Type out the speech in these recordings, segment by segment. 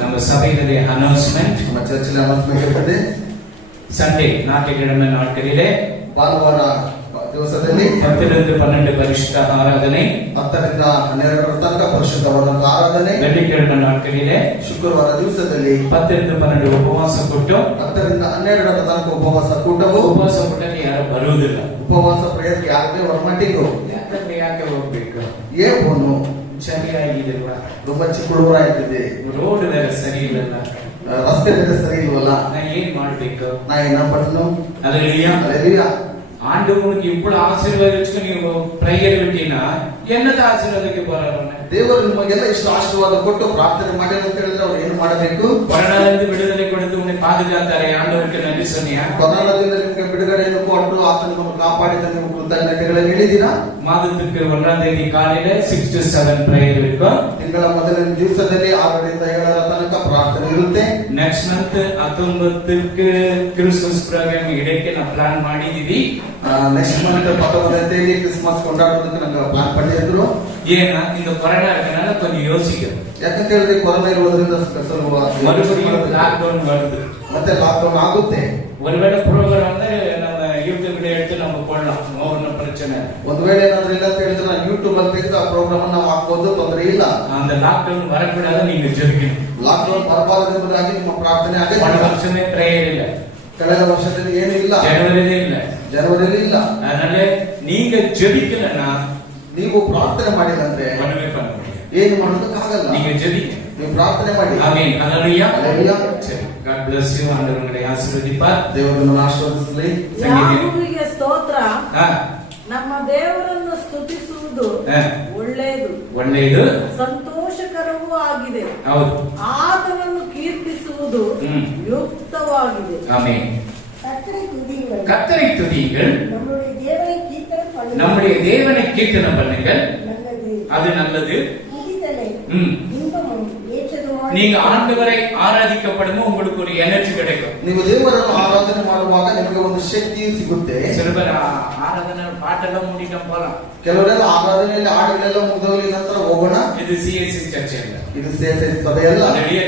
ನಮ್ಮ ಸಭೆಯಲ್ಲಿ ಅನೌನ್ಸ್ಮೆಂಟ್ ನಮ್ಮ ಚರ್ಚಿನ ಅನೌನ್ಸ್ಮೆಂಟ್ ಇರ್ತದೆ. ಸಂಡೇ ನಾಟ್ಯಕಿழமை ನಾಟ್ಕರಿಲೆ ಭಾನುವಾರ ದಿವಸದಲ್ಲಿ 10-12 ಪರಿಶುದ್ಧ ಆರಾಧನೆ, 10 ರಿಂದ 12 ತನಕ ಪರಿಶುದ್ಧವಾದಂತ ಆರಾಧನೆ. வெள்ளிக்கிழமை ನಾಟ್ಕರಿಲೆ ಶುಕ್ರವಾರ ದಿವಸದಲ್ಲಿ 10-12 ಉಪವಾಸ ಕೊಟ್ಟು 10 ರಿಂದ 12 ತನಕ ಉಪವಾಸ ಕೂಟವು. ಉಪವಾಸ ಕೂಟಕ್ಕೆ ಯಾರು ಬರುವುದಿಲ್ಲ. ಉಪವಾಸ ಪ್ರೇಯರ್ಗೆ ಯಾರೇ ಹೊರಮಟ್ಟಿಗೂ ಯಾಕೆ ಹೋಗ್ಬೇಕು? ಏನು ಚಳಿಯಾಗಿದೆಲ್ವಾ? ತುಂಬಾ ಚಿಕ್ಕುಳೂರಾಗ್ತಿದೆ. ರೋಡ್ ಬೇರೆ ಸರಿ ಇಲ್ಲಲ್ಲ, ರಸ್ತೆ ಬೇರೆ ಸರಿ ಇಲ್ವಲ್ಲ. ನಾ ಏನ್ ಮಾಡ್ಬೇಕು? ನಾ ಏನ ಪಡ್ನು? அல்லேலூயா. ஆண்டவனுக்கு இவ்வளவு ஆசீர்வாதிச்சு ನೀವು ಪ್ರೇಯರ್ ಬಿಟ್ಟಿನಾ என்னದ ಆಶೀರ್ವಾದಕ್ಕೆ ಬರೋಣ? ದೇವರು ನಿಮಗೆಲ್ಲ ಇಷ್ಟು ಆಶೀರ್ವಾದ ಕೊಟ್ಟು ಪ್ರಾರ್ಥನೆ ಮಾಡಿ ಅಂತ ಹೇಳಿದ್ರೆ ಅವ್ರು ಏನು ಮಾಡಬೇಕು? ಕೊರೋನಾದಿಂದ ಬಿಡುಗಡೆ ಕೊಡುವುದು ಉನ್னை பாதுகாத்தாரே ஆண்டவருக்கு நன்றி சொன்னியா? ಕೊರೋನಾದಿಂದ ನಿಮಗೆ ಬಿಡುಗಡೆಯನ್ನು ಕೊಟ್ಟು ಆತನು ನಿಮ್ಮನ್ನು ಕಾಪಾಡಿದ ನಿಮ್ಮ ಕೃತಜ್ಞತೆಗಳನ್ನು ಹೇಳಿದಿರಾ? ಮಾದಕ್ಕೆ 1ನೇ தேதி காலையில 6 to 7 ಪ್ರೇಯರ್ இருக்கும். ತಿಂಗಳ ಮೊದಲನೇ ದಿವಸದಲ್ಲಿ 6 ರಿಂದ 7 ತನಕ ಪ್ರಾರ್ಥನೆ ಇರುತ್ತೆ. ನೆಕ್ಸ್ಟ್ ಮಂತ್ 19ಕ್ಕೆ ಕ್ರಿಸ್ಮಸ್ ಪ್ರೋಗ್ರಾಮ್ ಇಡಕ್ಕೆ ನಾವು ಪ್ಲಾನ್ ಮಾಡಿದೀವಿ. ನೆಕ್ಸ್ಟ್ ಮಂತ್ 19ನೇ தேதி ಕ್ರಿಸ್ಮಸ್ ಕೊಂಡಾಡೋದಕ್ಕೆ ನಾವು ಪ್ಲಾನ್ ಮಾಡಿದ್ರು. ஏன்னா இந்த கொரோனா இருக்கனால கொஞ்சம் யோசிக்கணும். ಯಾಕಂತ ಹೇಳಿದ್ರೆ ಕೊರೋನಾ ಇರೋದ್ರಿಂದ ಸ್ವಲ್ಪ ಮರುಪಡಿயும் ಲಾಕ್ಡೌನ್ வருது, ಮತ್ತೆ ಲಾಕ್ಡೌನ್ ಆಗುತ್ತೆ. ஒருவேளை ப்ரோகிராம் நம்ம யூடியூப்ல எடுத்து நம்ம போடலாம், ஒன்றும் பிரச்சனை. ಒಂದು ವೇಳೆ ಏನಾದ್ರೂ ಇಲ್ಲ ಅಂತ ಹೇಳಿದ್ರೆ ನಾವು ಯೂಟ್ಯೂಬ್ ಅಲ್ಲಿ ತೆಗೆದು ಆ ಪ್ರೋಗ್ರಾಮ್ ಅನ್ನು ನಾವು ಹಾಕಬಹುದು, ತೊಂದರೆ ಇಲ್ಲ. அந்த லாக்டவுன் வரக்கூடாது, நீங்க ஜெபிக்கணும். ಲಾಕ್ಡೌನ್ ಬರಬಾರದೆಂಬುದಾಗಿ ನಿಮ್ಮ ಪ್ರಾರ್ಥನೆ ಆಗಬೇಕು. போன வருஷமே பிரேயர் இல்ல, ಕಳೆದ ವರ್ಷದಲ್ಲಿ ಏನಿಲ್ಲ, ಜನವರಿಯಲ್ಲಿ ಇಲ್ಲ. அதனால நீங்க ஜெபிக்கலனா, ನೀವು ಪ್ರಾರ್ಥನೆ ಮಾಡಿದಂದ್ರೆ ஒண்ணுமே பண்ண முடியாது, ಏನು ಮಾಡೋದಕ್ಕಾಗಲ್ಲ. நீங்க ஜெபிக்க, ನೀವು ಪ್ರಾರ್ಥನೆ ಮಾಡಿ. ಆಮೆನ್. ஹalleluya. ಸರಿ, God bless you. ಆಂಡವರು ನಿಮಗೆ ಆಶೀರ್ವದಿಪಾರ್. ದೇವರು ನಿಮ್ಮನ್ನು ಆಶೀರ್ವದಿಸಲಿ. ಯಾಹೋವನಿಗೆ ಸ್ತೋತ್ರ. ನಮ್ಮ ದೇವರನ್ನು ಸ್ತುತಿಸುವುದು ಒಳ್ಳೆಯದು, ಸಂತೋಷಕರವೂ ಆಗಿದೆ. ಹೌದು. ಆತನನ್ನು ಕೀರ್ತಿಸುವುದು ಯುಕ್ತವಾಗಿದೆ. ಆಮೆನ್. கர்த்தரை துதியுங்கள், நம்முடைய தேவனை கீர்த்தனை பண்ணுங்கள், அது நல்லது. நீங்க ஆண்டவரை ஆராதிக்கப்படும் உங்களுக்கு ஒரு எனர்ஜி கிடைக்கும். ನೀವು ದೇವರನ್ನು ಆರಾಧನೆ ಮಾಡುವಾಗ ನಿಮಗೆ ಒಂದು ಶಕ್ತಿ ಸಿಗುತ್ತೆ. சில பேர் ஆராதனை பாட்டெல்லாம் மூடிட்டோம் போலாம், ಕೆಲವರೆಲ್ಲ ಆರಾಧನೆಯಲ್ಲಿ ಹಾಡುಗಳೆಲ್ಲ ಮುಗಿದೋಗಿ ನಂತರ ಹೋಗೋಣ. ಇದು ಸಿಎಸ್ಸಿ ಚರ್ಚೆ ಅಲ್ಲ, ಇದು ಸಿಎಸ್ಸಿ ಸಭೆ ಅಲ್ಲ,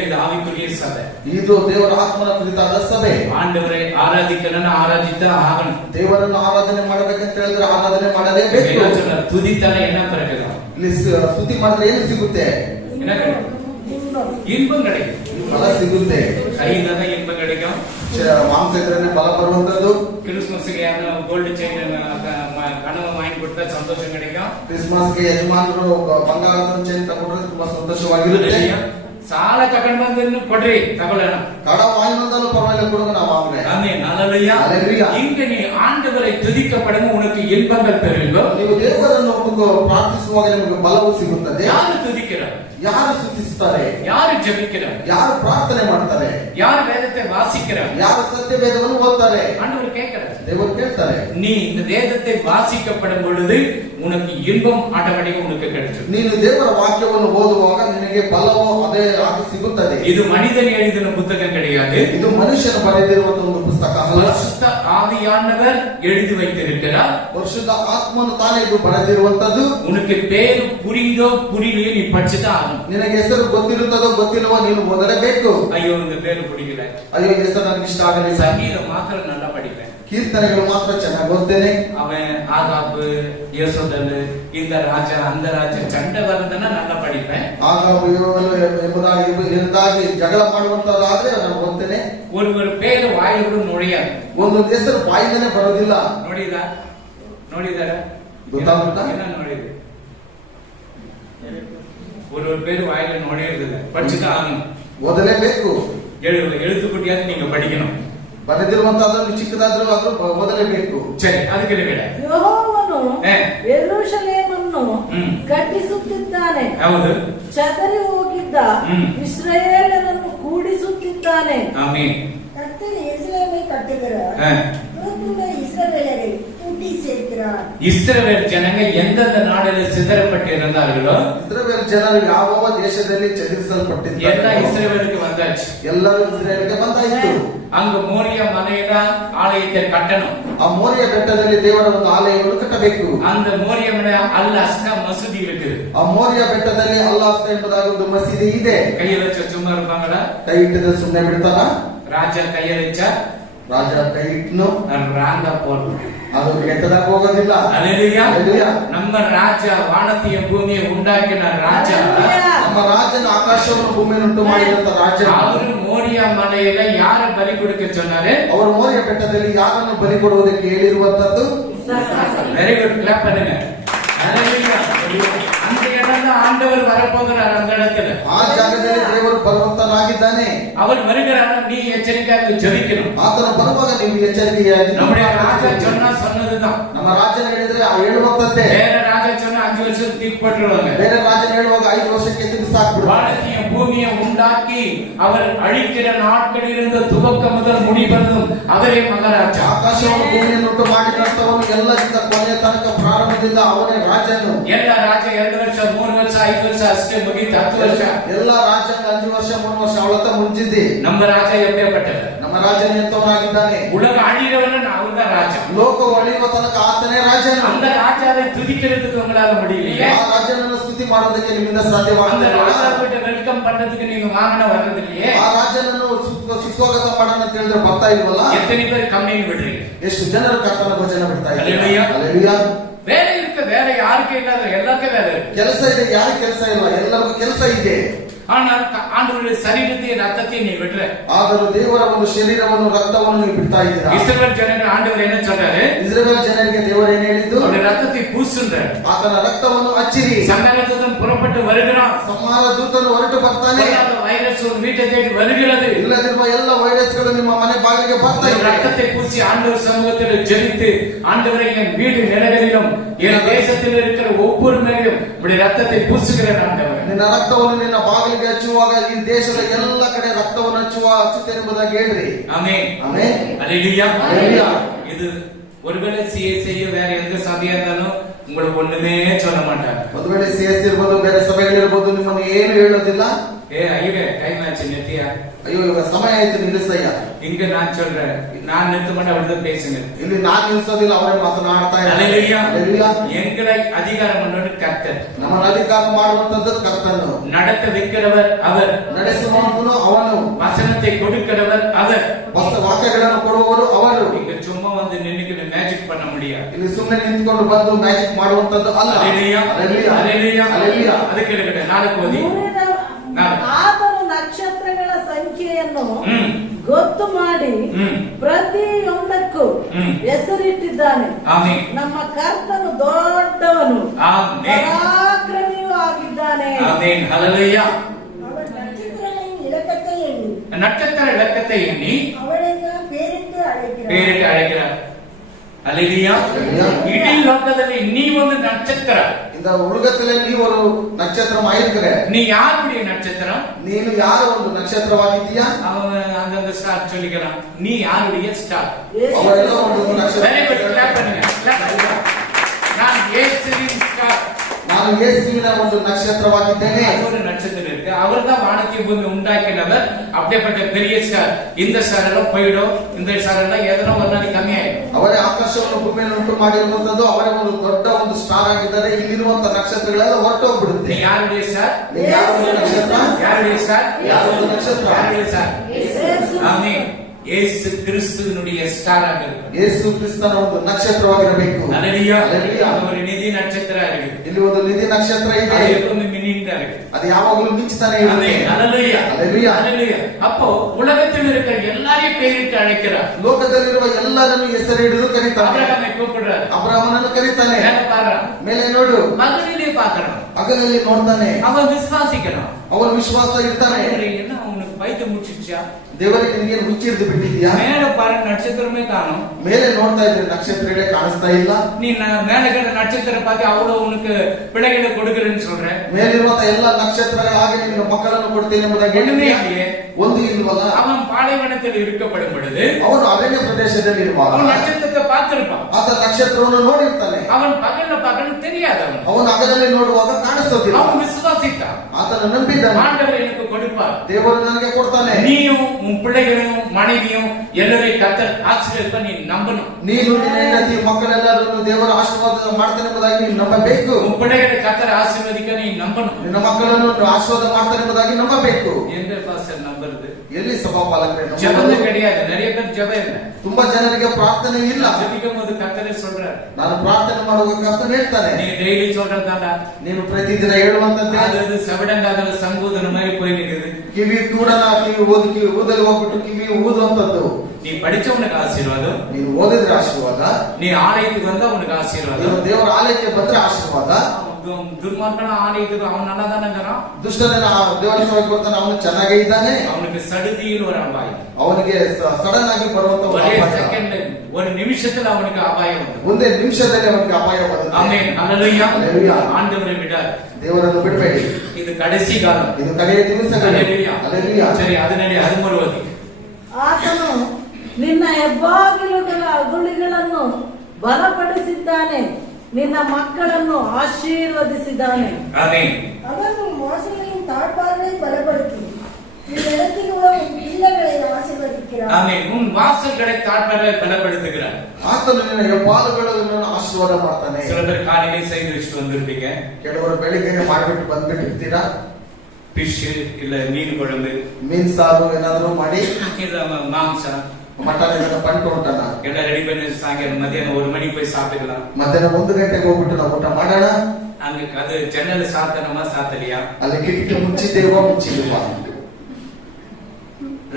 ಇದು ಆವಿಕುರಿಯ ಸಭೆ. ಇದು ದೇವರ ಆತ್ಮನ ಕುರಿತಾದ ಸಭೆ. ಆಂಡವரை ಆರಾಧಿಕನನ್ನು ಆರಾಧಿತ ಆಗணும். ದೇವರನ್ನು ಆರಾಧನೆ ಮಾಡಬೇಕಂತ ಹೇಳಿದ್ರೆ ಆರಾಧನೆ ಮಾಡಲೇಬೇಕು. துதித்தாலே என்ன பிறகு? ಇಲ್ಲಿ ಸ್ತುತಿ ಮಾಡಿದ್ರೆ ಏನು ಸಿಗುತ್ತೆ? இன்பம் கிடைக்கும், ಫಲ ಸಿಗುತ್ತೆ. ಕೈಯಿಂದ ಇன்பಂ கிடைக்கும். ಮಾಂಸ ಇದ್ರೇನೆ ಬಲ ಬರುವಂತದ್ದು. ಕ್ರಿಸ್ಮಸ್ಗೆ ಗೋಲ್ಡ್ ಚೈನ್ ಕಣವ ವಾங்கி ಕೊಟ್ಟ ಸಂತೋಷ கிடைக்கும். ಕ್ರಿಸ್ಮಸ್ಗೆ ಯಜಮಾನರು ಬಂಗಾರದ ಚೈನ್ ತಗೊಂಡ್ರೆ ತುಂಬಾ ಸಂತೋಷವಾಗಿರುತ್ತೆ. ಸಾಲ ತಗೊಂಡು ಬಂದನ್ನು ಕೊಡ್ರಿ, ತಗೊಳ್ಳೋಣ. ಕಡ வாங்கினாலும் பரவாயில்லை, கொடுங்க, நான் வாங்குறேன். ஆமென். ஹalleluya. இங்க நீ ஆண்டவரை துதிக்கப்படும் உனக்கு இன்பங்கள் பெறுவீர்கள். ನೀವು ದೇವರನ್ನು ಪ್ರಾರ್ಥಿಸುವಾಗ ನಿಮಗೆ ಬಲವು ಸಿಗುತ್ತದೆ. ಯಾರು ತುದಿಕ್கிறார்? ಯಾರು ಸ್ತುತಿಸುತ್ತಾರೆ? ಯಾರು ಜಪಿக்கிறார்? ಯಾರು ಪ್ರಾರ್ಥನೆ ಮಾಡ್ತಾರೆ? ಯಾರು ವೇದத்தை வாசிக்கிறார்? ಯಾರು ಸತ್ಯ ವೇದವನ್ನು ಓದ್ತಾರೆ? ஆண்டவர் கேட்கிறார், ದೇವರು ಕೇಳ್ತಾರೆ. நீ இந்த வேதத்தை வாசிக்கப்படும் பொழுது உனக்கு இன்பம் ஆட்டோமேட்டிக்கா உனக்கு கிடைக்கும். ನೀನು ದೇವರ ವಾಕ್ಯವನ್ನು ಓದುವಾಗ ನಿನಗೆ ಬಲವು ಅದೇ ಆಗಿ ಸಿಗುತ್ತದೆ. ಇದು ಮನಿதன் எழுதின புத்தகம் கிடையாது, ಇದು ಮನುಷ್ಯನು ಬರೆದಿರುವಂತ ಒಂದು ಪುಸ್ತಕ ಅಲ್ಲ. பரிசுத்த ஆவியானவர் எழுதி வைத்திருக்கிறார். ಪರಿಶುದ್ಧ ಆತ್ಮನು ತಾನೇ ಇದು ಬರೆದಿರುವಂತದ್ದು. உனக்கு பேரு புரியுதோ புரியலையோ நீ படிச்சுதான் ஆகணும். ನಿನಗೆ ಹೆಸರು ಗೊತ್ತಿರುತ್ತದೋ ಗೊತ್ತಿಲ್ಲವೋ ನೀನು ಓದಲೇಬೇಕು. ஐயோ இந்த பேரு பிடிக்கல, ಅಯ್ಯೋ ಹೆಸರು ನನಗೆ ಇಷ್ಟ ಆಗಲಿಲ್ಲ. சங்கீதம் மாத்திரம் நல்லா படிப்பேன், ಕೀರ್ತನೆಗಳು ಮಾತ್ರ ಚೆನ್ನಾಗಿ ಓದ್ತೇನೆ. அவன் ஆகாபு, யசோதல், இந்த ராஜா அந்த ராஜா சண்டை வரದನ್ನ நல்லா படிப்பேன். ಆಗಾಬು ಎಂಬುದಾಗಿ ಜಗಳ ಮಾಡುವಂತದ್ದಾದ್ರೆ ನಾನು ಓದ್ತೇನೆ. ஒரு பேரு வாயில கூட நுழையாது, ಒಂದು ಹೆಸರು ಬಾಯಿನೇ ಬರೋದಿಲ್ಲ. ನೋಡಿದಾರ ಗೊತ್ತಾಗುತ್ತಾ? ನೋಡಿದೆ, ஒரு பேரு வாயில நுழையிறதில்ல, படிச்சுதான் ஆகணும், ಓದಲೇಬೇಕು. எழுத்துக்குட்டியாவது நீங்க படிக்கணும். ಬರೆದಿರುವಂತಹದನ್ನು ಚಿಕ್ಕದಾದ್ರೂ ಆದ್ರೂ ಓದಲೇಬೇಕು. ಸರಿ, ಅದಕ್ಕೆ ಯೆಹೋವನು ಯೆರೂಸಲೇಮನ್ನು ಕಟ್ಟಿಸುತ್ತಿದ್ದಾನೆ. ಹೌದು. ಚದರಿ ಹೋಗಿದ್ದ ಇಸ್ರಾಯೇಲರನ್ನು ಕೂಡಿಸುತ್ತಿದ್ದಾನೆ. ಆಮೆನ್. ಕರ್ತನು ಯೆರೂಸಲೇಮನ್ನು ಕಟ್ಟಿದನು. ಇಸ್ರಾಯೇಲರಿಗೆ ತುಟಿ கூட்டி சேர்க்கிறார். இஸ்ரவேல் ஜனங்க எந்தெந்த நாடுல சிதறப்பட்டு இருந்தார்களோ ಇಸ್ರಾಯೇಲ್ ಜನರು ಯಾವ ದೇಶದಲ್ಲಿ எல்லாம் ಚಲಿಸಲ್ಪಟ್ಟಿದ್ದಾರೆ இஸ்ரவேலுக்கு வந்தாச்சு. ಎಲ್ಲರೂ ಇಸ್ರಾಯೇಲ್ಗೆ ಬಂದಾಯಿತು. அங்க மோரியா மலையில ஆலயத்தை கட்டணும். ಆ ಮೋರಿಯ ಬೆಟ್ಟದಲ್ಲಿ ದೇವರ ಒಂದು ಆಲಯವನ್ನು ಕಟ್ಟಬೇಕು. அந்த மோரியா மலை அல் அஸ்கா மசூதி இருக்கு. ಆ ಮೋರಿಯ ಬೆಟ್ಟದಲ್ಲಿ ಅಲ್ಲಾಹ್ ಎಂಬುದಾದ ಒಂದು ಮಸೀದಿ ಇದೆ. கையை வச்சு சும்மா இருப்பாங்களா? ಕೈ ಇಟ್ಟದ ಸುಮ್ಮನೆ ಬಿಡ್ತಾನ? ராஜா கையை வச்சா ರಾಜ ಕೈ ಇಟ್ನು ராங்கா போடணும். ಅದು ಕೆಟ್ಟದಾಗ ಹೋಗೋದಿಲ್ಲ. அல்லேலூயா. அல்லேலೂಯಾ. நம்ம ராஜா வானத்தையும் பூமியை உண்டாக்கின ராஜா. ನಮ್ಮ ರಾಜನ ಆಕಾಶವನ್ನು ಭೂಮಿಯನ್ನು ಉಂಟು ಮಾಡಿದಂತ ರಾಜ. அவரு மோரியா மலையில யார பலி கொடுக்க சொன்னாரு? ಅವರು ಮೋರಿಯ ಬೆಟ್ಟದಲ್ಲಿ ಯಾರನ್ನು ಬಲಿ ಕೊಡುವುದಕ್ಕೆ ಹೇಳಿರುವಂತದ್ದು. வெரி குட், கிளாப் பண்ணுங்க. அல்லேலூயா. அந்த இடம் தான் ஆண்டவர் வரப்போகிறார். அந்த இடத்துல ಆ ಜಾಗದಲ್ಲಿ ದೇವರು ಬರುವಂತನಾಗಿದ್ದಾನೆ. அவர் வருகிறார். நீ எச்சரிக்கையாக ஜெபிக்கணும். ಆತನು ಬರುವಾಗ ನೀವು ಎಚ್ಚರಿಕೆಯಾಗಿ. நம்முடைய ராஜா சொன்னதுதான். ನಮ್ಮ ರಾಜನ ಹೇಳಿದ್ರೆ ಹೇಳುವಂತದ್ದೇ. வேற ராஜா சொன்னா 5 வருஷத்துக்கு தீர்ப்பு போட்டுருவாங்க. ಬೇರೆ ರಾಜನ ಹೇಳುವಾಗ 5 ವರ್ಷಕ್ಕೆ ತಿರುಗಿಸಾಕ್ಬಿಡುವ. வானத்தையும் பூமியை உண்டாக்கி அவர் அழிக்கிற நாட்களில் இருந்து துவக்கம் முதல் முடிவதும் அவரே மகாராஜா. ಆಕಾಶವನ್ನು ಭೂಮಿಯನ್ನು ಉಂಟು ಮಾಡಿದಂತವನು ಎಲ್ಲರಿಂದ ಕೊನೆಯ ತನಕ ಪ್ರಾರಂಭದಿಂದ ಅವನೇ ರಾಜನು. ಎಲ್ಲ ರಾಜ 2 ವರ್ಷ 3 ವರ್ಷ 5 ವರ್ಷ ಅಷ್ಟೇ ಮುಗಿತು. 10 ವರ್ಷ ಎಲ್ಲ ರಾಜ್ಯಾಂಗ 5 ವರ್ಷ 3 ವರ್ಷ ಅವಳತ್ತ ಮುಂಚಿದ್ದೆ. நம்ம ராஜா எப்பேற்பட்டது? ನಮ್ಮ ರಾಜನ ಎಂತವನಾಗಿದ್ದಾನೆ. உலக அழிகிறவன் அவர்தான் ராஜா. ಲೋಕ ಒಳಿಯುವ ತನಕ ಆತನೇ ರಾಜನು. அந்த ராஜாவை துதிக்கிறதுக்கு உங்களால முடியலையே. ಆ ರಾಜನನ್ನು ಸ್ತುತಿ ಮಾಡೋದಕ್ಕೆ ನಿಮ್ಮಿಂದ அந்த ಸಾಧ್ಯವಾಗಲಿಲ್ಲ. ராஜா கிட்ட வெல்கம் பண்றதுக்கு நீங்க வாங்கின வர்றது இல்லையே. ಆ ರಾಜನನ್ನು ಸುಸ್ವಾಗತ ಮಾಡೋಣ ಅಂತ ಹೇಳಿದ್ರೆ ಬರ್ತಾ ಇಲ್ವಲ್ಲ. எத்தனை பேர் கம்மிங் விடுறீங்க? ಎಷ್ಟು ಜನರು ಕರ್ತನ ಭಜನೆ ಬಿಡ್ತಾ ಇದ್ದಾರೆ. அல்லேலூயா. அல்லேಲೂಯಾ. வேலை இருக்கு. வேலை யாருக்கு இல்லாத எல்லாருக்கும் வேலை இருக்கு. ಕೆಲಸ ಇದೆ, ಯಾರು ಕೆಲಸ ಇಲ್ಲ, ಎಲ್ಲರಿಗೂ ಕೆಲಸ ಇದೆ. ஆனால் ஆண்டவருடைய சரீரத்தையும் ரத்தத்தையும் நீ விடுற. ಆದರೂ ದೇವರ ಒಂದು ಶರೀರವನ್ನು ರಕ್ತವನ್ನು ನೀವು ಬಿಡ್ತಾ ಇದ್ದೀರಾ. இஸ்ரவேல் ஜனங்கள் ஆண்டவர் என்ன சொல்றாரு? ಇಸ್ರಾಯೇಲ್ ಜನರಿಗೆ ದೇವರು ಏನು ಹೇಳಿದ್ದು? அவருடைய ரத்தத்தை பூசுன்றார். ಆತನ ರಕ್ತವನ್ನು ಹಚ್ಚಿರಿ. சங்காரதூதன் புறப்பட்டு வருகிறான். ಸಂಹಾರ ದೂತನು ಹೊರಟು ಬರ್ತಾನೆ. வைரஸ் ஒரு வீட்டை தேடி வருகிறது. ಇಲ್ಲದಿರುವ ಎಲ್ಲ ವೈರಸ್ಗಳು ನಿಮ್ಮ ಮನೆ ಬಾಗಿಲಿಗೆ ಬರ್ತಾ இந்த ಇದೆ. ரத்தத்தை பூசி ஆண்டவர் சமூகத்தில் ஜெபித்து, ஆண்டவரை என் வீடு நிலங்களிலும் என் தேசத்தில் இருக்கிற ஒவ்வொரு மேலும் இப்படி ரத்தத்தை பூசுகிற ஆண்டவர். ನಿನ್ನ ರಕ್ತವನ್ನು ನಿನ್ನ ಬಾಗಿಲಿಗೆ ಹಚ್ಚುವಾಗ ಈ ದೇಶದ ಎಲ್ಲ ಕಡೆ ರಕ್ತವನ್ನು ಹಚ್ಚುತ್ತೇನೆ ಎಂಬುದಾಗಿ ಹೇಳ್ರಿ. ஆமென். ಆಮೆನ್. அல்லேலூயா. அல்லேலூயா. இது ஒருவேளை சிஎஸ்ஐ வேற எந்த சபையா இருந்தாலும் உங்களுக்கு ஒண்ணுமே சொல்ல மாட்டாங்க. ಒಂದು ವೇಳೆ ಸಿಎಸ್ ಇರ್ಬೋದು, ಬೇರೆ ಸಭೆಗಳಿರ್ಬೋದು, ನಿಮ್ಮನ್ನು ಏನು ಹೇಳೋದಿಲ್ಲ. ஏ ஐயரே டைம் ஆச்சு நிறுத்தியா? ಅಯ್ಯೋ ಇವಾಗ ಸಮಯ ಆಯ್ತು ನಿಲ್ಲಿಸಯ್ಯ. இங்க நான் சொல்றேன், நான் நிறுத்த மாட்டேன், அவர்தான் பேசுங்க. ಇಲ್ಲಿ ನಾನು ನಿಲ್ಲಿಸೋದಿಲ್ಲ, ಅವರೇ ಮಾತನಾಡ್ತಾ ಇದ್ದಾರೆ. அல்லேலூயா. அல்லேலூயா. எங்களை அதிகாரம் பண்ணவர் கர்த்தர். ನಮ್ಮ ಅಧಿಕಾರ ಮಾಡುವಂತದ್ದು ಕರ್ತನು. நடத்த வைக்கிறவர் அவர். ನಡೆಸುವವನು ಅವನು. வசனத்தை கொடுக்கிறவர் அவர். ವಾಕ್ಯಗಳನ್ನು ಕೊಡುವವರು ಅವರು. இங்க சும்மா வந்து நின்னுக்கிட்டு மேஜிக் பண்ண முடியாது. ಇಲ್ಲಿ ಸುಮ್ಮನೆ ನಿಂತ್ಕೊಂಡು ಬಂದು ಮ್ಯಾಜಿಕ್ ಮಾಡುವಂತದ್ದು ಅಲ್ಲ. அல்லேலூயா. அல்லேலூயா. அல்லேலூயா. அல்லேலூயா. ಅದಕ್ಕೆ ಹೇಳಿದೆ ನಾಲ್ಕು ಓದಿ. ಆತನು ನಕ್ಷತ್ರಗಳ ಸಂಖ್ಯೆಯನ್ನು ಗೊತ್ತು ಮಾಡಿ ಪ್ರತಿಯೊಂದಕ್ಕೂ ಹೆಸರಿಟ್ಟಿದ್ದಾನೆ. ಆಮೆನ್. ನಮ್ಮ ಕರ್ತನು ದೊಡ್ಡವನು, ಆಮೆನ್. ಪರಾಕ್ರಮಿಯೂ ಆಗಿದ್ದಾನೆ. ஆமென். ஹல்லேலூயா. அவர் நட்சத்திரங்களின் இலக்கத்தை எண்ணி நட்சத்திர இலக்கத்தை எண்ணி அவளையெல்லாம் பேரிட்டு அழைக்கிறார். பேரிட்டு அழைக்கிறார். அல்லேலூயா. ಇಡೀ ಲೋಕದಲ್ಲಿ நீ ಒಂದು ನಕ್ಷತ್ರ. இந்த உலகத்திலே நீ ஒரு நட்சத்திரமாயிருக்கிற. நீ யாருடைய நட்சத்திரம்? ನೀನು ಯಾರ ಒಂದು ನಕ್ಷತ್ರವಾಗಿದ್ದೀಯಾ? அவன் அந்தந்த ஸ்டார் சொல்லிக்கிறான். நீ யாருடைய ஸ்டார்? ಅವರೆಲ್ಲ ಒಂದು ನಕ್ಷತ್ರ. வெரி குட், கிளாப் பண்ணுங்க. கிளாப் பண்ணுங்க. நான் இயேசுவின் ஸ்டார். ನಾನು ಯೇಸುವಿನ ಒಂದು ನಕ್ಷತ್ರವಾಗಿದ್ದೇನೆ. ஒரு நட்சத்திரம் இருக்கு. அவர்தான் வானத்தை பூமி உண்டாக்கினவர். அப்படிப்பட்ட பெரிய ஸ்டார். இந்த ஸ்டார் எல்லாம் போயிடும். இந்த ஸ்டார் எல்லாம் எதனா ஒரு நாளைக்கு கம்மியாயிடும். ಅವರೇ ಆಕಾಶವನ್ನು ಭೂಮಿಯನ್ನು ಉಂಟು ಮಾಡಿರುವಂತದ್ದು. ಅವರೇ ಒಂದು ದೊಡ್ಡ ಒಂದು ಸ್ಟಾರ್ ಆಗಿದ್ದಾರೆ. ಇಲ್ಲಿರುವಂತ ನಕ್ಷತ್ರಗಳೆಲ್ಲ ಹೊರಟೋಗ್ಬಿಡುತ್ತೆ. நீ யாருடைய ஸ்டார்? ನೀನು ಯಾವ ಒಂದು ನಕ್ಷತ್ರ? யாருடைய ஸ்டார்? ಯಾವ ಒಂದು ನಕ್ಷತ್ರ? யாருடைய ஸ்டார்? ಯೇಸು. ஆமென். இயேசு கிறிஸ்துவினுடைய ஸ்டாராக இருக்கு. ಯೇಸು ಕ್ರಿಸ್ತನ ಒಂದು ನಕ್ಷತ್ರವಾಗಿರಬೇಕು. அல்லேலூயா. அல்லேலூயா. ஒரு நிதி நட்சத்திரம் இருக்கு. ಇಲ್ಲಿ ಒಂದು ನಿಧಿ ನಕ್ಷತ್ರ ಇದೆ. அது எப்பவுமே மின்னிட்டு இருக்கு. ಅದು ಯಾವಾಗಲೂ ಮಿಂಚುತ್ತಾನೆ ಇರುತ್ತೆ. ஆமென். அல்லேலூயா. அல்லேலூயா. அல்லேலூயா. அப்போ உலகத்தில் இருக்கிற எல்லாரையும் பேரிட்டு அழைக்கிறார். ಲೋಕದಲ್ಲಿರುವ ಎಲ್ಲರನ್ನು ಹೆಸರಿಡಿದು ಕರೀತಾನೆ. அபிரகாமை கூப்பிடுறார். ಅಬ್ರಹಾಮನನ್ನು ಕರೀತಾನೆ. மேல பாக்குறான். ಮೇಲೆ ನೋಡು. மகனிலே பாக்குறான். ಹಗಲಲ್ಲಿ ನೋಡ್ತಾನೆ. அவன் விசுவாசிக்கிறான். ಅವನು ವಿಶ್ವಾಸ ಇರ್ತಾನೆ. என்ன அவனுக்கு பைத்தியம் முடிச்சிச்சா? ದೇವರಿಗೆ ನಿನಗೆ ರುಚಿ ಹಿಡಿದು ಬಿಟ್ಟಿದ್ಯಾ? மேல பாருங்க நட்சத்திரமே காணும். ಮೇಲೆ ನೋಡ್ತಾ ಇದ್ರೆ ನಕ್ಷತ್ರಗಳೇ ಕಾಣಿಸ್ತಾ ಇಲ್ಲ. நீ மேல இருக்கிற நட்சத்திரம் பார்த்து அவ்வளவு உனக்கு பிள்ளைகளை கொடுக்கிறேன்னு சொல்ற. ಮೇಲಿರುವಂತ ಎಲ್ಲ ನಕ್ಷತ್ರಗಳಾಗಿ ನಿನ್ನ ಮಕ್ಕಳನ್ನು ಕೊಡ್ತೇನೆ ಎಂಬುದಾಗಿ ஒண்ணுமே ಹೇಳಿದ್ಯಾ? இல்லையே. ಒಂದು ಇಲ್ವಲ್ಲ. அவன் பாலைவனத்தில் இருக்கப்படும் பொழுது ಅವನು ಅರಣ್ಯ ಪ್ರದೇಶದಲ್ಲಿ ಇರುವಾಗ அவன் நட்சத்திரத்தை பார்த்திருப்பான். ಆತ ನಕ್ಷತ್ರವನ್ನು ನೋಡಿರ್ತಾನೆ. அவன் பகல்ல தெரியாது. ಅವನು ಹಗಲಲ್ಲಿ ನೋಡುವಾಗ ಕಾಣಿಸೋದಿಲ್ಲ. அவன் விசுவாசித்தான். ಆತನ ನಂಬಿದ್ದಾನೆ. ஆண்டவர் எனக்கு கொடுப்பார். ದೇವರು ನನಗೆ ಕೊಡ್ತಾನೆ. நீயும் உன் பிள்ளைகளும் மனைவியும் எல்லாரையும் கர்த்தர் ஆசீர்வதிப்பார். நீ நம்பணும். ನೀನು ನಿನ್ನ ಹೆಂಡತಿ ಮಕ್ಕಳೆಲ್ಲರನ್ನು ದೇವರ ಆಶೀರ್ವಾದ ಮಾಡ್ತಾನೆ ಎಂಬುದಾಗಿ ನೀನು ನಂಬಬೇಕು. உன் பிள்ளைகளை கர்த்தர் ஆசீர்வதிக்க நீ நம்பணும். ನಿನ್ನ ಮಕ್ಕಳನ್ನು ಆಶೀರ್ವಾದ ಮಾಡ್ತಾನೆ ಎಂಬುದಾಗಿ ನಂಬಬೇಕು. எந்த பாஸ்டர் நம்புறது? ಎಲ್ಲಿ ಸಭಾಪಾಲಕರೇ ஜெபமே கிடையாது. நிறைய பேர் ஜெபம் இல்லை. ತುಂಬಾ ಜನರಿಗೆ ಪ್ರಾರ್ಥನೆ ಇಲ್ಲ. ஜெபிக்கும் போது கர்த்தரே சொல்றார், ನಾನು ಪ್ರಾರ್ಥನೆ ಮಾಡುವಾಗ ಕರ್ತನು ಹೇಳ್ತಾನೆ, நீ டெய்லி சொல்றதாடா. ನೀನು ಪ್ರತಿದಿನ ಹೇಳುವಂತದ್ದೇ. அது சவடங்காதல சங்கூதன மாதிரி போய் நிக்குது. ಕಿವಿ ಕೂಡ ಕಿವಿ ಊದಲು ಹೋಗ್ಬಿಟ್ಟು ಕಿವಿ ಊದುವಂತದ್ದು. நீ படிச்சவனுக்கு ஆசீர்வாதம், ನೀನು ಓದಿದ್ರೆ ಆಶೀರ್ವಾದ, நீ ஆலயத்துக்கு வந்தா உனக்கு ஆசீர்வாதம். ನೀನು ದೇವರ ಆಲಯಕ್ಕೆ ಬಂದ್ರೆ ಆಶೀರ್ವಾದ. துர்மார்க்கன ஆலயத்துக்கு அவன் நல்லா தானே இருக்கிறான். ದುಷ್ಟನ ದೇವರ ಸೇವೆ ಕೊಡ್ತಾನೆ, ಅವನು ಚೆನ್ನಾಗೇ ಇದ್ದಾನೆ. அவனுக்கு சடுதியில் ஒரு அபாயம், ಅವನಿಗೆ ಸಡನ್ ಆಗಿ ಬರುವಂತ ஒரே செகண்ட் ஒரு நிமிஷத்துல அவனுக்கு அபாயம் வந்து ಒಂದೇ ನಿಮಿಷದಲ್ಲಿ ಅವನಿಗೆ ಅಪಾಯ ಬರುತ್ತೆ. ஆமென், ஹல்லேலூயா. ஹல்லேலூயா. ஆண்டவரை விடார். ದೇವರನ್ನು ಬಿಡಬೇಡಿ. இது கடைசி காலம். ಇದು ಕಡೆಯ ದಿವಸಗಳು. ஹல்லேலூயா. ಹಲ್ಲೇಲೂಯಾ. சரி, அதனாலே ಹದಿಮೂರವದಿ ಆತನು ನಿನ್ನ ಹೆಬ್ಬಾಗಿಲುಗಳ ಅಗುಳಿಗಳನ್ನು ಬಲಪಡಿಸಿದ್ದಾನೆ, ನಿನ್ನ ಮಕ್ಕಳನ್ನು ಆಶೀರ್ವದಿಸಿದ್ದಾನೆ. ஆமென். அவன் மோசங்களின் தாழ்பார்களை பலப்படுத்தி உன் இடத்தில் உள்ள உன் பிள்ளைகளை ஆசீர்வதிக்கிறார். ஆமென். உன் வாசல்களை தாழ்மையை பலப்படுத்துகிறார். ಆತನು ನಿನ್ನ ಹೆಬ್ಬಾಲುಗಳನ್ನು ಆಶೀರ್ವಾದ ಮಾಡ್ತಾನೆ. சில பேர் காலையிலே செய்து வச்சுட்டு வந்திருப்பீங்க. ಕೆಲವರು ಬೆಳಿಗ್ಗೆ ಮಾಡಿಬಿಟ್ಟು ಬಂದ್ಬಿಟ್ಟಿರ್ತೀರಾ. ஃபிஷ் இல்ல மீன் குழம்பு, ಮೀನ್ ಸಾರು ಏನಾದ್ರು ಮಾಡಿ, இல்ல மாംச ಮಟನ್ ಏನಾದ್ರು ಪಂಟು ಊಟನ எல்லாம் ரெடி பண்ணி சாயங்காலம் மதியானம் 1 மணிக்கு போய் சாப்பிட்டுக்கலாம். ಮಧ್ಯಾಹ್ನ 1 ಗಂಟೆಗೆ ಹೋಗ್ಬಿಟ್ಟು ನಾವು ಊಟ ಮಾಡೋಣ. அங்க அது ஜன்னல் சாத்தனமா சாத்தலையா, ಅಲ್ಲಿ ಕಿಟಕಿ ಮುಚ್ಚಿದ್ದೇವಾ ಮುಚ್ಚಿಲ್ವಾ,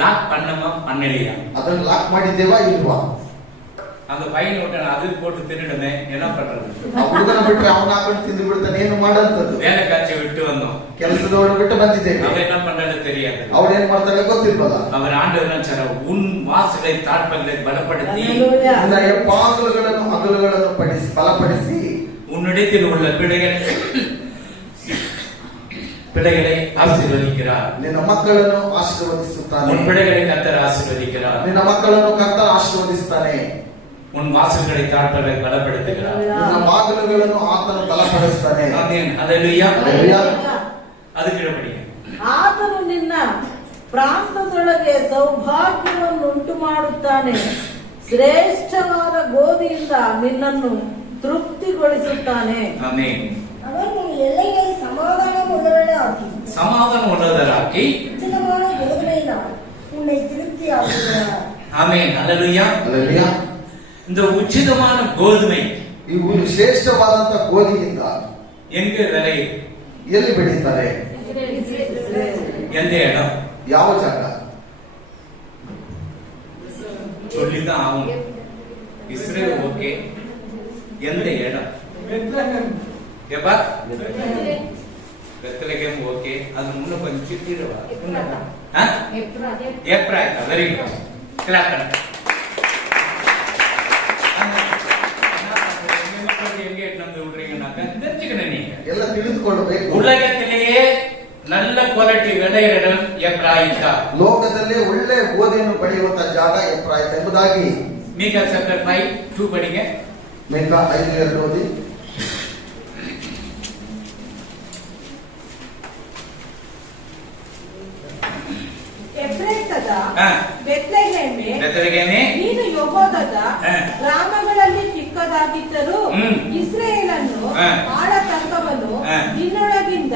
லாக் பண்ணமா பண்ணலையா, ಅದನ್ನ ಲಾಕ್ ಮಾಡಿದ್ದೇವಾ ಇಲ್ವಾ, அந்த பையன் விட்ட அது போட்டு தின்னுடுமே என்ன பண்றது? ಆ ಹುಡುಗನ ಬಿಟ್ರೆ ಅವನ ಹಾಕೊಂಡು ತಿಂದು ಬಿಡ್ತಾನೆ, ಏನು ಮಾಡಂತದ್ದು. வேலை காட்சி விட்டு வந்தோம், ಕೆಲಸದವಳು ಬಿಟ್ಟು ಬಂದಿದ್ದೇವೆ, அவன் என்ன பண்றான்னு தெரியாது. ಅವಳು ಏನ್ ಮಾಡ್ತಾಳೆ ಗೊತ್ತಿಲ್ವಲ್ಲ. அவர் ஆண்டவர் சொல்ற உன் வாசலை தாழ்மையை பலப்படுத்தி ಹಲ್ಲೇಲೂಯಾ. ನಿನ್ನ ಹೆಬ್ಬಾಗಿಲುಗಳನ್ನು ಹಗಲುಗಳನ್ನು ಬಲಪಡಿಸಿ உன்னிடத்தில் உள்ள பிள்ளைகளை ஆசீர்வதிக்கிறார். ನಿನ್ನ ಮಕ್ಕಳನ್ನು ಆಶೀರ್ವದಿಸುತ್ತಾನೆ. உன் பிள்ளைகளை கர்த்தர் ஆசீர்வதிக்கிறார். ನಿನ್ನ ಮಕ್ಕಳನ್ನು ಕರ್ತನ ಆಶೀರ್ವದಿಸುತ್ತಾನೆ. உன் வாசல்களை தாழ்மையை பலப்படுத்துகிறார். ನಿನ್ನ ಬಾಗಿಲುಗಳನ್ನು ಆತನು ಬಲಪಡಿಸುತ್ತಾನೆ. ஆமென், ஹல்லேலூயா. ಹಲ್ಲೇಲೂಯಾ. அதுக்கு படிங்க. ಆತನು ನಿನ್ನ ಪ್ರಾಂತದೊಳಗೆ ಸೌಭಾಗ್ಯವನ್ನುಂಟು ಮಾಡುತ್ತಾನೆ, ಶ್ರೇಷ್ಠವಾದ ಗೋಧಿಯಿಂದ ನಿನ್ನನ್ನು ತೃಪ್ತಿಗೊಳಿಸುತ್ತಾನೆ. ஆமென். அவன் உன் எல்லையை சமாதானம் உள்ளவர்களாக்கி சமாதானம் உள்ளவராக்கி உச்சிதமான கோதுமையினால் உன்னை திருப்தி ஆக்குகிறார். ஆமென், ஹல்லேலூயா. ಹಲ್ಲೇಲೂಯಾ. இந்த உச்சிதமான கோதுமை ಇವು ಶ್ರೇಷ್ಠವಾದಂತ ಗೋಧಿಯಿಂದ எங்க விளையுது? ಎಲ್ಲಿ ಬೆಳೀತಾರೆ? எந்த இடம்? ಯಾವ ಜಾಗ? சொல்லிதான் ஆகும். இஸ்ரேல் ஓகே, எந்த இடம்? எப்பா பெத்லகேம் ஓகே, அது முன்ன கொஞ்சம் சுத்திடுவா. ஏப்ராய்தா, வெரி குட், கிளாப் பண்ணுங்க. எங்க வந்து விடுறீங்கன்னாக்கா தெரிஞ்சுக்கணும். நீங்க ಎಲ್ಲ ತಿಳಿದುಕೊಳ್ಳಬೇಕು. உலகத்திலேயே நல்ல ಕ್ವಾಲಿಟಿ விளையிற இடம் எப்ராயித்தா. ಲೋಕದಲ್ಲೇ ಒಳ್ಳೆ ಗೋಧಿಯನ್ನು ಬೆಳೆಯುವಂತ ಜಾಗ ಎಫ್ರಾಯಿಮ್ ಎಂಬುದಾಗಿ மீகா சாப்டர் 5:2 படிங்க. ಮೇಘ 5:2 ಓದಿ. ಎಫ್ರಾಯೀಮದ ಹಾ. ಬೆತ್ಲೆಹೇಮೆ, ಬೆತ್ಲೆಹೇಮೆ, ನೀನು ಯೆಹೂದದ ಹಾ. ಗ್ರಾಮಗಳಲ್ಲಿ ಚಿಕ್ಕದಾಗಿದ್ದರೂ ಹ್ಮ್. ಇಸ್ರಾಯೇಲನ್ನು ಹಾ. ಆಳತಕ್ಕವನು ಹಾ. ನಿನ್ನೊಳಗಿಂದ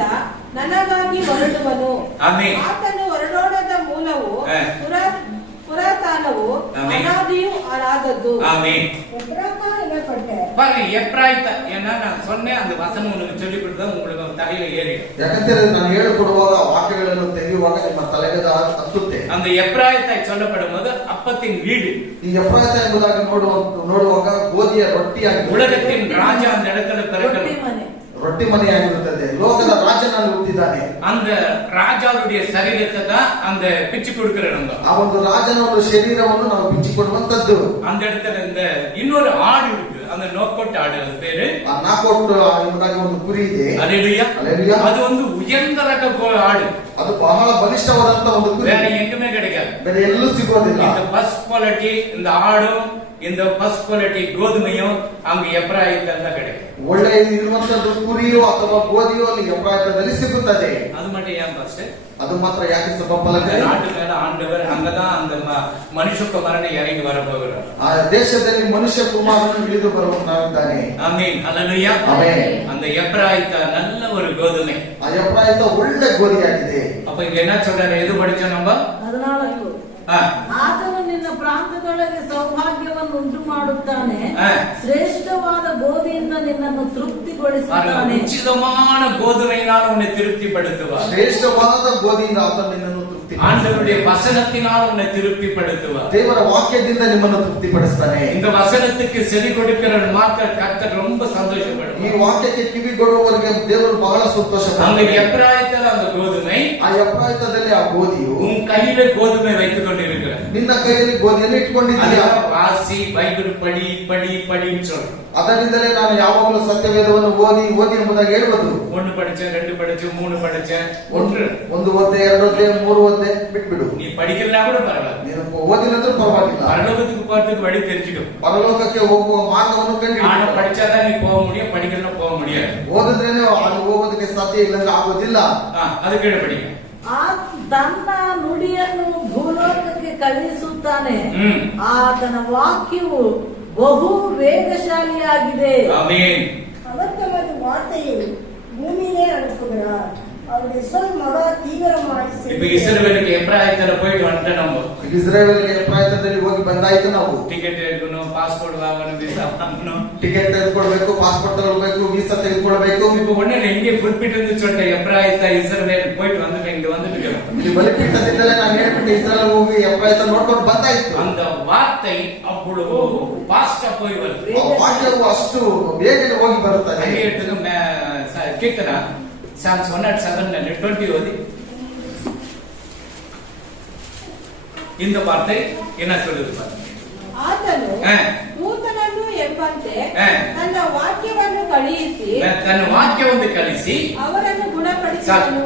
ನನಗಾಗಿ ಹೊರಡುವನು. ಆಮೆನ್. ಆತನು ಹೊರಡೋಣದ ಮೂಲವು ಹಾ. ಪುರಾತನವು ಆಮೆನ್. ಅನಾದಿಯೂ ಆದದ್ದು. ஆமென். எப்ராத்தா எனப்பட்ட பாருங்க, எப்ராயித்தா. ஏன்னா நான் சொன்னேன், அந்த வசனம் உங்களுக்கு சொல்லி கொடுத்தா உங்களுக்கு தலையில ஏறி. ಯಾಕಂದ್ರೆ ನಾನು ಹೇಳಿಕೊಡುವಾಗ ವಾಕ್ಯಗಳನ್ನು ತೆಗೆಯುವಾಗ ನಿಮ್ಮ ತಲೆಗೆ ಹತ್ತುತ್ತೆ. அந்த எப்ராயித்தாய் சொல்லப்படும் போது அப்பத்தின் வீடு, ಈ ಎಫ್ರಾಯಿಮ್ ಎಂಬುದಾಗಿ ನೋಡುವಾಗ ಗೋಧಿಯ ರೊಟ್ಟಿಯಾಗಿ உலகத்தின் ராஜா அந்த இடத்துல ರೊಟ್ಟಿ பிறக்கணும். ಮನೆ. ರೊಟ್ಟಿ ಮನೆಯಾಗಿರುತ್ತದೆ. ಲೋಕದ ರಾಜನಲ್ಲಿ ಹುಟ್ಟಿದ್ದಾನೆ. அந்த ராஜாவுடைய சரீரத்தை தான் அந்த பிச்சு கொடுக்கிறவங்க. ಆ ಒಂದು ರಾಜನ ಒಂದು ಶರೀರವನ್ನು ನಾವು ಬಿಚ್ಚಿಕೊಡುವಂತದ್ದು. அந்த இடத்துல இந்த இன்னொரு ஆடு இருக்கு, அந்த நோக்கோட் ஆடு, அது பேரு ನಾಕೋಟ್ ಎಂಬುದಾಗಿ ಒಂದು ಕುರಿ ಇದೆ. அல்லேலூயா. அல்லேலூயா. அது வந்து உயர்ந்த ரக ஆடு, ಅದು ಬಹಳ ಬಲಿಷ್ಠವಾದಂತ ಒಂದು ಕುರಿ, வேற எங்குமே கிடைக்காது. ಬೇರೆ ಎಲ್ಲೂ ಸಿಗೋದಿಲ್ಲ. இந்த ஃபர்ஸ்ட் குவாலிட்டி இந்த ஆடும் இந்த ஃபர்ஸ்ட் குவாலிட்டி கோதுமையும் அங்க எப்ராயித்துல தான் கிடைக்கும். ಒಳ್ಳೆ ಇರುವಂತದ್ದು ಕುರಿಯೋ ಅಥವಾ ಗೋಧಿಯೋ ಅಲ್ಲಿ ಎಫ್ರಾಯದಲ್ಲಿ ಸಿಗುತ್ತದೆ. அது மட்டும் ஏன் பாஸ்டர்? ಅದು ಮಾತ್ರ ಯಾಕೆ ಸಭಾಫಲ? நாட்டு மேல ஆண்டவர் அங்கதான் அந்த மனுஷகுமாரனை இறங்கி வர போகிறார். ಆ ದೇಶದಲ್ಲಿ ಮನುಷ್ಯ ಕುಮಾರನು ಇಳಿದು ಬರುವವನಾಗಿದ್ದಾನೆ. ஆமென். ஹல்லேலூயா. ಆಮೆನ್. அந்த எப்ராயித்த நல்ல ஒரு கோதுமை. ಆ ಎಫ್ರಾಯಿತ ಒಳ್ಳೆ ಗೋಧಿಯಾಗಿದೆ. அப்ப இங்க என்ன சொல்றாரு? எது படிச்சோம் நம்ம? 14 ಆತನು ನಿನ್ನ ಪ್ರಾಂತದೊಳಗೆ ಸೌಭಾಗ್ಯವನ್ನು ಉಂಟು ಮಾಡುತ್ತಾನೆ, ಶ್ರೇಷ್ಠವಾದ ಗೋಧಿಯಿಂದ ನಿನ್ನನ್ನು ತೃಪ್ತಿಗೊಳಿಸುತ್ತಾನೆ. ಉಚಿತமான கோதுமையினால் உன்னை திருப்திப்படுத்துவார். ಶ್ರೇಷ್ಠವಾದ ಗೋಧಿಯಿಂದ ಆತನು ನಿನ್ನನ್ನು ತೃಪ್ತಿ, ஆண்டவருடைய வசனத்தினால் உன்னை திருப்திப்படுத்துவார். ದೇವರ ವಾಕ್ಯದಿಂದ ನಿಮ್ಮನ್ನು ತೃಪ್ತಿಪಡಿಸ್ತಾನೆ. இந்த வசனத்துக்கு செவி கொடுக்கிற மாத்திர கர்த்தர் ரொம்ப சந்தோஷப்படுவார். ಈ ವಾಕ್ಯಕ್ಕೆ ಕಿವಿಗೊಡುವವರಿಗೆ ದೇವರು ಬಹಳ ಸಂತೋಷಪಡುತ್ತಾರೆ. அந்த எப்ராயித்தில் அந்த கோதுமை, ಆ ಎಫ್ರಾಯಿತದಲ್ಲಿ ಆ ಗೋಧಿಯು உன் கையில கோதுமை வைத்துக் கொண்டிருக்கிற, ನಿನ್ನ ಕೈಯಲ್ಲಿ ಗೋಧಿಯನ್ನು ಇಟ್ಕೊಂಡಿದ್ದೀಯಾ? வாசி பைபிள் படி படி படின்னு சொல்றோம். ಅದರಿಂದಲೇ ನಾನು ಯಾವಾಗಲೂ ಸತ್ಯವೇದವನ್ನು ಓದಿ ಓದಿ ಎಂಬುದಾಗಿ ಹೇಳುವುದು. 1 படிச்சேன், 2 படிச்சேன், 3 படிச்சேன், ಒಂದು ಓದ್ದೆ, 2 ಓದ್ದೆ, 3 ಓದ್ದೆ ಬಿಟ್ಬಿಡು. நீ படிக்கலனா கூட பரவாயில்ல, ನೀನು ಓದಿಲ್ಲದ್ರೂ ಪರವಾಗಿಲ್ಲ. பரலோகத்துக்கு போறதுக்கு வழி தெரிஞ்சிடும். ಪರಲೋಕಕ್ಕೆ ಹೋಗುವ ಮಾರ್ಗವನ್ನು ಕಂಡು ஆனா படிச்சாதான் நீ போக முடியும், படிக்கலனா போக முடியாது. ಓದಿದ್ರೇನೆ ಅಲ್ಲಿ ಹೋಗೋದಕ್ಕೆ ಸಾಧ್ಯ ಇಲ್ಲ, ಆಗೋದಿಲ್ಲ. ಅದು ಕೇಳಿ படிங்க. ತನ್ನ ನುಡಿಯನ್ನು ಭೂಲೋಕಕ್ಕೆ ಕಳುಹಿಸುತ್ತಾನೆ, ಆತನ ವಾಕ್ಯವು ಬಹು ವೇಗಶಾಲಿಯಾಗಿದೆ. ஆமென். அவர் தமது வார்த்தையை பூமியிலே அனுப்புகிறார். அவருடைய சொல் மகா தீவிரமாய் இப்ப இஸ்ரவேலுக்கு எப்ராயித்துல போயிட்டு வந்துட்டோம். நம்ம ಇಸ್ರೇಲ್ಗೆ ಎಫ್ರಾಯಿತದಲ್ಲಿ ಹೋಗಿ ಬಂದಾಯ್ತು. ನಾವು ಟಿಕೆಟ್ எடுக்கணும், பாஸ்போர்ட் வாங்கணும், விசா வாங்கணும், ಟಿಕೆಟ್ ತೆಗೆದುಕೊಳ್ಬೇಕು, ಪಾಸ್ಪೋರ್ಟ್ ತಗೊಳ್ಬೇಕು, ವೀಸಾ ತೆಗೆದುಕೊಳ್ಬೇಕು. இப்ப உடனே எங்கே ஃபுல்பிட் இருந்து சொல்லிட்ட எப்ராயித்த இஸ்ரவேல் போயிட்டு வந்துட்டு இங்க வந்துட்டு ಇಲ್ಲಿ ಬಲಿಪೀಠದಿಂದಲೇ ನಾನು ಹೇಳ್ಬಿಟ್ಟು ಇಸ್ರೇಲ್ ಹೋಗಿ ಎಫ್ರಾಯಿತ ನೋಡ್ಕೊಂಡು ಬಂದಾಯ್ತು. அந்த வார்த்தை அவ்வளவு பாஸ்டா போய் வருது. ಆ ವಾಕ್ಯವು ಅಷ್ಟು ಬೇಗನೆ ಹೋಗಿ ಬರುತ್ತದೆ. அங்கே எடுத்து கீர்த்தன Psalms 107 20 ஓதி. இந்த வார்த்தை என்ன சொல்லுது பாருங்க. ಆತನು ನೂತನನ್ನು ಎಂಬಂತೆ ತನ್ನ ವಾಕ್ಯವನ್ನು ಕಳುಹಿಸಿ ತನ್ನ ವಾಕ್ಯವನ್ನು ಕಳಿಸಿ ಅವರನ್ನು ಗುಣಪಡಿಸಿದನು.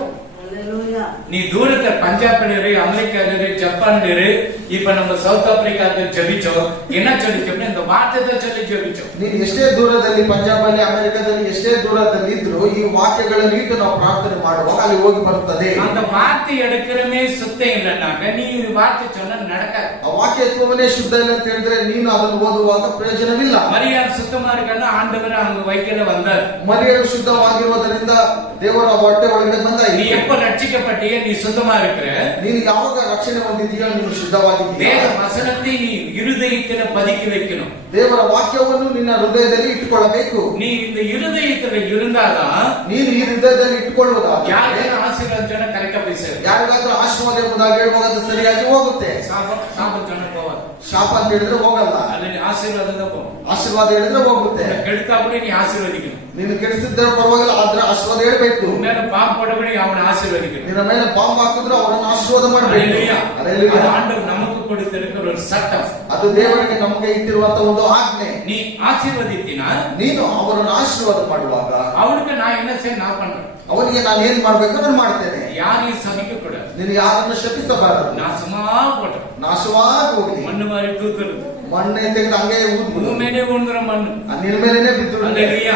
நீ தூரத்துல பஞ்சாப்ல இரு, அமெரிக்கால இரு, ஜப்பான்ல இரு, இப்ப நம்ம சவுத் ஆப்பிரிக்கால ஜெபிச்சோம். என்ன சொல்லிச்சோம்னா இந்த வார்த்தை தான் சொல்லி ஜெபிச்சோம். ನೀನು ಎಷ್ಟೇ ದೂರದಲ್ಲಿ, ಪಂಜಾಬ್ ಅಲ್ಲಿ, ಅಮೆರಿಕದಲ್ಲಿ ಎಷ್ಟೇ ದೂರದಲ್ಲಿ ಇದ್ರು ಈ ವಾಕ್ಯಗಳನ್ನು ಇಟ್ಟು ನಾವು ಪ್ರಾರ್ಥನೆ ಮಾಡುವಾಗ ಅಲ್ಲಿ ಹೋಗಿ ಬರುತ್ತದೆ. அந்த வார்த்தை எடுக்கிறமே சுத்தம் இல்லைன்னாக்க நீ வார்த்தை சொன்னா நடக்காது. ಆ ವಾಕ್ಯತ್ವವನ್ನೇ ಶುದ್ಧ ಇಲ್ಲ ಅಂತ ಹೇಳಿದ್ರೆ ನೀನು ಅದನ್ನು ಓದುವಾಗ ಪ್ರಯೋಜನವಿಲ್ಲ. மரியாதை சுத்தமா இருக்கன்னா ஆண்டவர் அவங்க வைக்கல வந்தார். ಮರಿಯಳು ಶುದ್ಧವಾಗಿರುವುದರಿಂದ ದೇವರ ಹೊಟ್ಟೆ ಒಳಗಡೆ ಬಂದ. நீ எப்ப ரட்சிக்கப்பட்டியே நீ சுத்தமா இருக்கிற, ನೀನು ಯಾವಾಗ ರಕ್ಷಣೆ ಹೊಂದಿದೆಯೋ ನೀನು ಶುದ್ಧವಾಗಿದ್ದೀಯ. வேத வசனத்தை நீ இருதயத்துல பதுக்கி வைக்கணும். ದೇವರ ವಾಕ್ಯವನ್ನು ನಿನ್ನ ಹೃದಯದಲ್ಲಿ ಇಟ್ಟುಕೊಳ್ಳಬೇಕು. நீ இந்த இருதயத்துல இருந்தாதான் ನೀನು ಈ ಹೃದಯದಲ್ಲಿ ಇಟ್ಟುಕೊಳ್ಳುವುದಾದ யாருக்கு ஆசீர்வாதம் கரெக்டா போய் சேரும். ಯಾರಿಗಾದ್ರೂ ಆಶೀರ್ವಾದ ಎಂಬುದಾಗಿ ಹೇಳುವಾಗ ಅದು ಸರಿಯಾಗಿ ಹೋಗುತ್ತೆ. சாபம் சொன்ன போவாது, ಶಾಪ ಅಂತ ಹೇಳಿದ್ರೆ ಹೋಗಲ್ಲ, ಅಲ್ಲಿ ஆசீர்வாதம் தான் போகும். ಆಶೀರ್ವಾದ ಹೇಳಿದ್ರೆ ಹೋಗುತ್ತೆ. கெடுத்தா கூட நீ ஆசீர்வதிக்கணும். ನೀನು ಕೆಡಿಸಿದ್ದರೆ ಪರವಾಗಿಲ್ಲ, ಆದ್ರೆ ಆಶೀರ್ವಾದ ಹೇಳ್ಬೇಕು. மேல பாம்பு போட கூட அவனை ஆசீர்வதிக்கணும். ನಿನ್ನ ಮೇಲೆ ಬಾಂಬ್ ಹಾಕಿದ್ರೆ ಅವರನ್ನು ಆಶೀರ್ವಾದ ಮಾಡಬೇಕು. அது ஆண்டவர் நமக்கு கொடுத்திருக்கிற ஒரு சட்டம். ಅದು ದೇವರಿಗೆ ನಮಗೆ ಇಟ್ಟಿರುವಂತ ಒಂದು ಆಜ್ಞೆ. நீ ஆசீர்வதித்தினா ನೀನು ಅವರನ್ನು ಆಶೀರ್ವಾದ ಮಾಡುವಾಗ அவனுக்கு நான் என்ன செய்ய நான் பண்றேன், ಅವನಿಗೆ ನಾನು ಏನ್ ಮಾಡ್ಬೇಕು ನಾನು ಮಾಡ್ತೇನೆ. யாரையும் சபிக்க கூடாது, ನೀನು ಯಾರನ್ನು ಶಪಿಸಬಾರದು. நாசமா போட்டோம், ನಾಶವಾಗಿ ಹೋಗ್ಲಿ. மண்ணு மாதிரி தூக்குறது, ಮಣ್ಣೆ ತೆಗೆದು ಹಂಗೆ ಊದ್ಬಿಡು. மேலே விழுந்துற மண்ணு. ನಿನ್ನ ಮೇಲೇನೆ ಬಿದ್ದು அல்லேலூயா.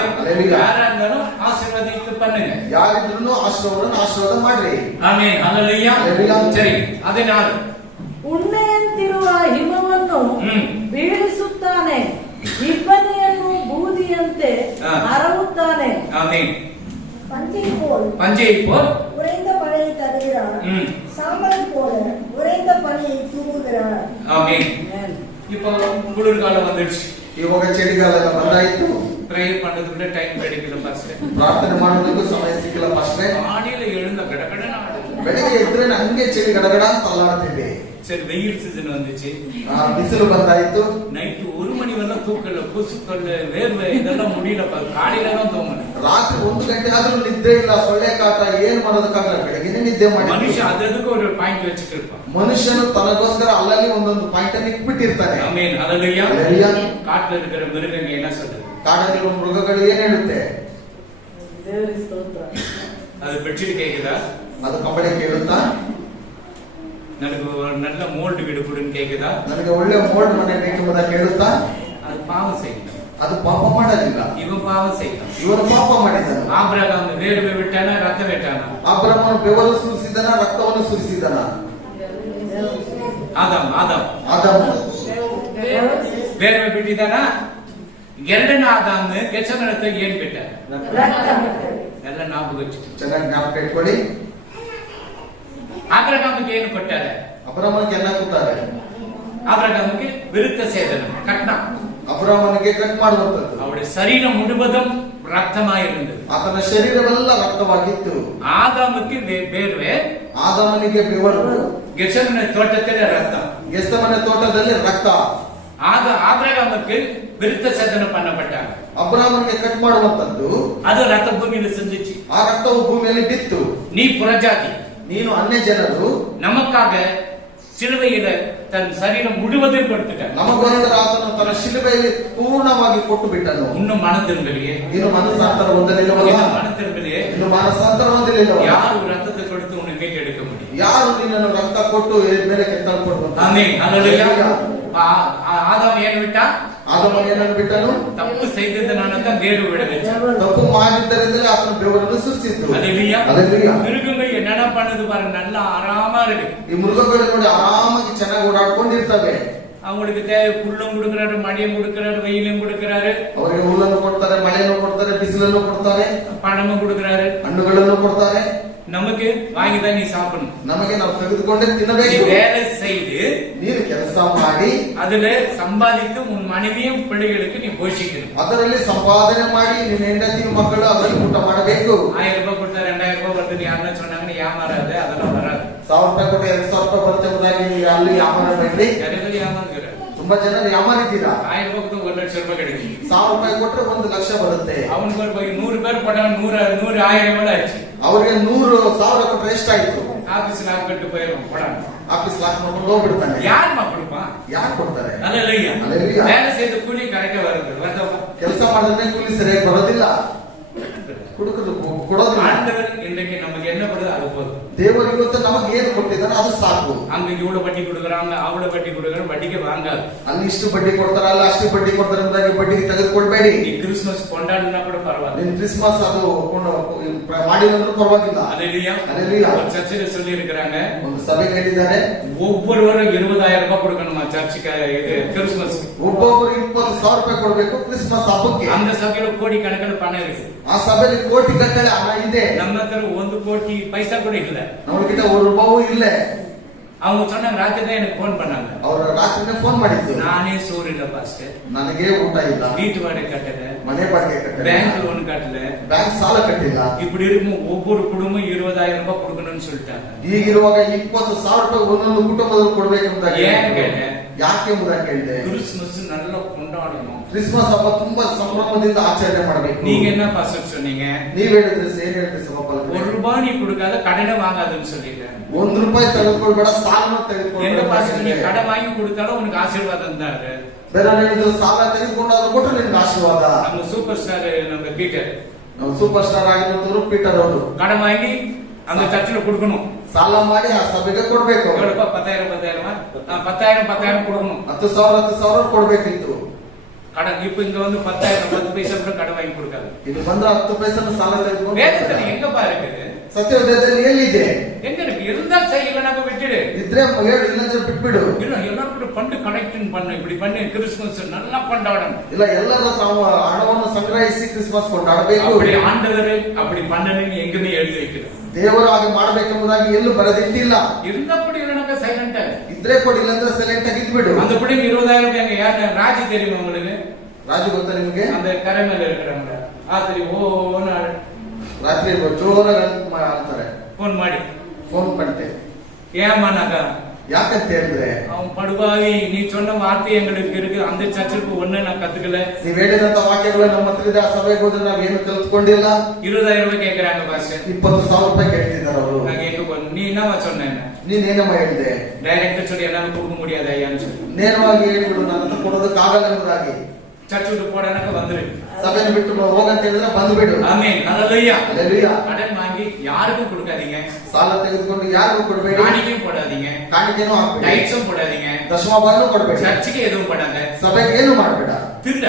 யாரா இருந்தாலும் ஆசீர்வதித்து பண்ணுங்க. ಯಾರಿದ್ರು ಆಶೀರ್ವಾದ ಮಾಡ್ರಿ. ஆமென். அல்லேலூயா. சரி, அதனால ಉಣ್ಣೆಯಂತಿರುವ ಹಿಮವನ್ನು ಬೀಳಿಸುತ್ತಾನೆ, ಇಬ್ಬನಿಯನ್ನು ಬೂದಿಯಂತೆ ಹರವುತ್ತಾನೆ. ஆமென். பஞ்சை போல் உறைந்த உறைந்த பனியை தருகிறார், சாம்பலை போல உறைந்த பனியை தூவுகிறார். ஆமென். இப்போ குளிர்காலம் வந்துடுச்சு, ಇವಾಗ ಚಳಿಗಾಲ ಎಲ್ಲ ಬಂದಾಯ್ತು. பிரேயர் பண்றதுக்கு டைம் கிடைக்கல பாஸ்டர், ಪ್ರಾರ್ಥನೆ ಮಾಡೋದಕ್ಕೂ ಸಮಯ ಸಿಕ್ಕಿಲ್ಲ ಪಾಸ್ಟ್ರೆ. காலையில எழுந்த கடகட ಬೆಳಿಗ್ಗೆ ಎದ್ರೆ ಹಂಗೆ ಚಳಿ ಗಡಗಡ ಅಂತ ಅಲ್ಲಾಡ್ತಿದ್ದೆ. சரி, வெயில் சீசன் வந்துச்சு, ಬಿಸಿಲು ಬಂದಾಯ್ತು. நைட்டு 1 மணி உடம்புல தூக்கல கூசுக்கொள்ளு வேர்வை இதெல்லாம் முடியலப்பா காலையில தான் தூங்கணும். ರಾತ್ರಿ 1 ಗಂಟೆ ಆದ್ರೂ ನಿದ್ದೆ ಇಲ್ಲ, ಸೊಳ್ಳೆ ಕಾಟ, ಏನ್ ಮಾಡೋದಕ್ಕಾಗಲ್ಲ. ಬೆಳಗ್ಗೆ ನಿದ್ದೆ ಮಾಡಿ ಮನುಷ್ಯ ಅದಕ್ಕೆ ஒரு ಪಾಯಿಂಟ್ வச்சிருப்பான். ಮನುಷ್ಯನು ತನಗೋಸ್ಕರ ಅಲ್ಲಲ್ಲಿ ಒಂದೊಂದು ಪಾಯಿಂಟ್ ಅನ್ನು ಇಟ್ಬಿಟ್ಟಿರ್ತಾನೆ. ಆಮೆನ್ ಹalleluya. ಹalleluya. ಕಾಟ್ல இருக்கிற மிருகங்க என்ன சொல்லுது? ಕಾಡಲ್ಲಿರುವ ಮೃಗಗಳು ಏನ್ ಹೇಳುತ್ತೆ? ದೇವರಿಗೆ ಸ್ತೋತ್ರ. அது பெட்ஷீட் கேக்குதா? ಅದು ಕಂಬಳಿ ಕೇಳುತ್ತಾ? ನನಗೆ நல்ல மோல்ட் வீடு கொடுன்னு கேக்குதா? ನನಗೆ ಒಳ್ಳೆ ಮೋಲ್ಡ್ ಮನೆ ಬೇಕೆಂಬುದಾಗಿ ಕೇಳುತ್ತಾ? அது பாவம் செய்யல. ಅದು ಪಾಪ ಮಾಡಲಿಲ್ಲ. இவன் பாவம் செய்யல. ಇವನು ಪಾಪ ಮಾಡಿದನು. ஆபிரகாம் வேர்வை விட்டானா ரத்தம் விட்டானா? ಅಬ್ರಹಾಮನು ಬೆವರು ಸುರಿಸಿದನ, ರಕ್ತವನ್ನು ಸುರಿಸಿದನ? ಆದಾಮ್ ಬೇರೆ ಬಿಟ್ಟಿದ್ದಾನ. ಎರಡನೇ ಆದಾಮ್ ಕೆಸರನ್ನ ಏನ್ ಬಿಟ್ಟ? ಎಲ್ಲ ಜ್ಞಾಪಕ ಚೆನ್ನಾಗಿ ಜ್ಞಾಪಕ ಇಟ್ಕೊಳ್ಳಿ. ಆಬ್ರಹಾಮಿಗೆ ಏನು ಕೊಟ್ಟಾರೆ? ಅಬ್ರಹಾಮನಿಗೆ ಎಲ್ಲ ಕೊಟ್ಟಾರೆ. ಆಬ್ರಹಾಮಿಗೆ ವಿರುದ್ಧ ಸೇದನ ಕಟ್ನ. ಅಬ್ರಹಾಮನಿಗೆ ಕಟ್ ಮಾಡುವಂತದ್ದು. ಅವಳ ಶರೀರ ಮುಳುಬದಂ ರಕ್ತಮಾயிருந்தது. ಆತನ ಶರೀರವೆಲ್ಲ ರಕ್ತವಾಗಿತ್ತು. ಆದಾಮಕ್ಕೆ ಬೇರ್ವೆ, ಆದಾಮನಿಗೆ ಬೆವರು, ಗೆಸಮನ ತೋಟದಲ್ಲಿ ರಕ್ತ, ಗೆಸ್ತಮನೆ ತೋಟದಲ್ಲಿ ರಕ್ತ. ಆಗ ಆಬ್ರಹಾಮಕ್ಕೆ ವಿರುದ್ಧ ಸೇದನ பண்ணப்பட்டாங்க. ಅಬ್ರಹಾಮನಿಗೆ ಕಟ್ ಮಾಡುವಂತದ್ದು ಅದು ರಕ್ತ ಭೂಮಿಯಲ್ಲಿ ಸಂಧಿಸಿ. ಆ ರಕ್ತವು ಭೂಮಿಯಲ್ಲಿ ಬಿತ್ತು. ನೀ ಪುರಜಾತಿ, ನೀನು ಅನ್ಯ ಜನರು நமக்காக சிலுவையில தன் சரீரம் முழுவதும் கொடுத்துட்டார். ನಮಗೋಸ್ಕರ ಆತನು ತನ್ನ ಶಿಲುಬೆಯಲ್ಲಿ ಪೂರ್ಣವಾಗಿ ಕೊಟ್ಟು ಬಿಟ್ಟನು. இன்னும் மனம் திரும்பலையே, ಇನ್ನು ಮನಸ್ಸಾಂತರ ಹೊಂದಲಿಲ್ಲವಲ್ಲ? மனம் திரும்பலையே. ಇನ್ನು ಮನಸ್ಸಾಂತರ ಹೊಂದಲಿಲ್ಲವಲ್ಲ? யாரு ரத்தத்தை கொடுத்து உன்னை மீட்டு எடுக்க முடியும்? ಯಾರು ನಿನ್ನನ್ನು ರಕ್ತ ಕೊಟ್ಟು ಮೇಲೆ ಕೆತ್ತಲ್ಪಡುವ? ஆமென் ஹalleluya. ஆதாம் ஏன் விட்டா? ಆದಾಮನು ಏನನ್ನು ಬಿಟ್ಟನು? தப்பு செய்ததனால தான் தேவ விட வச்சார். ತಪ್ಪು ಮಾಡಿದ್ದರಿಂದಲೇ ಆತನು ಬೆವರನ್ನು ಸೃಷ್ಟಿಸಿತು. ஹalleluya. ಹalleluya. மிருகங்கள் என்னடா பண்ணுது பாருங்க, நல்லா ஆರಾಮ இருக்கு. ಈ ಮೃಗಗಳು ನೋಡಿ ಆರಾಮಾಗಿ ಚೆನ್ನಾಗಿ ಓಡಾಡ್ಕೊಂಡಿರ್ತವೆ. அவங்களுக்கு தேவை புல்லும் கொடுக்கிறாரு, மழையும் கொடுக்கிறாரு, வெயிலும் கொடுக்கிறாரு, ಅವರಿಗೆ ಹುಲ್ಲನ್ನು ಕೊಡ್ತಾರೆ, ಮಳೆಯನ್ನು ಕೊಡ್ತಾರೆ, ಬಿಸಿಲನ್ನು ಕೊಡ್ತಾರೆ, பணமும் கொடுக்கிறாரு. ಹಣ್ಣುಗಳನ್ನು ಕೊಡ್ತಾರೆ. நமக்கு வாங்கிதான் நீ சாப்பிடணும். ನಮಗೆ ನಾವು ತೆಗೆದುಕೊಂಡೇ நீ ತಿನ್ನಬೇಕು. வேலை செய்து ನೀನು ಕೆಲಸ ಮಾಡಿ அதுல சம்பாதித்து உன் மனைவியும் பிள்ளைகளுக்கு நீ போஷிக்கணும். ಅದರಲ್ಲಿ ಸಂಪಾದನೆ ಮಾಡಿ ನಿನ್ನ ಹೆಂಡತಿ ಮಕ್ಕಳು ಅದರಲ್ಲಿ ಊಟ ಮಾಡಬೇಕು. 1000 ரூபாய் கொடுத்தா 2000 ரூபாய் வருது யாருன்னா சொன்னாங்கன்னு ஏமாறாது, அதெல்லாம் வராது. 1000 ರೂಪಾಯಿ ಕೊಟ್ಟು 2000 ರೂಪಾಯಿ ಬರುತ್ತೆ ಎಂಬುದಾಗಿ ಅಲ್ಲಿ ವ್ಯಾಪಾರ ಬೇಡ್ರಿ. நிறைய பேர் ஏமாந்துக்கிறாரு. ತುಂಬಾ ಜನರು ಯಾಮಾರಿದ್ದೀರಾ. 1000 ரூபாய் கொடுத்தா 1 லட்சம் ரூபாய் கிடைக்கும். 1000 ರೂಪಾಯಿ ಕೊಟ್ಟರೆ 1 ಲಕ್ಷ ಬರುತ್ತೆ. அவனுக்கு ஒரு 100 பேர் போட்டவன் 100 1000 கூட ஆச்சு. ಅವರಿಗೆ 100,000 ಕೊಟ್ಟರೆ ಎಷ್ಟಾಯ್ತು? ஆபீஸ்ல ஆப்பிட்டு போயிடும் போடாம. ಆಫೀಸ್ ಲಾಕ್ ಮಾಡ್ಕೊಂಡು ಹೋಗ್ಬಿಡ್ತಾನೆ. யாருமா கொடுப்பான்? ಯಾರು ಕೊಡ್ತಾರೆ? ஹalleluya. Hallelujah. வேலை செய்த கூலி கரெக்டா வருது வருதப்பா. ಕೆಲಸ ಮಾಡಿದ್ರೆ ಕೂಲಿ ಸರಿಯಾಗಿ ಬರೋದಿಲ್ಲ, ಕೊಡೋದಿಲ್ಲ. ஆண்டவர் இன்றைக்கு நமக்கு என்ன பண்ணுது அது போதும். ದೇವರು ಇವತ್ತು ನಮಗೆ ಏನು ಕೊಟ್ಟಿದ್ದಾನೆ ಅದು ಸಾಕು. அங்க இவ்வளவு வட்டி கொடுக்குறாங்க, அவ்வளவு வட்டி கொடுக்குறாங்க, வட்டிக்கு வாங்காது. ಅಲ್ಲಿ ಇಷ್ಟು ಬಡ್ಡಿ ಕೊಡ್ತಾರ, ಅಲ್ಲ ಅಷ್ಟು ಬಡ್ಡಿ ಕೊಡ್ತಾರೆ ಎಂಬುದಾಗಿ ಬಡ್ಡಿಗೆ ತೆಗೆದುಕೊಳ್ಬೇಡಿ. நீ கிறிஸ்துமஸ் கொண்டாடினா கூட பரவாயில்ல. ನಿನ್ ಕ್ರಿಸ್ಮಸ್ ಅದು ಮಾಡಿದ್ರು ಪರವಾಗಿಲ್ಲ. ஹalleluya. Hallelujah. ஒரு சர்ச்சில் சொல்லி இருக்கிறாங்க, ಒಂದು ಸಭೆಗೆ ಹೇಳಿದ್ದಾರೆ ஒவ்வொருவரும் 20,000 ரூபாய் கொடுக்கணுமா சர்ச்சுக்கு இது கிறிஸ்துமஸ். ಒಬ್ಬೊಬ್ಬರು 20,000 ರೂಪಾಯಿ ಕೊಡ್ಬೇಕು ಕ್ರಿಸ್ಮಸ್ ಹಬ್ಬಕ್ಕೆ. அந்த சபையில கோடி கணக்கில் பணம் இருக்கு. ಆ ಸಭೆಯಲ್ಲಿ ಕೋಟಿ ಗಟ್ಟಲೆ ಹಣ ಇದೆ. நம்ம ಹತ್ರ 1 கோடி பைசா கூட இல்ல. ನಮ್ಮಗಿಂತ 1 ರೂಪಾಯಿ ಇಲ್ಲ. அவங்க சொன்னாங்க, ராத்திரி தான் எனக்கு போன் பண்ணாங்க. ಅವರು ರಾತ್ರಿನೇ ಫೋನ್ ಮಾಡಿದ್ರು. நானே சோறு இல்ல பாஸ்டர், ನನಗೆ ಊಟ ಇಲ್ಲ, வீட்டு வாடகை கட்டல, ಮನೆ ಬಾಡಿಗೆ ಕಟ್ಟಲ್ಲ, பேங்க் லோன் கட்டல, ಬ್ಯಾಂಕ್ ಸಾಲ ಕಟ್ಟಿಲ್ಲ. இப்படி இருக்கும் ஒவ்வொரு குடும்பம் 20,000 ரூபாய் கொடுக்கணும்னு சொல்லிட்டாங்க. ಈಗಿರುವಾಗ 20,000 ರೂಪಾಯಿ ಒಂದೊಂದು ಕುಟುಂಬದಲ್ಲಿ ಕೊಡ್ಬೇಕಂತ ஏன் கேட்டேன்? ಯಾಕೆ ಎಂಬುದಾಗಿ ಕೇಳಿದೆ. கிறிஸ்துமஸ் நல்லா கொண்டாடணும். ಕ್ರಿಸ್ಮಸ್ ಹಬ್ಬ ತುಂಬಾ ಸಂಭ್ರಮದಿಂದ ಆಚರಣೆ ಮಾಡಬೇಕು. நீங்க என்ன பாஸ்டர் சொன்னீங்க? ನೀವ್ ಹೇಳಿದ್ರೆ ಏನ್ ಹೇಳಿದ್ರೆ ಸಭಾಪಾಲಕರೇ? 1 ரூபாய் நீ கொடுக்காத, கடனை வாங்காதுன்னு சொல்லிட்டேன். 1 ರೂಪಾಯಿ ತೆಗೆದುಕೊಳ್ಬೇಡ, ಸಾಲ எந்த ತೆಗೆದುಕೊಳ್ಬೇಡ. பாஸ்டர் நீ கடன் வாங்கி கொடுத்தாலும் உனக்கு ஆசீர்வாதம் தான். ಬೇರೆ ಹೇಳಿದ್ರು ಸಾಲ ತೆಗೆದುಕೊಂಡಾದ್ರೂ ಕೊಟ್ಟರೆ ನಿನ್ಗೆ ಆಶೀರ್ವಾದ. நம்ம சூப்பர் ஸ்டார் நம்ம பீட்டர் ಸೂಪರ್ ಸ್ಟಾರ್ ಆಗಿರುವಂತವ್ರು ಪೀಟರ್ ಅವರು கடன் வாங்கி அந்த சர்ச்சில் கொடுக்கணும். ಸಾಲ ಮಾಡಿ ಆ ಸಭೆಗೆ ಕೊಡ್ಬೇಕು. எவ்வளவுப்பா? 10,000 கொடுக்கணும். 10,000 ಕೊಡ್ಬೇಕಿತ್ತು. கடன் இப்ப இங்க வந்து 10 பைசா கூட கடன் வாங்கி கொடுக்காது. ಇದು ಬಂದ್ರೆ 10 ಪೈಸೆ ಸಾಲ ತೆಗೆದುಕೊಂಡು வேதத்துல எங்கப்பா இருக்குது? ಸತ್ಯವೇದದಲ್ಲಿ ಎಲ್ಲಿದೆ? எங்க இருக்கு? இருந்தா செய்யலனாக்க விட்டுடு. ಇದ್ರೆ ಹೇಳು, ಇಲ್ಲಂದ್ರೆ ಬಿಟ್ಬಿಡು. இல்ல எல்லாரும் கூட ஃபண்ட் கலெக்ஷன் பண்ணு, இப்படி பண்ணி கிறிஸ்துமஸ் நல்லா கொண்டாடணும். ಇಲ್ಲ, ಎಲ್ಲರ ತಾವು ಹಣವನ್ನು ಸಂಗ್ರಹಿಸಿ ಕ್ರಿಸ್ಮಸ್ ಕೊಂಡಾಡಬೇಕು. அப்படி ஆண்டவர் அப்படி பண்ணணும்னு எங்குமே எழுதி வைக்கிறது. ದೇವರು ಹಾಗೆ ಮಾಡಬೇಕೆಂಬುದಾಗಿ ಎಲ್ಲೂ ಬರೆದಿಟ್ಟಿಲ್ಲ. இருந்தபடி இல்லைனாக்க ಸೈಲೆಂಟ್ ಇದ್ರೆ ಕೊಡಿ, ಇಲ್ಲಂದ್ರೆ ಸೈಲೆಂಟ್ ಆಗಿ ಇದ್ಬಿಡು. அந்த பிடி 20,000 ரூபாய் யாரு? ராஜி தெரியுமா உங்களுக்கு? ರಾಜು ಗೊತ್ತಾ ನಿಮಗೆ? அந்த கரை மேல இருக்கிறவங்க ஆத்திரி ஓன்னு ರಾತ್ರಿ ಜೋರಾಗಿ ಅಂತಾರೆ, ಫೋನ್ ಮಾಡಿ ಫೋನ್ ಪಡ್ತೆ. ஏமானாக்கா ಯಾಕಂತ ಹೇಳಿದ್ರೆ அவன் படுவாவி நீ சொன்ன வார்த்தை எங்களுக்கு இருக்கு அந்த சர்ச்சுக்கு ஒண்ணு நான் கத்துக்கல. ನೀವ್ ಹೇಳಿದಂತ ವಾಕ್ಯಗಳು ನಮ್ಮ ಹತ್ರ ಇದೆ, ಆ ಸಭೆಗೆ ಹೋದ್ರೆ ನಾವೇನು ಕಲ್ತ್ಕೊಂಡಿಲ್ಲ. 20,000 ரூபாய் கேக்குறாங்க பாஸ்டர். 20,000 ರೂಪಾಯಿ ಕೇಳ್ತಿದ್ದಾರೆ ಅವರು. நான் கேட்க நீ என்னவா சொன்ன? ನೀನೇನಮ್ಮ ಹೇಳಿದೆ? டைரக்டா சொல்லி என்னால கொடுக்க முடியாது ஐயான்னு சொல்லி ನೇರವಾಗಿ ಹೇಳಿಬಿಡು, ನನ್ನ ಕೊಡೋದಕ್ಕಾಗಲ್ಲ ಎಂಬುದಾಗಿ. சர்ச் விட்டு போடானக்க வந்துரு, ಸಭೆನ ಬಿಟ್ಟು ಹೋಗಂತ ಹೇಳಿದ್ರೆ ಬಂದು ಬಿಡು. ஆமென் ஹalleluya. ஹalleluya. கடன் வாங்கி யாருக்கும் கொடுக்காதீங்க, ಸಾಲ ತೆಗೆದುಕೊಂಡು ಯಾರಿಗೂ ಕೊಡಬೇಡಿ, காணிக்கையும் போடாதீங்க, ಕಾಣಿಕೆನೂ ಹಾಕಬೇಡಿ, டைட்ஸும் போடாதீங்க, ದಶಮಭಾಗನೂ ಕೊಡಬೇಡಿ, சர்ச்சுக்கு எதுவும் பண்ணாத, ಸಭೆಗೆ ಏನು ಮಾಡಬೇಡ, திருட.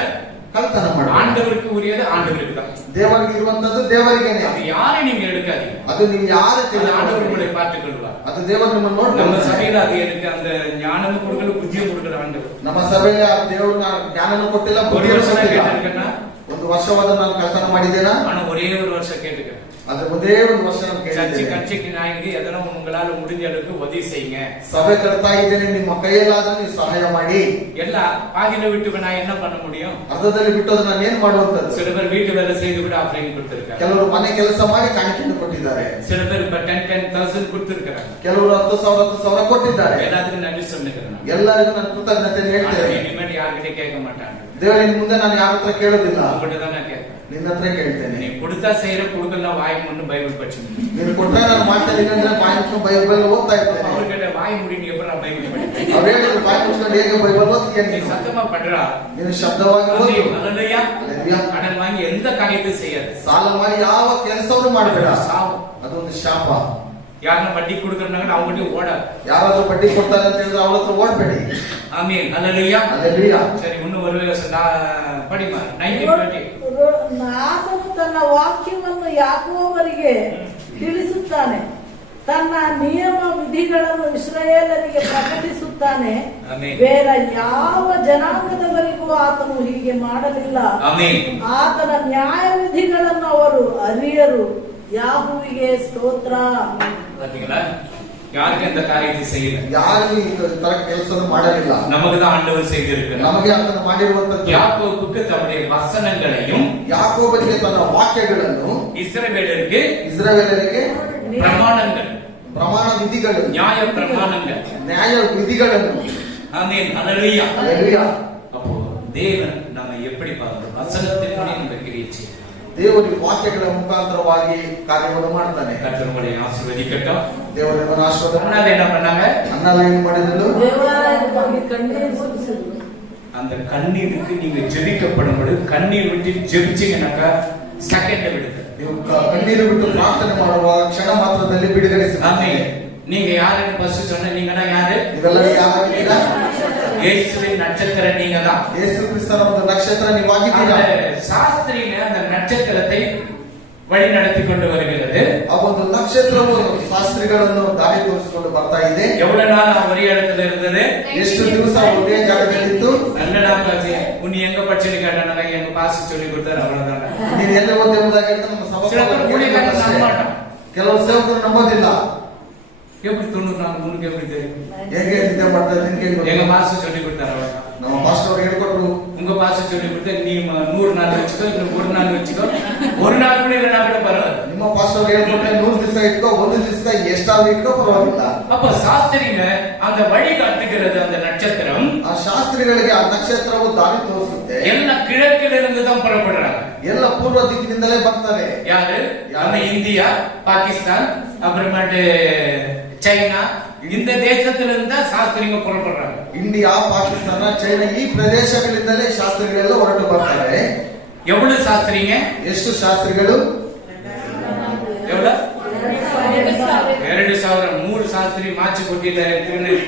ಕಳ್ತನ ಮಾಡ. ஆண்டவருக்கு உரியது ஆண்டவருக்கு தான், ದೇವರಿಗೆ ಇರುವಂತದ್ದು ದೇವರಿಗೇನೆ. அது யாரை நீங்க எடுக்காதீங்க, ಅದು ನೀವು ಯಾರು அது ஆண்டவர் உங்களை பார்த்துக் கொள்வார். ಅದು ದೇವರು ನಿಮ್ಮನ್ನು நம்ம ನೋಡ್ತಾರೆ. சபையில அது எனக்கு அந்த ஞானமும் கொடுக்கல புத்தியும் கொடுக்கல ஆண்டவர். ನಮ್ಮ ಸಭೆಯಲ್ಲಿ ಆ ದೇವರು ಜ್ಞಾನನೂ ಕೊಟ್ಟಿಲ್ಲ, ஒரு ಬುದ್ಧಿಯೂ வருஷம் ಕೊಟ್ಟಿಲ್ಲ. கேட்டிருக்கேன்னா, ಒಂದು ವರ್ಷವಾದ ನಾನು ಕಳ್ತನ ಮಾಡಿದ್ದೇನಾ? ஆனா ஒரே ஒரு வருஷம் கேட்டுக்க. ಅದ್ರ ಒಂದೇ ಒಂದು ವರ್ಷ ನಾನು சர்ச்சு ಕೇಳಿದ್ದೇನೆ. கட்சிக்கு நான் இங்க எதனா உங்களால முடிஞ்ச அளவுக்கு உதவி செய்யுங்க. ಸಭೆ ಕಟ್ತಾ ಇದ್ದೇನೆ, ನಿಮ್ಮ ಕೈಯಲ್ಲಾದ್ರೂ ನೀವು ಸಹಾಯ ಮಾಡಿ. ಎಲ್ಲ பாதியில விட்டு நான் என்ன பண்ண முடியும்? ಅರ್ಧದಲ್ಲಿ ಬಿಟ್ಟೋದ್ರೆ ನಾನು ಏನ್ ಮಾಡುವಂತದ್ದು? சில பேர் வீட்டு வேலை செய்து கூட ஆஃபரிங் கொடுத்திருக்காங்க, ಕೆಲವರು ಮನೆ ಕೆಲಸ ಮಾಡಿ ಕಾಣಿಕೆಯನ್ನು ಕೊಟ್ಟಿದ್ದಾರೆ, சில பேர் இப்ப 10,000 கொடுத்திருக்காங்க. ಕೆಲವರು 10,000 ಕೊಟ್ಟಿದ್ದಾರೆ. எல்லாத்துக்கும் நன்றி சொல்லுகிறேன். ಎಲ್ಲರಿಗೂ ನಾನು ಕೃತಜ್ಞತೆ ಹೇಳ್ತೇನೆ. இனிமேல் யார்கிட்ட கேட்க மாட்டாங்க, ದೇವರಿನ ಮುಂದೆ ನಾನು ಯಾರ ಹತ್ರ ಕೇಳೋದಿಲ್ಲ, உங்ககிட்ட தான் நான் கேட்பேன். ನಿನ್ನ ಹತ್ರ ಕೇಳ್ತೇನೆ. நீ கொடுத்தா செய்யற கொடுக்கலாம் வாய் முன்னு பைபிள் படிச்சு ನೀನು ಕೊಟ್ಟರೆ ನಾನು ಮಾಡ್ತಾ ಇದ್ದೀನಿ ಅಂದ್ರೆ ಬಾಯಿ ಮುಚ್ಕೊಂಡು ಬೈಬಲ್ ಓದ್ತಾ ಇರ್ತೇನೆ. அவர்கிட்ட வாய் முடி நீ எப்பறம் பைபிள் படிப்பீங்க? ಅವ್ರು ಹೇಳಿದ್ರು ಬಾಯಿ ಮುಚ್ಕೊಂಡು ಹೇಗೆ ಬೈಬಲ್ ಓದ್ತೀಯ நீ ನೀನು? சத்தமா பண்றா, ನೀನು ಶಬ್ದವಾಗಿ ಓದು. ஹalleluya. Hallelujah. கடன் வாங்கி எந்த காரியத்தையும் செய்யாது, ಸಾಲ ಮಾಡಿ ಯಾವ ಕೆಲಸವನ್ನು ಮಾಡಬೇಡ, சாவு. ಅದೊಂದು ಶಾಪ. யாருன்னா வட்டி கொடுக்கறனால அவங்ககிட்ட ஓடாது. ಯಾರಾದ್ರೂ ಬಡ್ಡಿ ಕೊಡ್ತಾರೆ ಅಂತ ಹೇಳಿದ್ರೆ ಅವ್ರ ಹತ್ರ ಓಡ್ಬೇಡಿ. ஆமென் ஹalleluya. Hallelujah. சரி, இன்னும் ஒரு படிமா 1920. ಆತನು ತನ್ನ ವಾಕ್ಯವನ್ನು ಯಾಕೋಬರಿಗೆ ತಿಳಿಸುತ್ತಾನೆ, ತನ್ನ ನಿಯಮ ವಿಧಿಗಳನ್ನು ಇಸ್ರಾಯೇಲರಿಗೆ ಪ್ರಕಟಿಸುತ್ತಾನೆ. ಆಮೆನ್. ಬೇರೆ ಯಾವ ಜನಾಂಗದವರಿಗೂ ಆತನು ಹೀಗೆ ಮಾಡಲಿಲ್ಲ. ஆமென். ಆತನ ನ್ಯಾಯ ವಿಧಿಗಳನ್ನು ಅವರು ಅರಿಯರು. ಯಾಹುವಿಗೆ ಸ್ತೋತ್ರ. பாத்தீங்களா, யாருக்கு இந்த காரியத்தை செய்யல, ಯಾರಿಗೂ ಈ ತರ ಕೆಲಸವನ್ನು ಮಾಡಲಿಲ್ಲ, நமக்கு தான் ஆண்டவர் செய்திருக்கிறார். ನಮಗೆ ಅದನ್ನು ಮಾಡಿರುವಂತದ್ದು. யாக்கோபுக்கு தம்முடைய வசனங்களையும் ಯಾಕೋಬನಿಗೆ ತನ್ನ ವಾಕ್ಯಗಳನ್ನು, இஸ்ரவேலருக்கு ಇಸ್ರಾಯೇಲರಿಗೆ பிரமாணங்கள், ಪ್ರಮಾಣ ವಿಧಿಗಳು, நியாய பிரமாணங்கள், ನ್ಯಾಯ ವಿಧಿಗಳನ್ನು. ஆமென் ஹalleluya. Hallelujah. அப்போ தேவன் நம்ம எப்படி பார்க்கிறோம்? வசனத்தின்படி நம்ம கிரியை செய்யணும். ದೇವರು ವಾಕ್ಯಗಳ ಮುಖಾಂತರವಾಗಿ ಕಾರ್ಯವನ್ನು ಮಾಡ್ತಾನೆ. கர்த்தர் உங்களை ஆசீர்வதிக்கட்டும். ದೇವರು ನಿಮ್ಮನ್ನು ಆಶೀರ್ವಾದ ಮಾಡಿ. அண்ணாது என்ன பண்ணாங்க? ಅನ್ನಲ್ಲ ಏನು ಮಾಡಿದ್ರು? ದೇವಾಲಯದಲ್ಲಿ ಕಣ್ಣೀರು ಸುರಿಸಿದ್ರು. அந்த கண்ணீருக்கு நீங்க ஜெபிக்கப்படும் பொழுது கண்ணீர் விட்டு ஜெபிச்சீங்கன்னாக்கா செகண்ட் விடுது. ನೀವು ಕಣ್ಣೀರು ಬಿಟ್ಟು ಪ್ರಾರ್ಥನೆ ಮಾಡುವಾಗ ಕ್ಷಣ ಮಾತ್ರದಲ್ಲಿ ಬಿಡುಗಡೆ ಸಿಗುತ್ತೆ. ஆமென். நீங்க யாருன்னு ஃபர்ஸ்ட் சொன்ன, நீங்கனா யாரு? ಇವೆಲ್ಲರೂ ಯಾರಾಗಿದ್ದೀರಾ? இயேசுவின் நட்சத்திரம் நீங்க தான். ಯೇಸು ಕ್ರಿಸ್ತನ ಒಂದು ನಕ್ಷತ್ರ ನೀವಾಗಿದ್ದೀರಾ. சாஸ்திரிங்க அந்த நட்சத்திரத்தை வழி நடத்தி கொண்டு வருகிறது. ಆ ಒಂದು ನಕ್ಷತ್ರವು ಶಾಸ್ತ್ರಿಗಳನ್ನು ದಾರಿ ತೋರಿಸಿಕೊಂಡು ಬರ್ತಾ ಇದೆ. எவ்வளவு நாள் ஒரே இடத்துல இருந்தது? ಎಷ್ಟು ದಿವಸ ಒಂದೇ ಜಾಗದಲ್ಲಿತ್ತು? நல்லடா பாஜி, உன்னை எங்க படிச்சுன்னு கேட்டாங்க, எங்க பாஸ் சொல்லி கொடுத்தாரு, அவ்வளவுதான். ನೀನು ಎಲ್ಲಿ ಓದಿ ಎಂಬುದಾಗಿ ಹೇಳ್ತಾ ನಮ್ಮ சிலர் ஊழியக்காரர் நம்ப மாட்டான். ಕೆಲವು ಸೇವಕರು ನಂಬೋದಿಲ್ಲ. எப்படி 94 உனக்கு எப்படி தெரியும்? ಹೇಗೆ ನಿದ್ದೆ ಮಾಡ್ತಾರೆ ನಿನ್ಗೆ ಹೆಂಗ್ எங்க ಗೊತ್ತು? பாஸ் சொல்லி கொடுத்தாரு, அவ்வளவுதான். ನಮ್ಮ ಪಾಸ್ಟರ್ ಅವರು ಹೇಳ್ಕೊಟ್ರು. உங்க பாஸ் சொல்லி கொடுத்து நீ 100 நாள் வச்சுக்கோ, இன்னும் 1 நாள் வச்சுக்கோ, ஒரு நாள் கூட இல்லைன்னா கூட பரவாயில்ல. ನಿಮ್ಮ ಪಾಸ್ಟರ್ ಅವರು ಹೇಳ್ಕೊಟ್ರೆ 100 ದಿವಸ ಇಟ್ಕೋ, ಒಂದು ದಿವಸ ಎಷ್ಟಾದ್ರೂ ಇಟ್ಕೋ ಪರವಾಗಿಲ್ಲ. அப்ப சாஸ்திரிங்க அந்த வழி காட்டுகிறது அந்த நட்சத்திரம். ಆ ಶಾಸ್ತ್ರಿಗಳಿಗೆ ಆ ನಕ್ಷತ್ರವು ದಾರಿ ತೋರಿಸುತ್ತೆ. ಎಲ್ಲ கிழக்கில இருந்து தான் புறப்படுறாங்க. ಎಲ್ಲ ಪೂರ್ವ ದಿಕ್ಕಿನಿಂದಲೇ ಬರ್ತಾರೆ. யாரு? நம்ம இந்தியா, பாகிஸ்தான், அப்புறமேட்டு சைனா, இந்த தேசத்துல இருந்தா சாஸ்திரிங்க புறப்படுறாங்க. ಇಂಡಿಯಾ, ಪಾಕಿಸ್ತಾನ, ಚೈನಾ ಈ ಪ್ರದೇಶಗಳಿಂದಲೇ ಶಾಸ್ತ್ರಿಗಳೆಲ್ಲ ಹೊರಟು ಬರ್ತಾರೆ. எவ்வளவு சாஸ்திரிங்க? ಎಷ್ಟು ಶಾಸ್ತ್ರಿಗಳು? எவ்வளவு? 2,000. 3 சாஸ்திரி மாச்சு கொட்டிட்டாரு.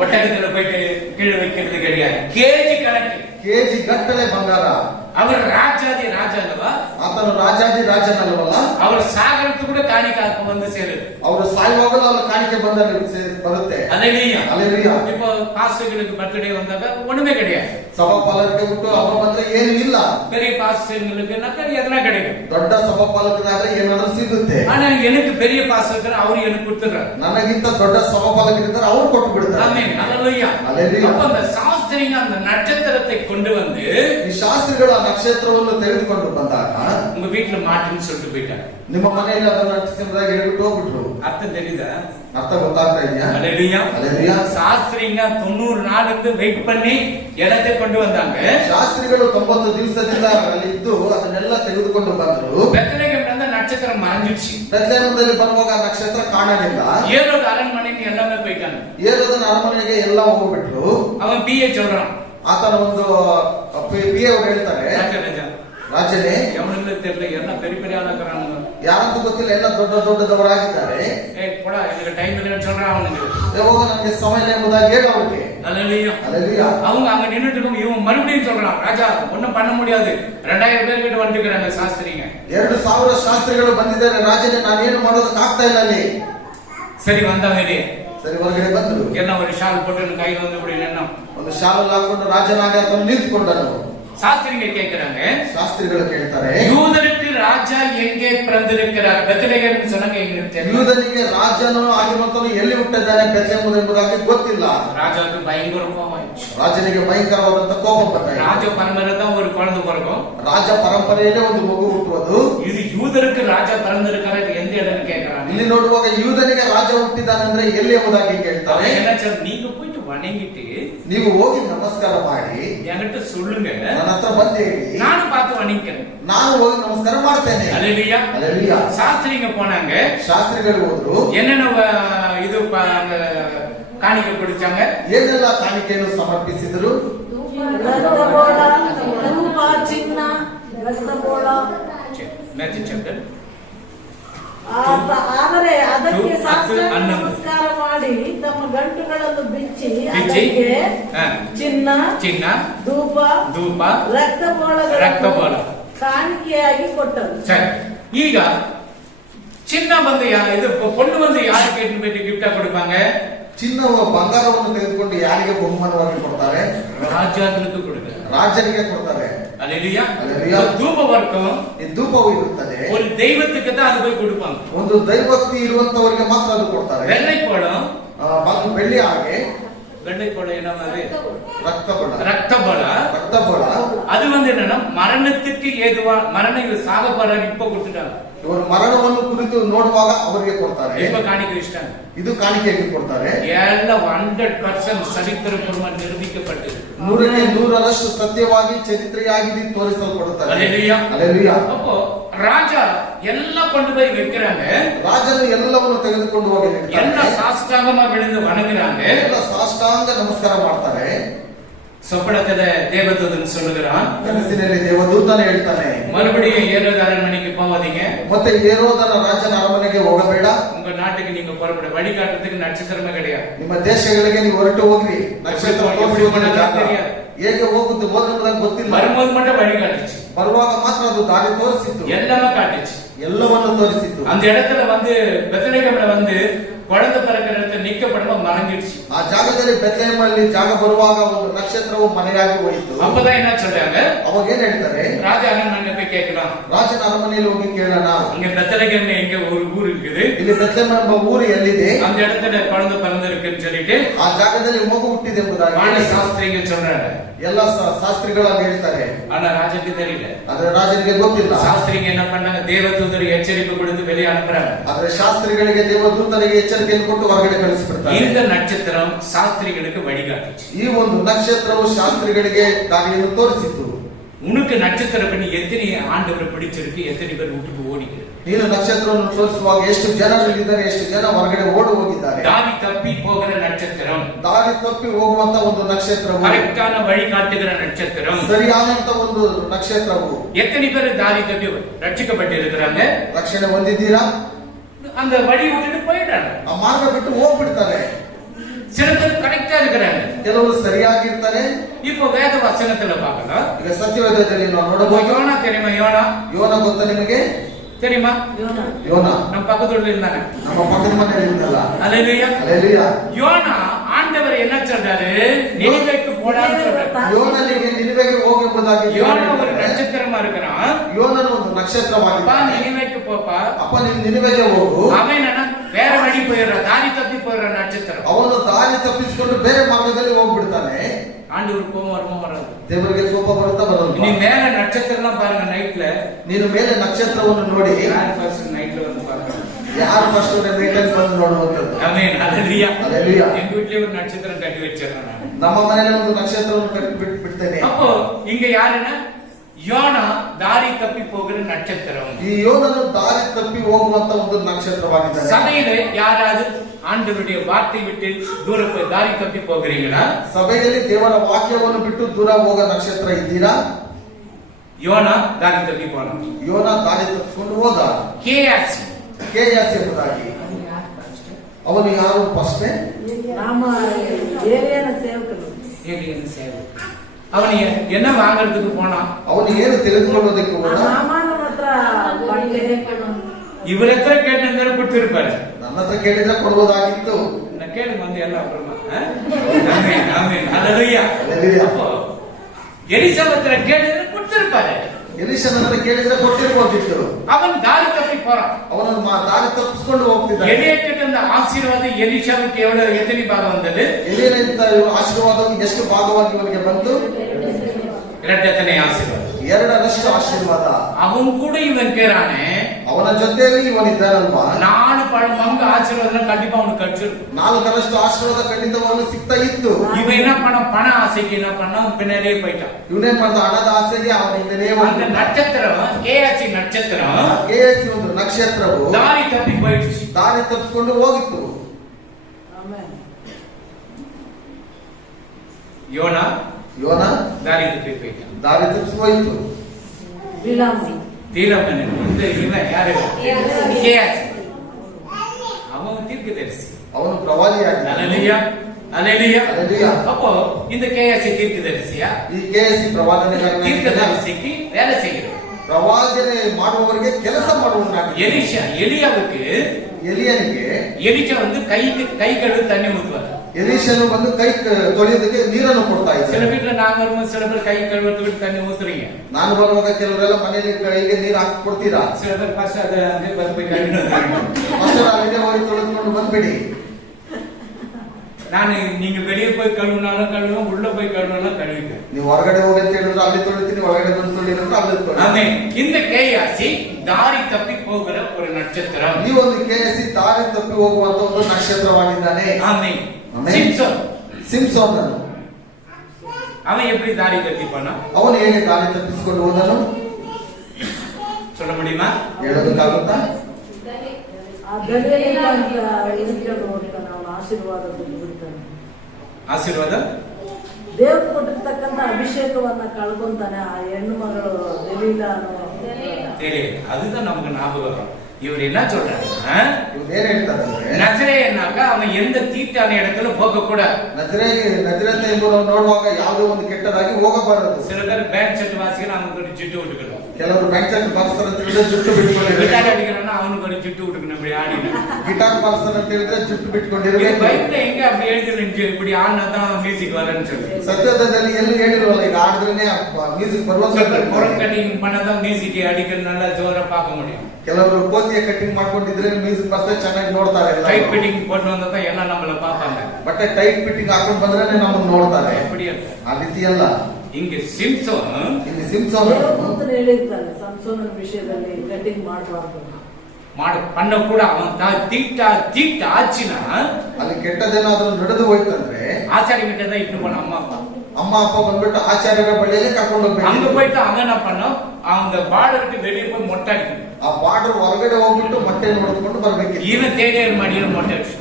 ஒட்டகத்துல போயிட்டு கீழே வைக்கிறது கிடையாது. கேஜி கணக்கு, ಕೆಜಿ ಗಟ್ಟಲೆ ಬಂಗಾರ. அவர் ராஜாதி ராஜா அல்லவா? ಆತನು ರಾಜಾದಿ ರಾಜನಲ್ಲವಲ್ಲ. அவர் சாகரத்து கூட காணிக்காப்பு வந்து சேருது. ಅವರು ಸಾಯುವಾಗಲೂ ಅವರ ಕಾಣಿಕೆ ಬರುತ್ತೆ. அல்லேலூயா. Hallelujah. இப்போ பாஸ்டர்களுக்கு பர்த்டே வந்தாக்க ஒண்ணுமே கிடையாது. ಸಭಾಪಾಲಕರಿಗೆ ಬಿಟ್ಟು ಹಬ್ಬ ಬಂದ್ರೆ ಏನು ಇಲ್ಲ. பெரிய பாஸ்டர்களுக்கு எதனா கிடைக்கும். ದೊಡ್ಡ ಸಭಾಪಾಲಕರಾದ್ರೆ ಏನಾದ್ರೂ ಸಿಗುತ್ತೆ. ஆனா எனக்கு பெரிய பாஸ்டர் அவரு எனக்கு கொடுத்துறாரு. ನನಗಿಂತ ದೊಡ್ಡ ಸಭಾಪಾಲಕರಿದ್ದಾರೆ, ಅವ್ರು ಕೊಟ್ಟು ಬಿಡ್ತಾರೆ. ஆமென் ஹalleluya. Hallelujah. அப்ப அந்த சாஸ்திரி சாஸ்திரிங்க அந்த நட்சத்திரத்தை கொண்டு வந்து ಈ ಶಾಸ್ತ್ರಿಗಳು ಆ ನಕ್ಷತ್ರವನ್ನು ತೆಗೆದುಕೊಂಡು ಬಂದಾಗ உங்க வீட்டுல மாட்டுன்னு சொல்லிட்டு போயிட்டாங்க. ನಿಮ್ಮ ಮನೆಯಲ್ಲಿ ಅದನ್ನ ನಕ್ಷತ್ರದಾಗ ಹೇಳ್ಬಿಟ್ಟು ಹೋಗ್ಬಿಟ್ರು. அர்த்தம் தெரியுதா? ಅರ್ಥ ಗೊತ್ತಾಗ್ತಾ ಇದೆಯಾ? அல்லேலூயா. அல்லேಲೂಯಾ. சாஸ்திரிங்க 90 நாள் இருந்து வெயிட் பண்ணி இடத்தை கொண்டு வந்தாங்க. ಶಾಸ್ತ್ರಿಗಳು 90 ದಿವಸದಿಂದ ಅಲ್ಲಿ ಇದ್ದು ಅದನ್ನೆಲ್ಲ ತೆಗೆದುಕೊಂಡು ಬಂದರು. பெத்லகேம்ல நட்சத்திரம் மறைஞ்சிடுச்சு. ಬೆತ್ಲೆಹೇಮದಲ್ಲಿ ಬರುವಾಗ ಆ ನಕ್ಷತ್ರ ಕಾಣಲಿಲ್ಲ. ஏரோது அரண்மனைக்கு எல்லாமே போயிட்டாங்க. ಏರೋದನ ಅರಮನೆಗೆ ಎಲ್ಲ ಹೋಗ್ಬಿಟ್ರು. அவன் பிஏ சொல்றான். ಆತನ ಒಂದು ಪಿ ಅವರು ಹೇಳ್ತಾರೆ, ರಾಜನೇ எவனுக்கு தெரியல என்ன பெரிய பெரிய ஆளாக்குறானுங்க. ಯಾರಂತ ಗೊತ್ತಿಲ್ಲ, ಎಲ್ಲ ದೊಡ್ಡ ದೊಡ್ಡದವರಾಗಿದ್ದಾರೆ. கூட எனக்கு டைம் இல்லைன்னு சொல்றான் அவனுக்கு. ಹೋಗ ನನಗೆ ಸಮಯ ಇಲ್ಲ ಎಂಬುದಾಗಿ ಹೇಳು ಅವ್ರಿಗೆ. அல்லேலூயா. அல்லேலூயா. அவங்க அங்க நின்னுட்டு இருக்கவங்க இவன் மறுபடியும் சொல்றான், ராஜா ஒண்ணும் பண்ண முடியாது, 2000 பேர் கிட்ட வந்துக்கிறாங்க சாஸ்திரிங்க. 2000 ಶಾಸ್ತ್ರಿಗಳು ಬಂದಿದ್ದಾರೆ, ರಾಜನೇ ನಾನೇನು ಮಾಡೋದಕ್ಕೆ ಆಗ್ತಾ ಇಲ್ಲ ಅಲ್ಲಿ. சரி வந்தவங்க ಸರಿ ಹೊರಗಡೆ ಬಂದ್ರು. என்ன ஒரு ஷால் போட்டு கையில வந்து இப்படி நின்னோம். ಒಂದು ಶಾಲಲ್ಲಿ ಹಾಕೊಂಡು ರಾಜನಾಗಿ ಆತನು ನಿಂತ್ಕೊಂಡನು. சாஸ்திரிங்க கேக்குறாங்க, ಶಾಸ್ತ್ರಿಗಳು ಕೇಳ್ತಾರೆ, யூதருக்கு ராஜா எங்கே பிறந்திருக்கிறார்? பெத்லகேம் சொன்னாங்க, எங்க தெரியல. ಯೂದನಿಗೆ ರಾಜನು ಆಗಿರುವಂತನು ಎಲ್ಲಿ ಹುಟ್ಟಿದ್ದಾನೆ ಬೆತ್ಲೆಹೇಮ್ ಎಂಬುದಾಗಿ ಗೊತ್ತಿಲ್ಲ. ராஜாவுக்கு பயங்கர கோபம் ஆயிடுச்சு. ರಾಜನಿಗೆ ಭಯಂಕರವಾದಂತ ಕೋಪ ಬಂದ. ராஜ பரம்பரை தான் ஒரு குழந்தை பிறக்கும். ರಾಜ ಪರಂಪರೆಯಲ್ಲೇ ಒಂದು ಮಗು ಹುಟ್ಟುವುದು. இது யூதருக்கு ராஜா பிறந்திருக்காரு எந்த இடம்னு கேக்குறாங்க. ಇಲ್ಲಿ ನೋಡುವಾಗ ಯೂದನಿಗೆ ರಾಜ ಹುಟ್ಟಿದ್ದಾನಂದ್ರೆ ಎಲ್ಲಿ ಎಂಬುದಾಗಿ ಕೇಳ್ತಾರೆ. என்ன சொல்ற, நீங்க போயிட்டு வணங்கிட்டு ನೀವು ಹೋಗಿ ನಮಸ್ಕಾರ ಮಾಡಿ என்கிட்ட சொல்லுங்க, ನನ್ನ ಹತ್ರ ಬಂದೇಳಿ நானும் பார்த்து வணங்கிக்கிறேன். ನಾನು ಹೋಗಿ ನಮಸ್ಕಾರ ಮಾಡ್ತೇನೆ. அல்லேலூயா. அல்லேலூயா. சாஸ்திரிங்க போனாங்க, ಶಾಸ್ತ್ರಿಗಳು ಹೋದ್ರು. என்னென்ன இது காணிக்கை பிடிச்சாங்க, ಏನೆಲ್ಲ ಕಾಣಿಕೆಯನ್ನು ಸಮರ್ಪಿಸಿದರು. ರಕ್ತಬೋಳ, ಧೂಪ, ಚಿನ್ನ, ರಕ್ತಬೋಳ. ಮ್ಯಾಥ್ಯೂ ಚಾಪ್ಟರ್ ಆದರೆ ಅದಕ್ಕೆ ಅದು ಸಾಷ್ಟಾಂಗ 11. ನಮಸ್ಕಾರ ಮಾಡಿ ತಮ್ಮ ಗಂಟುಗಳನ್ನು ಬಿಚ್ಚಿ ಬಿಚ್ಚಿ, ಅದಕ್ಕೆ ಹಾ, ಚಿನ್ನ, ಧೂಪ, ರಕ್ತಬೋಳ ಕಾಣಿಕೆಯಾಗಿ ಕೊಟ್ಟರು. சரி, ಈಗ சின்ன வந்து இது பொண்ணு வந்து யாருக்கு கேட்டு போயிட்டு கிஃப்டா கொடுப்பாங்க? ಚಿನ್ನವ ಬಂಗಾರವನ್ನು ತೆಗೆದುಕೊಂಡು ಯಾರಿಗೆ ಬಹುಮಾನವಾಗಿ ಕೊಡ್ತಾರೆ? ராஜாக்களுக்கு கொடுக்குறாங்க. ರಾಜನಿಗೆ ಕೊಡ್ತಾರೆ. அல்லேலூயா. அல்லேலூயா. தூப வர்க்கம் ಈ ಧೂಪವು ಇರುತ್ತದೆ. ஒரு தெய்வத்துக்கு தான் அது போய் கொடுப்பாங்க. ಒಂದು ದೈವಭಕ್ತಿ ಇರುವಂತವರಿಗೆ ಮಾತ್ರ ಅದು ಕೊಡ್ತಾರೆ. வெள்ளை கோலம், ಬೆಳ್ಳಿ ಹಾಗೆ வெள்ளை கோலம் என்ன மாதிரி ರಕ್ತಬಳ. ரத்தபல அது வந்து என்னன்னா மரணத்துக்கு ஏதுவா மரணம் இது சாக போறாரு இப்ப கொடுத்துட்டாங்க. ಇವರು ಮರಣವನ್ನು ಕುರಿತು ನೋಡುವಾಗ ಅವರಿಗೆ ಕೊಡ್ತಾರೆ. இப்ப காணிக்கை இஷ்டம் ಇದು ಕಾಣಿಕೆಯಾಗಿ ಕೊಡ್ತಾರೆ. ಎಲ್ಲ 100% சரித்திரಪೂರ್ವ நிரூபிக்கப்பட்டது. 100ಕ್ಕೆ 100ರಷ್ಟು ಸತ್ಯವಾಗಿ ಚರಿತ್ರೆಯಾಗಿ ತೋರಿಸಲ್ಪಡುತ್ತದೆ. அல்லேலூயா. அல்லேலூயா. அப்போ ராஜா எல்லாம் கொண்டு போய் வைக்கிறாங்க. ರಾಜನು ಎಲ್ಲವನ್ನು ತೆಗೆದುಕೊಂಡು ಹೋಗಿ ಎಲ್ಲ ಸಾಷ್ಟಾಂಗமா விழுந்து வணங்குறாங்க. ಎಲ್ಲ ಸಾಷ್ಟಾಂಗ ನಮಸ್ಕಾರ ಮಾಡ್ತಾರೆ. சொப்பனத்துல தேவதூதன் சொல்லுகிறான், ಕನಸಿನಲ್ಲಿ ದೇವದೂತನೇ ಹೇಳ್ತಾನೆ, மறுபடியும் ஏரோது அரண்மனைக்கு போவாதீங்க, ಮತ್ತೆ ಏರೋದನ ರಾಜನ ಅರಮನೆಗೆ ಹೋಗಬೇಡ. உங்க நாட்டுக்கு நீங்க புறப்பட வழிகாட்டுறதுக்கு நட்சத்திரமே கிடையாது. ನಿಮ್ಮ ದೇಶಗಳಿಗೆ ನೀವು ಹೊರಟು ಹೋಗ್ರಿ. ನಕ್ಷತ್ರ ತೋರಿಸುವುದಕ್ಕೆ ಜಾಗ. ಹೇಗೆ ಹೋಗುತ್ತೆ ಹೋದ್ರೆ ಗೊತ್ತಿಲ್ಲ. வரும்போது மட்டும் வழிகாட்டுச்சு, ಬರುವಾಗ ಮಾತ್ರ ಅದು ದಾರಿ ತೋರಿಸಿತ್ತು. எல்லாமே காட்டுச்சு. ಎಲ್ಲವನ್ನು ತೋರಿಸಿತ್ತು. அந்த இடத்துல வந்து பெத்லகேம்ல வந்து குழந்தை பிறக்கிற இடத்துல நிக்கப்படமா மறைஞ்சிடுச்சு. ಆ ಜಾಗದಲ್ಲಿ ಬೆತ್ಲೆಹೇಮಲ್ಲಿ ಜಾಗ ಬರುವಾಗ ಒಂದು ನಕ್ಷತ್ರವು ಮನೆಯಾಗಿ ಹೋಯಿತು. அப்பதான் என்ன சொல்றாங்க, ಅವಾಗ ಏನ್ ಹೇಳ್ತಾರೆ, ராஜா அரண்மனை போய் கேட்கலாம், ರಾಜನ ಅರಮನೆಯಲ್ಲಿ ಹೋಗಿ ಕೇಳೋಣ. இங்க பெத்லகேம்ல எங்க ஒரு ஊர் இருக்குது, ಇಲ್ಲಿ ಬೆತ್ಲೆಹೇಮ್ ಎಂಬ ಊರು ಎಲ್ಲಿದೆ, அந்த இடத்துல குழந்தை பிறந்திருக்குன்னு சொல்லிட்டு ಆ ಜಾಗದಲ್ಲಿ ಮಗು ಹುಟ್ಟಿದೆ ಎಂಬುದಾಗಿ வான சாஸ்திரிங்க சொல்றாங்க. ಎಲ್ಲ ಶಾಸ್ತ್ರಿಗಳಾಗಿ ಹೇಳ್ತಾರೆ. ஆனா ராஜாக்கு தெரியல. ಆದ್ರೆ ರಾಜನಿಗೆ ಗೊತ್ತಿಲ್ಲ. சாஸ்திரிங்க என்ன பண்ணாங்க, தேவதூதருக்கு எச்சரிப்பு கொடுத்து வெளியே அனுப்புறாங்க. ಆದ್ರೆ ಶಾಸ್ತ್ರಿಗಳಿಗೆ ದೇವದೂತನಿಗೆ ಎಚ್ಚರಿಕೆಯನ್ನು ಕೊಟ್ಟು ಹೊರಗಡೆ ಕಳಿಸಿಬಿಡ್ತಾರೆ. இந்த நட்சத்திரம் சாஸ்திரிகளுக்கு வழிகாட்டுச்சு. ಈ ಒಂದು ನಕ್ಷತ್ರವು ಶಾಸ್ತ್ರಿಗಳಿಗೆ ದಾರಿಯನ್ನು ತೋರಿಸಿತು. உனக்கு நட்சத்திரம் பண்ணி எத்தனை ஆண்டவரை பிடிச்சிருக்கு, எத்தனை பேர் வீட்டுக்கு ஓடிக்கிறது. ನೀನು ನಕ್ಷತ್ರವನ್ನು ತೋರಿಸುವಾಗ ಎಷ್ಟು ಜನರಿದ್ದಾರೆ, ಎಷ್ಟು ಜನ ಹೊರಗಡೆ ಓಡಿ ಹೋಗಿದ್ದಾರೆ. தாவி தப்பி போகிற நட்சத்திரம், ದಾರಿ ತಪ್ಪಿ ಹೋಗುವಂತ ಒಂದು ನಕ್ಷತ್ರವು, கரெக்டான வழி காட்டுகிற நட்சத்திரம், ಸರಿಯಾದಂತ ಒಂದು ನಕ್ಷತ್ರವು. எத்தனை பேர் தாவி தப்பி ரட்சிக்கப்பட்டு இருக்கிறாங்க, ರಕ್ಷಣೆ ಹೊಂದಿದ್ದೀರಾ? அந்த வழி விட்டுட்டு போயிட்டாங்க. ಆ ಮಾರ್ಗ ಬಿಟ್ಟು ಹೋಗ್ಬಿಡ್ತಾರೆ. சில பேர் கரெக்டா இருக்கிறாங்க. ಕೆಲವರು ಸರಿಯಾಗಿರ್ತಾರೆ. இப்போ வேத வசனத்துல பார்க்கலாம். ಈಗ ಸತ್ಯವೇದದಲ್ಲಿ ನಾವು ನೋಡಬಹುದು. யோனா தெரியுமா? யோனா ಯೋನ ಗೊತ್ತಾ ನಿಮಗೆ? தெரியுமா? ಯೋನ நம்ம பக்கத்துல இருந்தாங்க, ನಮ್ಮ ಪಕ್ಕದ ಮನೆಯಲ್ಲಿ ಇದ್ದಲ್ಲ. அல்லேலூயா. அல்லேலೂಯಾ. யோனா ஆண்டவர் என்ன சொல்றாரு, நினிவேக்கு போடான்னு சொல்றாரு. ಯೋನನಿಗೆ ನಿನಿವೆಗೆ ಹೋಗಿ ಎಂಬುದಾಗಿ யோனா ஒரு நட்சத்திரமா இருக்கிறான். ಯೋನನು ಒಂದು ನಕ್ಷತ್ರವಾಗಿದ್ದಾನೆ. நினிவேக்கு போப்பா. ಅಪ್ಪ ನೀನು ನಿನಿವೆಗೆ ಹೋಗು. அவன் என்னன்னா வேற வழி போயிடுற, தாரி தப்பி போயிடுற நட்சத்திரம். ಅವನು ದಾರಿ ತಪ್ಪಿಸಿಕೊಂಡು ಬೇರೆ ಮಾರ್ಗದಲ್ಲಿ ಹೋಗ್ಬಿಡ್ತಾನೆ. ஆண்டவர் கோபம் வருமா வராது? ದೇವರಿಗೆ ಕೋಪ ಬರುತ್ತಾ ಬರಲ್ಲ? நீ மேல நட்சத்திரம் பாருங்க நைட்ல, ನೀನು ಮೇಲೆ ನಕ್ಷತ್ರವನ್ನು ನೋಡಿ யார் ஃபர்ஸ்ட் நைட்ல வந்து பாக்குறாங்க? ಯಾರು ಫಸ್ಟ್ ನೈಟ್ ಅಲ್ಲಿ ಬಂದು ನೋಡುವಂತದ್ದು. ஆமென், ஹalleluya. ஹalleluya. எங்க வீட்லயே ஒரு நட்சத்திரம் கட்டி வச்சிருக்கேன் நான். ನಮ್ಮ ಮನೆಯಲ್ಲಿ ಒಂದು ನಕ್ಷತ್ರವನ್ನು ಕಟ್ಟಿ ಬಿಡ್ತೇನೆ. அப்போ இங்க யாருன்னா யோனா தாரி தப்பி போகிற நட்சத்திரம். ಈ ಯೋನನು ದಾರಿ ತಪ್ಪಿ ಹೋಗುವಂತ ಒಂದು ನಕ್ಷತ್ರವಾಗಿದ್ದಾನೆ. சபையில யாராவது ஆண்டவருடைய வார்த்தை விட்டு தூர போய் தாரி தப்பி போகிறீங்களா? ಸಭೆಯಲ್ಲಿ ದೇವರ ವಾಕ್ಯವನ್ನು ಬಿಟ್ಟು ದೂರ ಹೋಗೋ ನಕ್ಷತ್ರ ಇದ್ದೀರಾ? யோனா தாரி தப்பி போனான். ಯೋನ ದಾರಿ ತಪ್ಪಿಕೊಂಡು ಹೋದ. கேயாசி கேயாசி ಎಂಬುದಾಗಿ ಅವನು ಯಾರು ಫಸ್ಟ್? நாம ஏரியான சேவகர்கள். ஏலியன் சேவை. அவன் என்ன வாங்குறதுக்கு போனான்? ಅವನು ಏನು ತೆಗೆದುಕೊಳ್ಳೋದಕ್ಕೆ ಹೋದ? நாமான மாத்திர இவர் எத்தனை கேட்டு கொடுத்திருப்பாரு. ನನ್ನ ಹತ್ರ ಕೇಳಿದ್ರೆ ಕೊಡ್ಬೋದಾಗಿತ್ತು. நான் கேளுங்க வந்து எல்லாம் அப்புறமா. ஆமென், ஆமென், ஹalleluya. ஹalleluya. அப்போ எலிசபெத்ர கேட்டு கொடுத்திருப்பாரு. ಎಲಿಷನ ಹತ್ರ ಕೇಳಿದ್ರೆ ಕೊಟ್ಟಿರ್ಬೋದಿತ್ತು. அவன் தாரி தப்பி போறான். ಅವನು ದಾರಿ ತಪ್ಪಿಸ್ಕೊಂಡು ಹೋಗ್ತಿದ್ದಾನೆ. எலியக்கிட்ட இருந்த ஆசீர்வாதம் எலிசாவுக்கு எவ்வளவு எத்தனை பாகம் வந்தது? ಎಲಿಯನಿಂದ ಆಶೀರ್ವಾದವು ಎಷ್ಟು ಭಾಗವಾಗಿ ಇವನಿಗೆ ಬಂತು? இரட்டத்தனை ஆசீர்வாதம். ಎರಡರಷ್ಟು ಆಶೀರ್ವಾದ. அவன் கூட இவன் கேறானே, ಅವನ ಜೊತೆಯಲ್ಲಿ ಇವನಿದ್ದಾನಲ್ವಾ? 4 பங்கு ஆசீர்வாதம் கண்டிப்பா அவனுக்கு கிடைச்சிருக்கும். 4ರಷ್ಟು ಆಶೀರ್ವಾದ ಖಂಡಿತವಾಗ್ಲೂ ಸಿಗ್ತಾ ಇತ್ತು. இவன் என்ன பண்ண, பண ஆசைக்கு என்ன பண்ண, பின்னாடியே போயிட்டான். ಇವನೇನ್ ಮಾಡ್ದ? ಹಣದ ಆಸೆಗೆ ಅವನ ಹಿಂದೆನೇ அந்த நட்சத்திரம், கேயாசி நட்சத்திரம் ಕೆಎಸ್ಸಿ ಒಂದು ನಕ್ಷತ್ರವು தாரி தப்பி போயிடுச்சு. ದಾರಿ ತಪ್ಪಿಸ್ಕೊಂಡು ಹೋಗಿತ್ತು. ஆமென். யோனா ಯೋನ தாரி தப்பி போயிட்டான். ದಾರಿ ತಪ್ಪಿಸಿ ಹೋಯಿತು. விலாசி. தீரமன் இந்த இவன் யாரு? கேயாசி. அவன் தீர்க்கதரிசி. ಅವನು ಪ್ರವಾದಿಯಾಗಿದ್ದ. ஹalleluya, ஹalleluya. ஹalleluya. அப்போ இந்த கேயாசி தீர்க்கதரிசியா? ಈ ಕೆಎಸ್ಸಿ ಪ್ರವಾದನೆಗಾರನಾಗಿದ್ದ. தீர்க்கதரிசிக்கு வேலை செய்கிறது. ಪ್ರವಾದನೆ ಮಾಡುವವರಿಗೆ ಕೆಲಸ ಮಾಡುವವನಾಗಿದ್ದ. எலியாவுக்கு ಎಲಿಯನಿಗೆ எலிச்சா வந்து கை கழுவு தண்ணி ஊத்துவார். ಎಲೀಷನು ಬಂದು ಕೈ ತೊಳೆಯೋದಕ್ಕೆ ನೀರನ್ನು ಕೊಡ್ತಾ சில ಇದ್ದಾರೆ. வீட்டுல நாங்க வரும்போது சில பேர் கை கழுவுறதுக்கு தண்ணி ஊத்துறீங்க. ನಾನು ಬರುವಾಗ ಕೆಲವರೆಲ್ಲ ಮನೆಯಲ್ಲಿ ಕೈಗೆ ನೀರು ಹಾಕಿ ಕೊಡ್ತೀರಾ? சில பேர் ஃபர்ஸ்ட் அதை வந்து போய் கழுவிட்டு வந்துருங்க. ಫಸ್ಟ್ ಅಲ್ಲಿಗೆ ಹೋಗಿ ತೊಳೆದುಕೊಂಡು ಬಂದ್ಬಿಡಿ. நான் நீங்க வெளியே போய் கழுவினாலும் கழுவும், உள்ள போய் கழுவினாலும் கழுவிட்டேன். ನೀವು ಹೊರಗಡೆ ಹೋಗಿ ಅಂತ ಹೇಳಿದ್ರೆ ಅಲ್ಲಿ ತೊಳಿತೀನಿ, ಒಳಗಡೆ ಬಂದು ತೊಳಿದ್ರೆ ಅಲ್ಲಿ ತೊಳಿ. ஆமென். இந்த கேயாசி தாரி தப்பி போகிற ஒரு நட்சத்திரம். ಈ ಒಂದು ಕೆಎಸ್ಸಿ ದಾರಿ ತಪ್ಪಿ ಹೋಗುವಂತ ಒಂದು ನಕ್ಷತ್ರವಾಗಿದ್ದಾನೆ. ஆமென். ஆமென். சிம்சோன் ಸಿಂಸೋನ್ அவன் எப்படி தாரி தப்பி போனா? ಅವನು ಹೇಗೆ ದಾರಿ ತಪ್ಪಿಸಿಕೊಂಡು ಹೋದನು? சொல்ல முடியுமா? ಹೇಳೋದಕ್ಕಾಗುತ್ತಾ? ಆ ಗಡಿಯಲ್ಲಿ ಇರಿಸ್ಕೊಂಡು ಹೋಗ್ತಾನೆ, ಅವನ ಆಶೀರ್ವಾದ ಬಿಡ್ತಾನೆ. ஆசீர்வாதம் ದೇವ್ರು ಕೊಟ್ಟಿರ್ತಕ್ಕಂಥ ಅಭಿಷೇಕವನ್ನ ಕಳ್ಕೊಂತಾನೆ ಆ ಹೆಣ್ಣು ಮಗಳು ದಲೀಲ ಅನ್ನೋ. தெரியாது. அதுதான் நமக்கு ஞாபகம் வரும். இவர் என்ன சொல்றாரு? ಇವ್ರು ಏನ್ ಹೇಳ್ತಾರಂದ್ರೆ, நசரேயனாக்க அவன் எந்த தீட்டான இடத்துல போக கூடாது. ನಜರೇತ ಎಂಬುದನ್ನು ನೋಡುವಾಗ ಯಾವುದೋ ಒಂದು ಕೆಟ್ಟದಾಗಿ ಹೋಗಬಾರದು. சில பேர் பேண்ட் ஷர்ட் வாசிக்கிறோம், அவனுக்கு ஒரு சிட்டு விட்டுக்கணும். ಕೆಲವರು ಬ್ಯಾಂಕ್ ಚೆಕ್ ಬಾರಿಸ್ತಾರೆ ಅಂತ ಹೇಳಿದ್ರೆ ಜುಟ್ಟು ಬಿಟ್ಕೊಂಡಿರ್ಬೇಕು. கிட்டார் அடிக்கிறோம்னா அவனுக்கு ஒரு சிட்டு விட்டுக்கணும். இப்படி ஆடினா ಗಿಟಾರ್ ಬಾರಿಸ್ತಾರೆ ಅಂತ ಹೇಳಿದ್ರೆ ಜುಟ್ಟು இது ಬಿಟ್ಕೊಂಡಿರ್ಬೇಕು. பைப்ல எங்க அப்படி எழுதிருந்துச்சு, இப்படி ஆடினா தான் மியூசிக் வரேன்னு சொல்லி. ಸತ್ಯದಲ್ಲಿ ಎಲ್ಲೂ ಹೇಳಿಲ್ವಲ್ಲ, ಈಗ ಆಡಿದ್ರೇನೆ ಮ್ಯೂಸಿಕ್ ಬರುವಂತ. புறம் கட்டிங் பண்ணாதான் மியூசிக் அடிக்கிறது நல்லா ஜோரா பார்க்க முடியும். ಕೆಲವರು ಕೋತಿಯ ಕಟ್ಟಿಂಗ್ ಮಾಡ್ಕೊಂಡಿದ್ರೆ ಮ್ಯೂಸಿಕ್ ಬರ್ತದೆ, ಚೆನ್ನಾಗಿ ನೋಡ್ತಾರೆ. டைட் ஃபிட்டிங் போட்டு வந்தா தான் எல்லாம் நம்மள பார்ப்பாங்க. ಬಟ್ಟೆ ಟೈಟ್ ಫಿಟ್ಟಿಂಗ್ ಹಾಕೊಂಡು ಬಂದ್ರೆ ನಮ್ಮನ್ನು ನೋಡ್ತಾರೆ. அப்படி இல்ல. ಆ ರೀತಿ ಅಲ್ಲ. இங்க சிம்சோன் ಇಲ್ಲಿ ಸಿಂಸೋನ್ ದೇವದೂತನು ಹೇಳಿರ್ತಾನೆ ಸಂಸೋನನ ವಿಷಯದಲ್ಲಿ ಕಟಿಂಗ್ ಮಾಡಬಾರ್ದು, பண்ண கூட அவன் தீட்டா ஆச்சுன்னா ಅಲ್ಲಿ ಕೆಟ್ಟದೇನಾದ್ರೂ ನಡೆದು ಹೋಯ್ತಂದ್ರೆ ஆச்சாரிய கிட்ட தான் இட்டு போன அம்மா அப்பா. ಅಮ್ಮ ಅಪ್ಪ ಬಂದ್ಬಿಟ್ಟು ಆಚಾರ್ಯರ ಬಳಿಯಲ್ಲಿ ಕರ್ಕೊಂಡು அங்க ಹೋಗ್ಬೇಕು. போயிட்டு அவன் என்ன பண்ணோம், அந்த பார்டருக்கு வெளியே போய் மொட்டை அடிக்கணும். ಆ ಬಾರ್ಡರ್ ಹೊರಗಡೆ ಹೋಗ್ಬಿಟ್ಟು ಮೊಟ್ಟೆ ನೋಡ್ಕೊಂಡು ಬರ್ಬೇಕು. இவன் தேடியார் மடியில மொட்டை அடிச்சு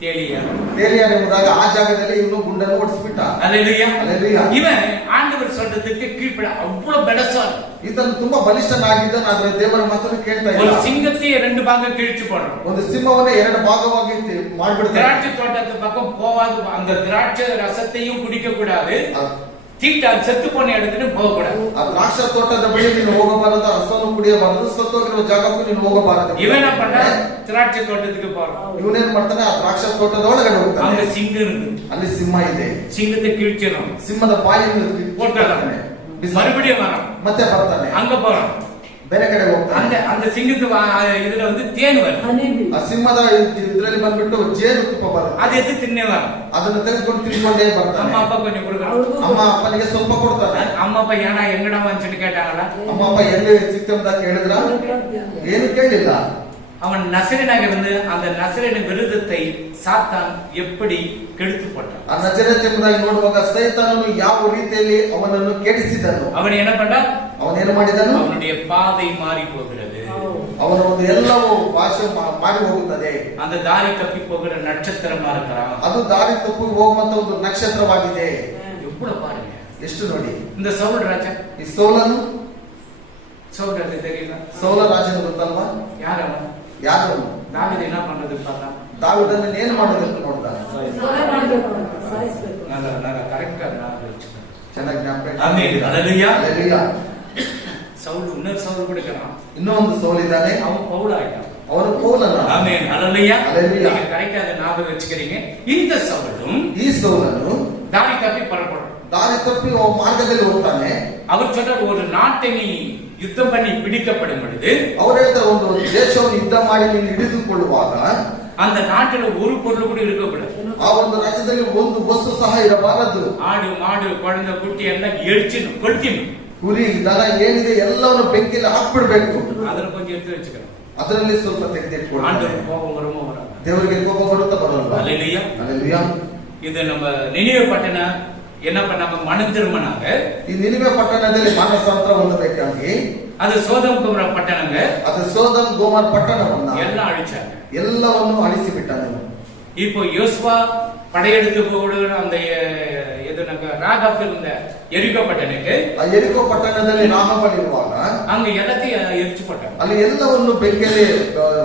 ಬೇಲಿಯಾರ್ ಎಂಬುದಾಗ ಆ ಜಾಗದಲ್ಲಿ ಇವನು ಗುಂಡನ್ನು ಓಡಿಸ್ಬಿಟ್ಟ. அல்லேலூயா. அல்லேலூயா. இவன் ஆண்டவர் சொல்றதுக்கு கீழ்ப்பட அவ்வளவு பெடசா ಈತನು ತುಂಬಾ ಬಲಿಷ್ಠನಾಗಿದ್ದಾನೆ, ಆದ್ರೆ ದೇವರ ಮಾತನ್ನು ಕೇಳ್ತಾ ஒரு ಇಲ್ಲ. சிங்கத்தை 2 பாகம் கிழிச்சு போடுறோம். ಒಂದು ಸಿಂಹವನ್ನ 2 ಭಾಗವಾಗಿ ಮಾಡ್ಬಿಡ್ತಾರೆ. திராட்சை தோட்டத்து பக்கம் போவாது, அந்த திராட்சை ரசத்தையும் குடிக்க கூடாது, தீட்டா செத்து போன இடத்துல போக கூடாது. ಆ ದ್ರಾಕ್ಷ ತೋಟದ ಬಳಿ ನೀನು ಹೋಗಬಾರದು, ರಸವನ್ನು ಕುಡಿಯಬಾರದು, ಸತ್ತೋಗಿರುವ ಜಾಗಕ್ಕೂ ನೀನು ಹೋಗಬಾರದು. இவன் என்ன பண்ண, திராட்சை தோட்டத்துக்கு போறான். ಇವನೇನ್ ಮಾಡ್ತಾನೆ, ಆ ದ್ರಾಕ್ಷ ತೋಟದ ಒಳಗಡೆ அங்க ಹೋಗ್ತಾನೆ. சிங்கம் இருக்கு, ಅಲ್ಲಿ ಸಿಂಹ ಇದೆ. சிங்கத்தை கிழிச்சிடும், ಸಿಂಹದ ಬಾಯಿಯನ್ನು போட்டுறான். மறுபடியும் வரான், ಮತ್ತೆ ಬರ್ತಾನೆ. அங்க போறான், ಬೇರೆ ಕಡೆ ಹೋಗ್ತಾನೆ. அந்த சிங்கத்து இதுல வந்து தேன் வரும். ಹನಿಬಿ. ಆ ಸಿಂಹದ ಇದ್ರಲ್ಲಿ ಬಂದ್ಬಿಟ್ಟು ಜೇನು ತುಪ್ಪ ಬರುತ್ತೆ. அது எடுத்து தின்னே வரும். ಅದನ್ನು ತೆಗೆದುಕೊಂಡು ತಿನ್ಕೊಂಡೇ ಬರ್ತಾನೆ. அம்மா அப்பா கொஞ்சம் கொடுக்கணும். ಅಮ್ಮ ಅಪ್ಪನಿಗೆ ಸ್ವಲ್ಪ ಕೊಡ್ತಾನೆ. அம்மா அப்பா ஏன்னா எங்கடா வந்துட்டு கேட்டாங்களா? ಅಮ್ಮ ಅಪ್ಪ ಎಲ್ಲಿ ಸಿಕ್ತಂತ ಕೇಳಿದ್ರ? ಏನು ಕೇಳಿಲ್ಲ. அவன் நசரேனாக இருந்து அந்த நசரேன விருதத்தை சாத்தான் எப்படி கெடுத்து போட்டான். ಆ ನಜರೇತ್ ಎಂಬುದಾಗಿ ನೋಡುವಾಗ ಸೈತಾನನು ಯಾವ ರೀತಿಯಲ್ಲಿ ಅವನನ್ನು ಕೆಡಿಸಿದನು. அவன் என்ன பண்ணான்? ಅವನೇನು ಮಾಡಿದನು? அவனுடைய பாதை மாறி போகிறது. ಅವನ ಒಂದು ಎಲ್ಲವೂ ಭಾಷೆ ಮಾರಿ ಹೋಗುತ್ತದೆ. அந்த தாரி தப்பி போகிற நட்சத்திரமா இருக்கிறான். ಅದು ದಾರಿ ತಪ್ಪಿ ಹೋಗುವಂತ ಒಂದು ನಕ್ಷತ್ರವಾಗಿದೆ. எவ்வளவு பாருங்க, ಎಷ್ಟು ನೋಡಿ. இந்த சவுல் ராஜா, ಈ ಸೌಲನು, சவுல் ராஜா தெரியல? ಸೌಲ ರಾಜನು ಗೊತ್ತಲ್ವಾ? யார் அவன்? ಯಾರು? தாவீது என்ன பண்ணது பார்த்தா? ದಾವಿದನನ್ನು ಏನು ಮಾಡೋದಕ್ಕೆ ನೋಡ್ತಾನೆ? ಕೊಲೆ ಮಾಡ್ಬೇಕು ಅಂತ, ಸಾಯಿಸ್ಬೇಕು. நான் கரெக்டா நான் வச்சுக்கிறேன். ಚೆನ್ನಾಗಿ ಜ್ಞಾಪಕ. ஆமென். ஹல்லேலூயா. ಹಲ್ಲೆಲೂಯಾ. சவுல் இன்னொரு சவுல் கொடுக்கிறான். ಇನ್ನೊಂದು ಸೌಲ್ ಇದ್ದಾನೆ. அவன் பவுல் ஆயிட்டான். ಅವನು ಪೌಲನ. ஆமென். ஹல்லேலூயா. ஹல்லேலூயா. நீங்க கரெக்டா அதை ஞாபகம் வச்சுக்கிறீங்க. இந்த சவுலும் ಈ ಸೌಲನು தாரி தப்பி புறப்படும். ದಾರಿ ತಪ್ಪಿ ಮಾರ್ಗದಲ್ಲಿ ಹೋಗ್ತಾನೆ. அவர் சொல்ற ஒரு நாட்டை நீ யுத்தம் பண்ணி பிடிக்கப்படும் பொழுது, ಅವರು ಹೇಳ್ತಾರೆ ಒಂದು ದೇಶವನ್ನು ಯುದ್ಧ ಮಾಡಿ ನೀನು ಹಿಡಿದುಕೊಳ್ಳುವಾಗ அந்த நாட்டுல ஒரு பொருள் கூட இருக்கக்கூடாது. ಆ ಒಂದು ರಾಜ್ಯದಲ್ಲಿ ಒಂದು ವಸ್ತು ಸಹ ಇರಬಾರದು. ஆடு மாடு குழந்தை குட்டி எல்லாம் எரிச்சிடும், கொளுத்திடும். ಕುರಿ ದನ ಏನಿದೆ ಎಲ್ಲವನ್ನು ಬೆಂಕಿಯಲ್ಲಿ ಹಾಕ್ಬಿಡ್ಬೇಕು. அதுல கொஞ்சம் எடுத்து வச்சுக்கணும். ಅದರಲ್ಲಿ ಸ್ವಲ್ಪ ತೆಗೆದಿಟ್ಕೊಳ್ಳಿ. ஆண்டவர் கோபம் வருமோ வராது? ದೇವರಿಗೆ ಕೋಪ ಬರುತ್ತಾ ಬರಲ್ವಾ? ஹல்லேலூயா. ಹಲ್ಲೆಲೂಯಾ. இது நம்ம நினைவு பட்டணம் என்ன பண்ணாங்க? மன திரும்பினாங்க. ಈ ನಿನಿವೆ ಪಟ್ಟಣದಲ್ಲಿ ಮಾನಸಾಂತರ ಹೊಂದಬೇಕಾಗಿ அது சோதம் குமர பட்டணங்க. ಅದು ಸೋದಮ್ ಗೋಮರ್ ಪಟ್ಟಣವನ್ನ எல்லாம் அழிச்சாங்க. ಎಲ್ಲವನ್ನು ಅಳಿಸಿ ಬಿಟ್ಟನು. இப்போ யோசுவா படையெடுத்து போகிற அந்த எது ராகாப் இருந்த எரிகோ பட்டணக்கு, ಆ ಎರಿಕೋ ಪಟ್ಟಣದಲ್ಲಿ ರಾಮಬಲಿರುವಾಗ அங்க எல்லாத்தையும் எரிச்சு போட்டாங்க. ಅಲ್ಲಿ ಎಲ್ಲವನ್ನು ಬೆಂಕಿಯಲ್ಲಿ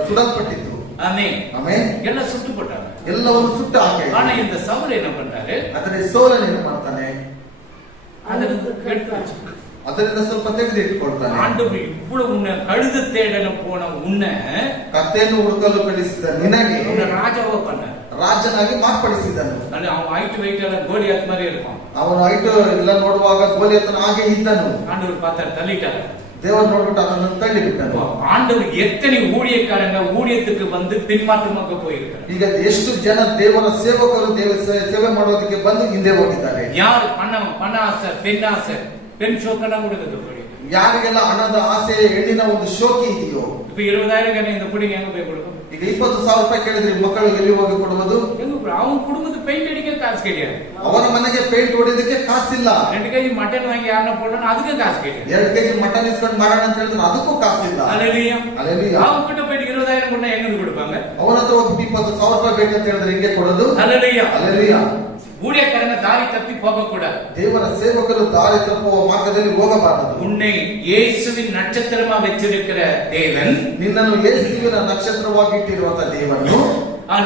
ಸುಡಲ್ಪಟ್ಟಿದ್ರು. ஆமென். ಆಮೇಲೆ எல்லாம் சுட்டு போட்டாங்க. ಎಲ್ಲವನ್ನು ಸುಟ್ಟು ಹಾಕಿ. ஆனா இந்த சவுல் என்ன பண்றாரு? ಆದರೆ ಸೌಲನ್ ಏನು ಮಾಡ್ತಾನೆ? ಅದನ್ನು எடுத்து வச்சு ಅದರಿಂದ ಸ್ವಲ್ಪ ತೆಗೆದಿಟ್ಟುಕೊಳ್ತಾನೆ. ஆண்டவர் இவ்வளவு உன்னை கழுது தேடல போன உன்னை ಕತ್ತೆಯನ್ನು ಹುಡುಕಲು ಕಳಿಸಿದ ನಿನಗೆ உன்னை ராஜாவா பண்ண. ರಾಜನಾಗಿ ಮಾರ್ಪಡಿಸಿದನು. அவன் ஹைட் வெயிட் எல்லாம் கோலியாத் மாதிரி இருக்கும். ಅವನು ಐಟು ಎಲ್ಲ ನೋಡುವಾಗ ಗೋಲಿಯತನ ಹಾಗೆ ಇದ್ದನು. ஆண்டவர் பார்த்தா தள்ளிட்டாரு. ದೇವರು ನೋಡ್ಬಿಟ್ಟು ಅದನ್ನು ತಳ್ಳಿಬಿಟ್ಟನು. ஆண்டவர் எத்தனை ஊழியக்காரங்க ஊழியத்துக்கு வந்து பின்மாற்றமாக போயிருக்காரு. ಈಗ ಎಷ್ಟು ಜನ ದೇವರ ಸೇವಕರು ಸೇವೆ ಮಾಡೋದಕ್ಕೆ ಬಂದು ಹಿಂದೆ ಹೋಗಿದ್ದಾರೆ. யார் பண ஆசை, பெண் ஆசை, பெண் ஷோக்கெல்லாம் கொடுக்குது. ಯಾರಿಗೆಲ್ಲ ಹಣದ ಆಸೆ, ಹೆಣ್ಣಿನ ಒಂದು ಶೋಕಿ ಇದೆಯೋ, இப்ப 20,000 இந்த புடிங்க எங்க போய் கொடுக்கும்? ಈಗ 20,000 ರೂಪಾಯಿ ಕೇಳಿದ್ರೆ ಮಕ್ಕಳು ಎಲ್ಲಿ ಹೋಗಿ ಕೊಡುವುದು? அவங்க குடும்பத்துக்கு பெயிண்ட் அடிக்க காசு கிடையாது. ಅವರ ಮನೆಗೆ ಪೇಂಟ್ ಹೊಡೆದಕ್ಕೆ ಕಾಸಿಲ್ಲ. 2 kg மட்டன் வாங்கி யாரನ್ನ போடணும், அதுக்கு காசு கிடையாது. 2 kg ಮಟನ್ ಇಸ್ಕೊಂಡು ಮಾರೋಣ ಅಂತ ಹೇಳಿದ್ರೆ ಅದಕ್ಕೂ ಕಾಸಿಲ್ಲ. ஹல்லேலூயா. ಹಲ್ಲೆಲೂಯಾ. அவங்க கிட்ட போய் 20,000 கொண்டா எங்க கொடுப்பாங்க? ಅವರ ಹತ್ರ ಹೋಗಿ 20,000 ರೂಪಾಯಿ ಬೇಕು ಅಂತ ಹೇಳಿದ್ರೆ ಹಿಂಗೆ ಕೊಡೋದು? ஹல்லேலூயா. ಹಲ್ಲೆಲೂಯಾ. ஊழியக்காரங்க தாரி தப்பி போக கூடாது. ದೇವರ ಸೇವಕರು ದಾರಿ ತಪ್ಪುವ ಮಾರ್ಗದಲ್ಲಿ ಹೋಗಬಾರದು. உன்னை இயேசுவின் நட்சத்திரமா வச்சிருக்கிற தேவன், ನಿನ್ನನ್ನು ಯೇಸುವಿನ ನಕ್ಷತ್ರವಾಗಿ ಇಟ್ಟಿರುವಂತ ದೇವನು,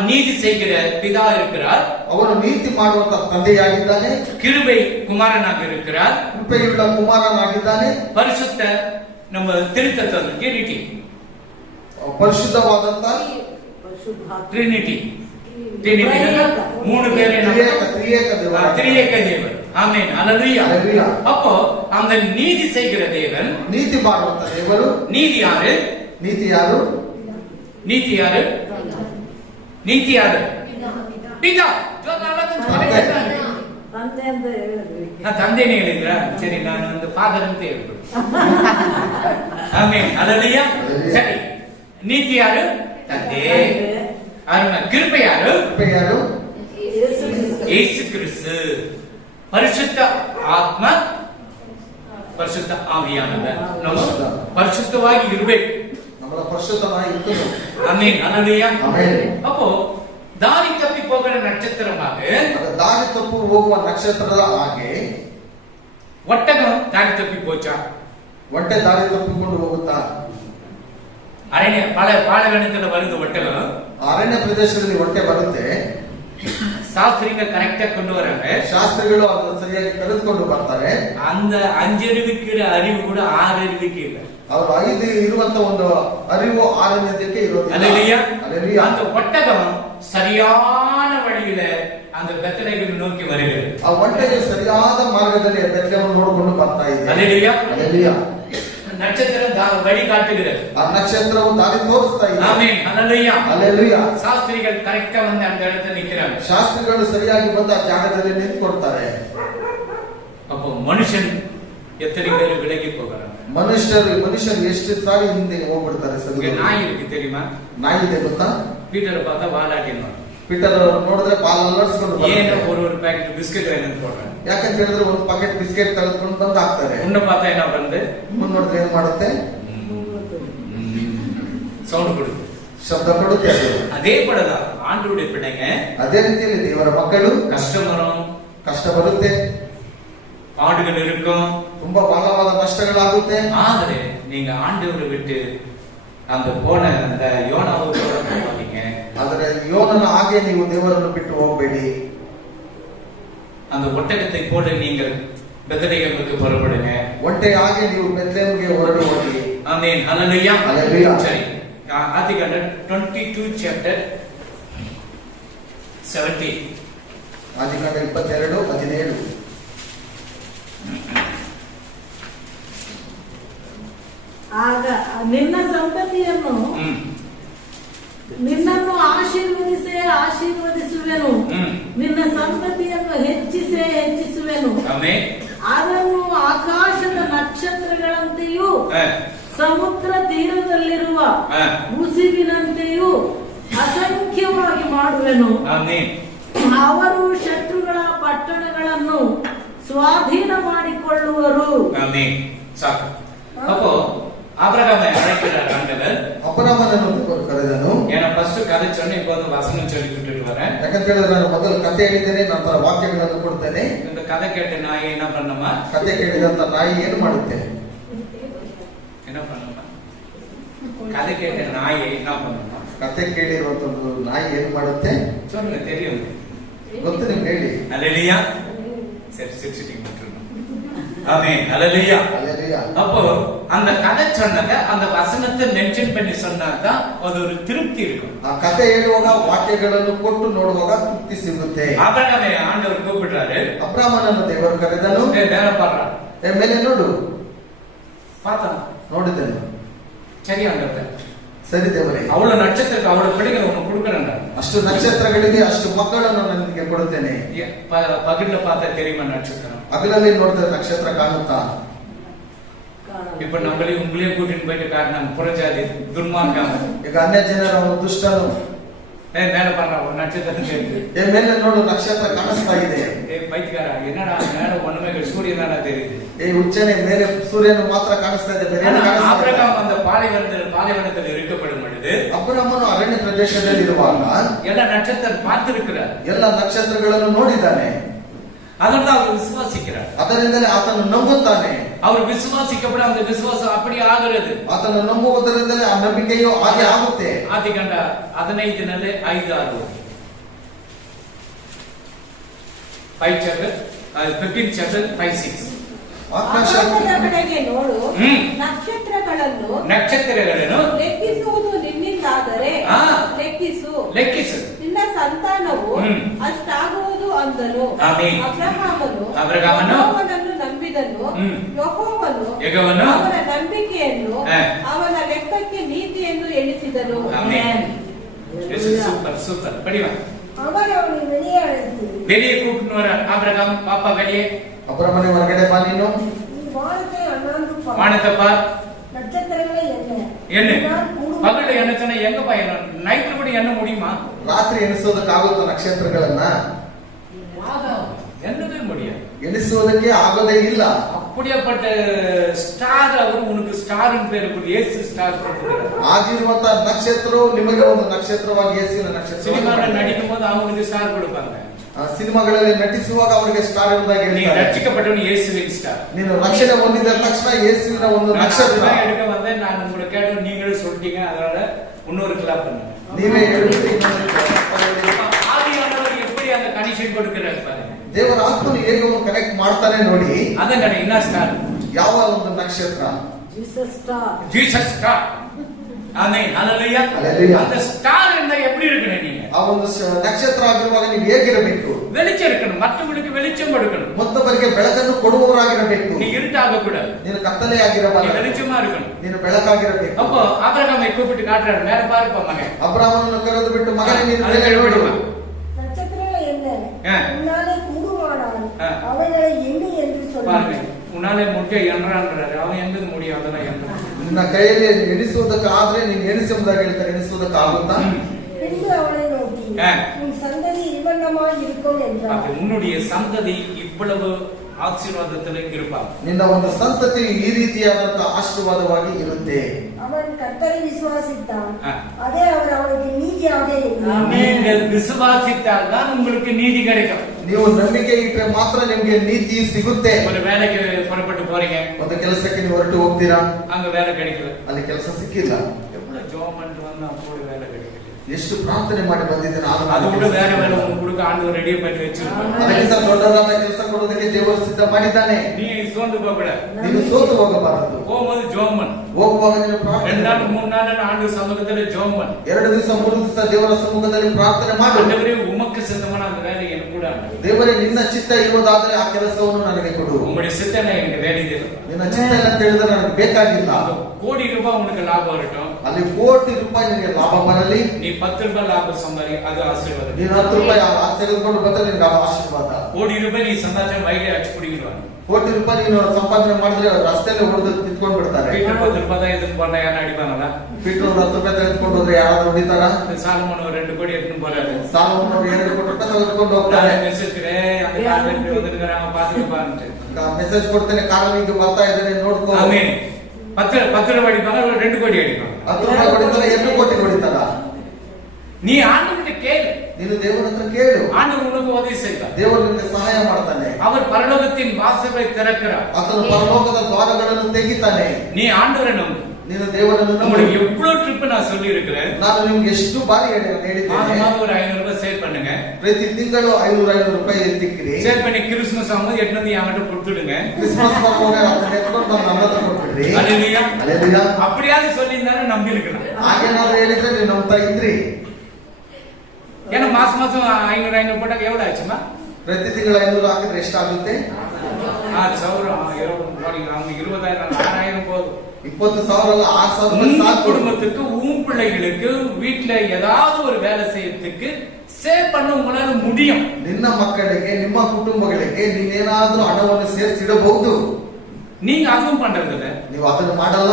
நீதி செய்கிற பிதா இருக்கிறார். ಅವನು ನೀತಿ ಮಾಡುವಂತ ತಂದೆಯಾಗಿದ್ದಾನೆ. கிருபை குமாரனாக இருக்கிறார். ಕೃಪೆಯುಳ್ಳ ಕುಮಾರನಾಗಿದ್ದಾನೆ. பரிசுத்த நம்ம திருத்தத்தம் ட்ரினிட்டி, ಪರಿಶುದ್ಧವಾದಂತ ட்ரினிட்டி, மூணு பேரே ತ್ರಿಯೇಕ ದೇವ. திரியேக தேவன். ஆமென். ஹல்லேலூயா. ಹಲ್ಲೆಲೂಯಾ. அப்போ அந்த நீதி செய்கிற தேவன், ನೀತಿ ಮಾಡುವಂತ ದೇವರು. நீதி யாரு? ನೀತಿ ಯಾರು? நீதி யாரு? நீதி யாரு? பிதா. ತಂದೆ ಅಂತ ಹೇಳಿದ್ವಿ. நான் தந்தைன்னு எழுதுற. சரி, நான் வந்து ஃபாதர் ಅಂತ ಹೇಳ್ಬಿಡು. ஆமென். ஹல்லேலூயா. சரி, நீதி யாரு? தந்தை. அருமை. கிருபை யாரு? ಕೃಪೆ ಯಾರು? இயேசு கிறிஸ்து. பரிசுத்த ஆத்மா, பரிசுத்த ஆவியானவர். நம்ம பரிசுத்தವಾಗಿ ಇರಬೇಕು. நம்மள ಪರಿಶುದ್ಧವಾಗಿ ಇರ್ಬೇಕು. ஆமென். ஹல்லேலூயா. ಆಮೆನ್. அப்போ தாரி தப்பி போகிற நட்சத்திரமாக ಅದು ದಾರಿ ತಪ್ಪು ಹೋಗುವ ನಕ್ಷತ್ರದ ಹಾಗೆ ஒட்டகம் தாரி தப்பி போச்சா? ಒಂಟೆ ದಾರಿ ತಪ್ಪಿಕೊಂಡು ಹೋಗುತ್ತಾ? அரண்ய பாலைவனத்துல வருது ஒட்டகம். ಅರಣ್ಯ ಪ್ರದೇಶದಲ್ಲಿ ಒಂಟೆ ಬರುತ್ತೆ. சாஸ்திரிங்க கரெக்டா கொண்டு வராங்க. ಶಾಸ್ತ್ರಿಗಳು ಅದನ್ನು ಸರಿಯಾಗಿ ಕರೆದುಕೊಂಡು ಬರ್ತಾರೆ. அந்த 5 அறிவுக்கு அறிவு கூட 6 அறிவுக்கு ಇಲ್ಲ. ಅವರು 5 ಇರುವಂತ ಒಂದು ಅರಿವು 6ನೇದಕ್ಕೆ ಇರೋದಿಲ್ಲ. ஹல்லேலூயா. ಹಲ್ಲೆಲೂಯಾ. அந்த ஒட்டகம் சரியான வழியில அந்த பெத்லகேமை நோக்கி வருகிறது. ಆ ಒಂಟೆಗೆ ಸರಿಯಾದ ಮಾರ್ಗದಲ್ಲಿ ಬೆತ್ತಲೆಯನ್ನು ನೋಡಿಕೊಂಡು ಬರ್ತಾ ಇದೆ. ஹல்லேலூயா. ಹಲ್ಲೆಲೂಯಾ. நட்சத்திரம் வழி காட்டுகிறது. ಆ ನಕ್ಷತ್ರವು ದಾರಿ ತೋರಿಸ್ತಾ ಇದೆ. ஆமென். ஹல்லேலூயா. ಹಲ್ಲೆಲೂಯಾ. சாஸ்திரிகள் கரெக்டா வந்து அந்த இடத்துல நிக்கிறாங்க. ಶಾಸ್ತ್ರಿಗಳು ಸರಿಯಾಗಿ ಬಂದು ಆ ಜಾಗದಲ್ಲಿ ನಿಂತ್ಕೊಳ್ತಾರೆ. அப்போ மனுஷன் எத்தனை பேர் விலகி போகிறாங்க? ಮನುಷ್ಯರು ಎಷ್ಟು ಸಾರಿ ಹಿಂದೆ ಹೋಗ್ಬಿಡ್ತಾರೆ. இங்க நாய் இருக்கு தெரியுமா? ನಾಯಿ ಇದೆ ಗೊತ್ತಾ? பீட்டரை பார்த்தா வாலாட்டினோம். ಪೀಟರ್ ನೋಡಿದ್ರೆ ಪಾಲ್ ಅಲ್ಲಾಡಿಸ್ಕೊಂಡು ஏன் ஒரு பாக்கெட் பிஸ்கட் வாங்கி போடுறாங்க? ಯಾಕಂತ ಹೇಳಿದ್ರೆ ಒಂದು ಪಾಕೆಟ್ ಬಿಸ್ಕೆಟ್ ತೆಗೆದುಕೊಂಡು ಬಂದು ಹಾಕ್ತಾರೆ. உன்னை பார்த்தா என்ன பண்ணுது? ಮುಂದೆ ನೋಡಿದ್ರೆ ಏನ್ ಮಾಡುತ್ತೆ? சவுண்ட் கொடுக்கு, ಶಬ್ದ ಕೊಡುತ್ತೆ. அதே போலதான் ஆண்டவருடைய பிள்ளைங்க. ಅದೇ ರೀತಿಯಲ್ಲಿ ದೇವರ ಮಕ್ಕಳು கஷ்டம் வரும், ಕಷ್ಟ ಬರುತ್ತೆ, பாடுகள் இருக்கும், ತುಂಬಾ ಬಹಳವಾದ ನಷ್ಟಗಳಾಗುತ್ತೆ. ஆದ್ರೆ நீங்க ஆண்டவரை விட்டு அந்த போன அந்த யோனாவை போறீங்க. ಆದರೆ ಯೋನನ ಹಾಗೆ ನೀವು ದೇವರನ್ನು ಬಿಟ್ಟು ಹೋಗಬೇಡಿ. அந்த ஒட்டகத்தை போல நீங்கள் பெத்லகேமுக்கு புறப்படுங்க. ಒಂಟೆ ಹಾಗೆ ನೀವು ಬೆತ್ಲೆಹೇಮಿಗೆ ಹೊರಡು ಹೋಗಿ. ஆமென். ஹல்லேலூயா. ஹல்லேலூயா. சரி, ஆதிகாண்டம் 22 சாப்டர் 17. ಆದಿಕಾಂಡ 22:17. ಆಗ ನಿನ್ನ ಸಂತತಿಯನ್ನು ನಿನ್ನನ್ನು ಆಶೀರ್ವದಿಸುವೆನು, ನಿನ್ನ ಸಂತತಿಯನ್ನು ಹೆಚ್ಚಿಸುವೆನು. ஆமென். ಅದನ್ನು ಆಕಾಶದ ನಕ್ಷತ್ರಗಳಂತೆಯೂ ಸಮುದ್ರ ತೀರದಲ್ಲಿರುವ ಮುಸುಗಿನಂತೆಯೂ ಅಸಂಖ್ಯವಾಗಿ ಮಾಡುವೆನು. ஆமென். ಅವರು ಶತ್ರುಗಳ ಪಟ್ಟಣಗಳನ್ನು ಸ್ವಾಧೀನ ಮಾಡಿಕೊಳ್ಳುವರು. ஆமென். சாக்கு. அப்போ ஆபிரகாமை அழைக்கிறார் ஆண்டவர். ಅಬ್ರಹಾಮನನ್ನು ಕರೆದನು. ஏன்னா ஃபர்ஸ்ட் கதை சொன்ன, இப்போ வந்து வசனம் சொல்லி விட்டுட்டு வரேன். ಯಾಕಂತ ಹೇಳಿದ್ರೆ ನಾನು ಮೊದಲು ಕತೆ ಹೇಳಿದ್ದೇನೆ, ನಂತರ ವಾಕ್ಯಗಳನ್ನು ಕೊಡ್ತೇನೆ. இந்த கதை கேட்ட நாய் என்ன பண்ணுமா? ಕತೆ ಕೇಳಿದಂತ ನಾಯಿ ಏನು ಮಾಡುತ್ತೆ? என்ன பண்ணுமா? கதை கேட்ட நாயை என்ன பண்ணுமா? ಕತೆ ಕೇಳಿರುವಂತದ್ದು ನಾಯಿ ಏನು ಮಾಡುತ್ತೆ? சொல்லுங்க, தெரியும். ಗೊತ್ತು ನಿಮ್ಗೆ, ಹೇಳಿ. ஹல்லேலூயா. சரி, சிரிச்சிட்டீங்க. ஆமென். ஹல்லேலூயா. ಹಲ್ಲೆಲೂಯಾ. அப்போ அந்த கதை சொன்னாங்க, அந்த வசனத்தை மென்ஷன் பண்ணி சொன்னாதான் அது ஒரு திருப்தி இருக்கும். ಆ ಕತೆ ಹೇಳುವಾಗ ವಾಕ್ಯಗಳನ್ನು ಕೊಟ್ಟು ನೋಡುವಾಗ ತೃಪ್ತಿ ಸಿಗುತ್ತೆ. ஆபிரகாமை ஆண்டவர் கூப்பிடுறாரு. ಅಬ್ರಹಾಮನನ್ನು ದೇವರು ಕರೆದನು. வேலை பாடுறான். ಮೇಲೆ ನೋಡು. பார்த்தான். ನೋಡಿದನು. சரி ஆண்டவர், ಸರಿ ದೇವರೇ, அவ்வளவு நட்சத்திரத்துக்கு அவ்வளவு பிள்ளைகளை உனக்கு கொடுக்கறேன். ಅಷ್ಟು ನಕ್ಷತ್ರಗಳಿಗೆ ಅಷ್ಟು ಮಕ್ಕಳನ್ನು ನಾನು ನಿನಗೆ ಕೊಡುತ್ತೇನೆ. பகல்ல பார்த்தா தெரியுமா நட்சத்திரம்? ಹಗಲಲ್ಲಿ ನೋಡಿದ್ರೆ ನಕ್ಷತ್ರ ಕಾಣುತ್ತಾ? இப்ப உங்களையும் கூட்டிட்டு போயிட்டு காட்டினாங்க புறஜாதி துர்மார்க்கம். ಈಗ ಅನ್ಯ ಜನರ ಒಂದು ದುಷ್ಟನು மேல பாடுற ஒரு நட்சத்திரம் தெரியுது. ಮೇಲೆ ನೋಡು, ನಕ್ಷತ್ರ ಕಾಣಿಸ್ತಾ ಇದೆ. பைத்தியக்கார, என்னடா மேல ஒண்ணுமே சூரியன் தானே தெரியுது. ಹುಚ್ಚನೆ, ಮೇಲೆ ಸೂರ್ಯನು ಮಾತ್ರ ಕಾಣಿಸ್ತಾ ಇದೆ, ಬೇರೆ ಏನು ಕಾಣಿಸ್ತಾ ಇಲ್ಲ. ஆபிரகாம் அந்த பாலைவனத்தில் இருக்கப்படும் பொழுது ಅಬ್ರಹಾಮನು ಅರಣ್ಯ ಪ್ರದೇಶದಲ್ಲಿ ಇರುವಾಗ ಎಲ್ಲ நட்சத்திரம் பார்த்திருக்கிறார், ಎಲ್ಲ ನಕ್ಷತ್ರಗಳನ್ನು ನೋಡಿದ್ದಾನೆ. அதனால அவர் விசுவாசிக்கிறார். ಅದರಿಂದಲೇ ಆತನು ನಂಬುತ್ತಾನೆ. அவர் விசுவாசிக்கப்பட அந்த விசுவாசம் அப்படி ஆகிறது. ಆತನು ನಂಬುವುದರಿಂದಲೇ ಆ ನಂಬಿಕೆಯು ಹಾಗೆ ಆಗುತ್ತೆ. ಆದಿಕಾಂಡ 15 5-6 15 chapter 5-6. ಆಕಾಶದ ಕಡೆಗೆ ನೋಡು, ಹ್ಮ್. ನಕ್ಷತ್ರಗಳನ್ನು ಲೆಕ್ಕಿಸುವುದು ನಿನ್ನಿಂದಾದರೆ ಲೆಕ್ಕಿಸು, ನಿನ್ನ ಸಂತಾನವು ಅಷ್ಟಾಗುವುದು ಅಂದನು. ಅಬ್ರಹಾಮನು ಯೆಹೋವನನ್ನು ನಂಬಿದನು, ಯೆಹೋವನು ಅವನ ನಂಬಿಕೆಯನ್ನು ಅವನ ಲೆಕ್ಕಕ್ಕೆ ನೀತಿಯನ್ನು ಎಣಿಸಿದನು. சூப்பர். படிவா. அவர் அவனை வெளியே அழைத்து, வெளியே கூப்பிட்டு வர ஆபிரகாம், பாப்பா வெளியே. ಅಬ್ರಹಾಮನೇ ಹೊರಗಡೆ ಬಾ, ನೀನು வானத்தை அண்ணாந்து பார், வானத்தை பார், நட்சத்திரங்களை என்ன பகல்ல என்ன சொன்னா எங்கப்பா என்ன நைட் கூட என்ன முடியுமா? ರಾತ್ರಿ ಎಣಿಸೋದಕ್ಕಾಗುತ್ತ ನಕ್ಷತ್ರಗಳನ್ನ? என்னவே முடியாது, ಎಣಿಸುವುದಕ್ಕೆ ಆಗೋದೇ ಇಲ್ಲ. அப்படியாப்பட்ட ஸ்டார் ಅವರು உனக்கு ஸ்டார் பேரு ಕೊಡಿ, ஏசு ஸ்டார் ಕೊಟ್ಟಿದ್ದಾರೆ. ಆಗಿರುವಂತ ನಕ್ಷತ್ರವು ನಿಮಗೆ ಒಂದು ನಕ್ಷತ್ರವಾಗಿ ಯೇಸುವಿನ ನಕ್ಷತ್ರ. ಸಿನಿಮಾದಲ್ಲಿ ನಟಿக்கும் போது அவங்களுக்கு ஸ்டார் கொடுப்பாங்க. ಸಿನಿಮಾಗಳಲ್ಲಿ ನಟಿಸುವಾಗ ಅವರಿಗೆ ಸ್ಟಾರ್ ಎಂಬುದಾಗಿ ಹೇಳ್ತಾರೆ. ರಕ್ಷಿಸಲ್ಪಟ್ಟವನು ಯೇಸುವಿನ ಸ್ಟಾರ್. ನೀನು ರಕ್ಷಣೆ ಹೊಂದಿದ ತಕ್ಷಣ ಯೇಸುವಿನ ಒಂದು ನಕ್ಷತ್ರ. எடுக்க வந்து நான் உங்களுக்கு கேட்டு நீங்களும் சொல்லிட்டீங்க, அதனால இன்னொரு கிளாப் பண்ணுங்க. ನೀವೇ ಹೇಳ್ಬಿಟ್ಟು ஆவியானவர் எப்படி அந்த கனெக்ஷன் கொடுக்கிறார் பாருங்க. ದೇವರ ಆತ್ಮನು ಹೇಗೆ ಕನೆಕ್ಟ್ ಮಾಡ್ತಾನೆ ನೋಡಿ. ಅದನ್ನ ಇನ್ನ ಸ್ಟಾರ್ ಯಾವ ಒಂದು ನಕ್ಷತ್ರ? Jesus star. Jesus star. Amen ஹalleluya. Hallelujah. அந்த ஸ்டார் என்ன எப்படி இருக்கணும் நீங்க? ಆ ಒಂದು ನಕ್ಷತ್ರ ಆಗಿರುವಾಗ ನೀವು ಹೇಗಿರಬೇಕು? வெளிச்சம் இருக்கணும், மற்றவங்களுக்கு வெளிச்சம் கொடுக்கணும். ಮತ್ತೊಬ್ಬರಿಗೆ ಬೆಳಕನ್ನು ಕೊಡುವವರಾಗಿರಬೇಕು. நீ இருட்டாக கூடாது, ನೀನು ಕತ್ತಲೆ நீ ಆಗಿರಬಾರದು, வெளிச்சமா இருக்கணும். ನೀನು ಬೆಳಕಾಗಿರಬೇಕು. அப்போ ஆபிரகாமை கூப்பிட்டு காட்டுறாரு, மேல பாருப்பா மகன். ಅಬ್ರಾಮನನ್ನು ಕರೆದು ಬಿಟ್ಟು ಮಗನೇ ನೀನು ಮೇಲೆ ನೋಡು. நட்சத்திரங்கள் என்ன ஆ. உன்னாலே கூடுமானால் ஆ. அவைகளை எண்ணி என்று பாருங்க, சொன்னார். உன்னாலே முடிய என்றான்றாரு, அவன் எந்தது முடியும் அதெல்லாம் என்றான். ನಿನ್ನ ಕೈಯಲ್ಲಿ ಎಣಿಸುವುದಕ್ಕಾದ್ರೆ ನೀನು ಎಣಿಸುವುದಾಗಿ ಹೇಳ್ತಾರೆ, ಎಣಿಸುವುದಕ್ಕಾಗುತ್ತಾ? பின்பு அவனை நோக்கி ஆ. உன் சந்ததி இவண்ணமாய் இருக்கும் என்றார். அப்ப உன்னுடைய சந்ததி இவ்வளவு ஆசீர்வாதத்துல இருப்பாங்க. ನಿನ್ನ ಒಂದು ಸಂತತಿ ಈ ರೀತಿಯಾದಂತಹ ಆಶೀರ್ವಾದವಾಗಿ ಇರುತ್ತೆ. அவன் கர்த்தரை விசுவாசித்தான், ஆ. அதே அவர் அவனுக்கு நீதியாக எண்ணினார். நீங்கள் விசுவாசித்தால் தான் உங்களுக்கு நீதி கிடைக்கும். ನೀವು ನಂಬಿಕೆ ಇಟ್ಟರೆ ಮಾತ್ರ ನಿಮಗೆ ನೀತಿ ಸಿಗುತ್ತೆ. ஒரு வேலைக்கு புறப்பட்டு போறீங்க, ಒಂದು ಕೆಲಸಕ್ಕೆ ನೀವು ಹೊರಟು ಹೋಗ್ತೀರಾ, அங்க வேலை கிடைக்கல. ಅಲ್ಲಿ ಕೆಲಸ ಸಿಕ್ಕಿಲ್ಲ. எவ்வளவு ஜோம் பண்ணிட்டு வந்து அப்போ வேலை கிடைக்கல. ಎಷ್ಟು ಪ್ರಾರ್ಥನೆ ಮಾಡಿ ಬಂದಿದ್ದೇನೆ, அது கூட வேற வேலை உங்களுக்கு கொடுக்க ஆண்டவர் ரெடி பண்ணி வச்சிருப்பாங்க. ಅದಕ್ಕಿಂತ ದೊಡ್ಡದಾದ ಕೆಲಸ ಕೊಡೋದಕ್ಕೆ ದೇವರು ಸಿದ್ಧ ಮಾಡಿದ್ದಾನೆ. நீ சோர்ந்து போக கூடாது. ನೀನು ಸೋತು ಹೋಗಬಾರದು. போகும்போது ஜோம் பண்ணு. ಹೋಗುವಾಗ ನೀನು 2 ಪ್ರಾರ್ಥನೆ நாள் ಮಾಡು. 3 நாள் ஆண்டு சமூகத்துல ஜோம் பண்ணு. 2 ದಿವಸ 3 ದಿವಸ ದೇವರ ಸಮ್ಮುಖದಲ್ಲಿ ಪ್ರಾರ್ಥನೆ ಮಾಡು. ஆண்டவரே உமக்கு சித்தமான அந்த வேலையை எனக்கு கூட ஆண்டு. ದೇವರೇ ನಿನ್ನ ಚಿತ್ತ ಇರುವುದಾದರೆ ಆ ಕೆಲಸವನ್ನು ನನಗೆ ಕೊಡು. உங்களுடைய சித்தனை எனக்கு வேண்டியது. ನಿನ್ನ ಚಿತ್ತ ಇಲ್ಲ ಅಂತ ಹೇಳಿದ್ರೆ ನನಗೆ ಬೇಕಾಗಿಲ್ಲ. கோடி ரூபாய் உனக்கு லாபம் வரட்டும், ಅಲ್ಲಿ ಕೋಟಿ ರೂಪಾಯಿ ನಿನಗೆ ಲಾಭ ಬರಲಿ, நீ 10 ரூபாய் லாபம் சம்பாதி, அது ಆಶೀರ್ವಾದ. ನೀನು 10 ರೂಪಾಯಿ ತೆಗೆದುಕೊಂಡು ಬಂದ್ರೆ ನಿನಗೆ ಅದು ಆಶೀರ್ವಾದ. கோடி ரூபாய் நீ சம்பாதிச்சா வயலே அடிச்சு பிடிக்கிடுவாங்க. ಕೋಟಿ ರೂಪಾಯಿ ನೀನು ಸಂಪಾದನೆ ಮಾಡಿದ್ರೆ ರಸ್ತೆಯಲ್ಲಿ ಹೊಡೆದು ಕಿತ್ಕೊಂಡು ಬಿಡ್ತಾರೆ. வீட்டுல 10 ரூபாய் தான் எதுன்னு போனா யாரும் அடிப்பாங்களா? ಪೀಟ್ರೋಲ್ 10 ರೂಪಾಯಿ ತೆಗೆದುಕೊಂಡು ಹೋದ್ರೆ ಯಾರಾದ್ರೂ ಹೊಡಿತಾರ? சாலமன் ஒரு 2 கோடி எடுத்துன்னு போறாரு. ಸಾಲವನ್ನು 2 ಕೋಟಿ ರೂಪಾಯಿ ತೆಗೆದುಕೊಂಡು ಹೋಗ್ತಾರೆ. நான் மெசேஜ் அந்த கார்ல வந்துருக்காங்க பாத்துட்டு ಮೆಸೇಜ್ ಕೊಡ್ತೇನೆ, ಕಾರಣಕ್ಕೆ ಬರ್ತಾ ಇದ್ದೇನೆ ನೋಡ್ಕೋ. ஆமென். 10 ரூபாய் அடிப்பாங்க, 2 கோடி அடிப்பாங்க. 10 ರೂಪಾಯಿ ಹೊಡಿತಾರ, 2 ಕೋಟಿ ಹೊಡಿತಾರ. நீ ஆண்டவர்கிட்ட கேளு, ನೀನು ದೇವರ ಹತ್ರ ಕೇಳು, ஆண்டவர் உனக்கு உதவி செய்வார். ದೇವರು ನಿನಗೆ ಸಹಾಯ ಮಾಡ್ತಾನೆ. அவர் பரலோகத்தின் வாசலை திறக்கிறார். ಆತನು ಪರಲೋಕದ ದ್ವಾರಗಳನ್ನು ತೆಗಿತಾನೆ. நீ ஆண்டவரை நம்பு. ನೀನು ದೇವರನ್ನು ನಂಬು. உங்களுக்கு எவ்வளவு ட்ரிப் நான் சொல்லி இருக்கிறேன். ನಾನು ನಿಮ್ಗೆ ಎಷ್ಟು ಬಾರಿ ಹೇಳಿದ್ದೇನೆ. மாதம் ஒரு 500 ரூபாய் சேவ் பண்ணுங்க. ಪ್ರತಿ ತಿಂಗಳು 500 ರೂಪಾಯಿ ಎತ್ತಿಕ್ಕಿರಿ. சேவ் பண்ணி கிறிஸ்மஸ் ஆகும்போது 800 என்கிட்ட கொடுத்துடுங்க. ಕ್ರಿಸ್ಮಸ್ ಬರುವಾಗ ಅದನ್ನ ಎತ್ಕೊಂಡು ನನ್ನ ಹತ್ರ ಕೊಟ್ಬಿಡ್ರಿ. ஹalleluya. ಹಲ್ಲೆಲೂಯಾ. அப்படியாவது சொல்லியிருந்தாலும் நம்பி இருக்கலாம். ಹಾಗೇನಾದ್ರೂ ಹೇಳಿದ್ರೆ ನೀವು ನಂಬ್ತಾ ಇದ್ರಿ. ஏன்னா மாசம் 500 போட்டாக்க எவ்வளவு ஆச்சுமா? ಪ್ರತಿ ತಿಂಗಳು 500 ಹಾಕಿದ್ರೆ ಎಷ್ಟಾಗುತ್ತೆ? 6,000 அவங்க 20,000 6,000 போதும். 20,000 ಅಲ್ಲ, 6,000 ರೂಪಾಯಿ உன் ಸಾಕು. குடும்பத்துக்கு உன் பிள்ளைகளுக்கு வீட்டுல ஏதாவது ஒரு வேலை செய்யறதுக்கு சேவ் பண்ண உங்களால முடியும். ನಿನ್ನ ಮಕ್ಕಳಿಗೆ, ನಿಮ್ಮ ಕುಟುಂಬಗಳಿಗೆ ನೀನೇನಾದ್ರೂ ಹಣವನ್ನು ಸೇರಿಸಿಡಬಹುದು. நீங்க அதுவும் பண்றது இல்ல. ನೀವು ಅದನ್ನು ಮಾಡಲ್ಲ.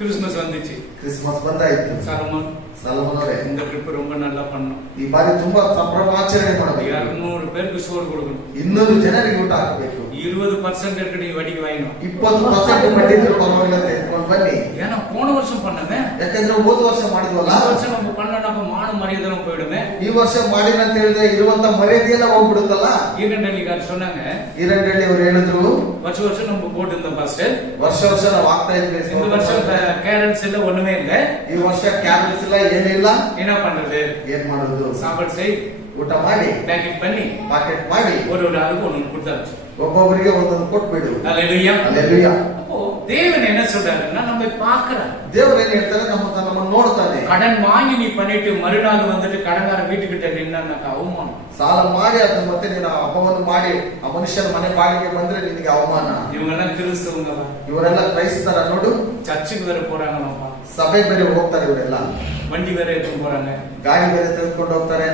கிறிஸ்மஸ் வந்துச்சு, ಕ್ರಿಸ್ಮಸ್ ಬಂದಾಯ್ತು. சாலமோன் ಸಾಲಮನ್ ಅವರೇ, இந்த ட்ரிப் ரொம்ப நல்லா பண்ணோம். ಈ ಬಾರಿ ತುಂಬಾ ಸಂಭ್ರಮಾಚರಣೆ ಮಾಡಬೇಕು. 200 பேருக்கு சோறு கொடுக்கணும். 200 ಜನರಿಗೆ ಊಟ ಹಾಕಬೇಕು. 20% இருக்கு, நீ வட்டிக்கு வாங்கணும். 20% ಬಡ್ಡಿ ಇದ್ರೂ ಪರವಾಗಿಲ್ಲ, ತೆಗೆದುಕೊಂಡು ಬನ್ನಿ. ஏன்னா போன வருஷம் பண்ணவே, ಯಾಕಂದ್ರೆ ಹೋದ ವರ್ಷ ಮಾಡಿದ್ವಲ್ಲ, இந்த வருஷம் நம்ம பண்ணலன்னா மான மரியாதை போயிடுமே. ಈ ವರ್ಷ ಮಾಡಿನ ಅಂತ ಹೇಳಿದ್ರೆ ಇರುವಂತ ಮರ್ಯಾದೆಯೆಲ್ಲ ಹೋಗ್ಬಿಡುತ್ತಲ್ಲ. ஈரண்டல்லிக்கார் சொன்னாங்க, ಈರಂಡಳ್ಳಿ ಅವರು ಹೇಳಿದ್ರು, வருஷம் நம்ம போட்டு இருந்தோம் ಫಸ್ಟ್, ವರ್ಷ ವರ್ಷ ನಾವು ಆಗ್ತಾ ಇದ್ವಿ. இந்த வருஷம் கேரல்ஸ் இல்ல ஒண்ணுமே இல்ல. ಈ ವರ್ಷ ಕ್ಯಾರೆಟ್ಸ್ ಇಲ್ಲ, ಏನಿಲ್ಲ. என்ன பண்றது? ಏನ್ ಮಾಡೋದು? சாப்பாடு செய், ಊಟ ಮಾಡಿ, பேக்கெட் பண்ணி ಪಾಕೆಟ್ ಮಾಡಿ, ஒரு ஆளுக்கு ஒண்ணு கொடுத்தாச்சு. ಒಬ್ಬೊಬ್ಬರಿಗೆ ಒಂದೊಂದು ಕೊಟ್ಬಿಡು. ஹalleluya. ಹಲ್ಲೆಲೂಯಾ. அப்போ தேவன் என்ன சொல்றாருன்னா, நம்ம பார்க்கறார். ದೇವರು ಏನ್ ಹೇಳ್ತಾರೆ, ನಮ್ಮನ್ನು ನೋಡ್ತಾನೆ. கடன் வாங்கி நீ பண்ணிட்டு மறுநாள் வந்துட்டு கடன்கார வீட்டுக்கிட்ட நின்னாக்க அவமானம். ಸಾಲ ಮಾಡಿ ಅದನ್ನ ಮತ್ತೆ ನೀನು ಹಬ್ಬವನ್ನು ಮಾಡಿ ಆ ಮನುಷ್ಯನ ಮನೆ ಬಾಗಿಲಿಗೆ ಬಂದ್ರೆ ನಿನಗೆ ಅವಮಾನ. இவங்கெல்லாம் கிறிஸ்தவங்க, ಇವರೆಲ್ಲ ಕ್ರೈಸ್ತರ ನೋಡು, சர்ச்சுக்கு வேற போறாங்களப்பா, ಸಭೆಗೆ ಬೇರೆ ಹೋಗ್ತಾರೆ. ಇವರೆಲ್ಲ வண்டி வேற எடுத்து போறாங்க, ಗಾಡಿ ಬೇರೆ ತೆಗೆದುಕೊಂಡು ಹೋಗ್ತಾರೆ.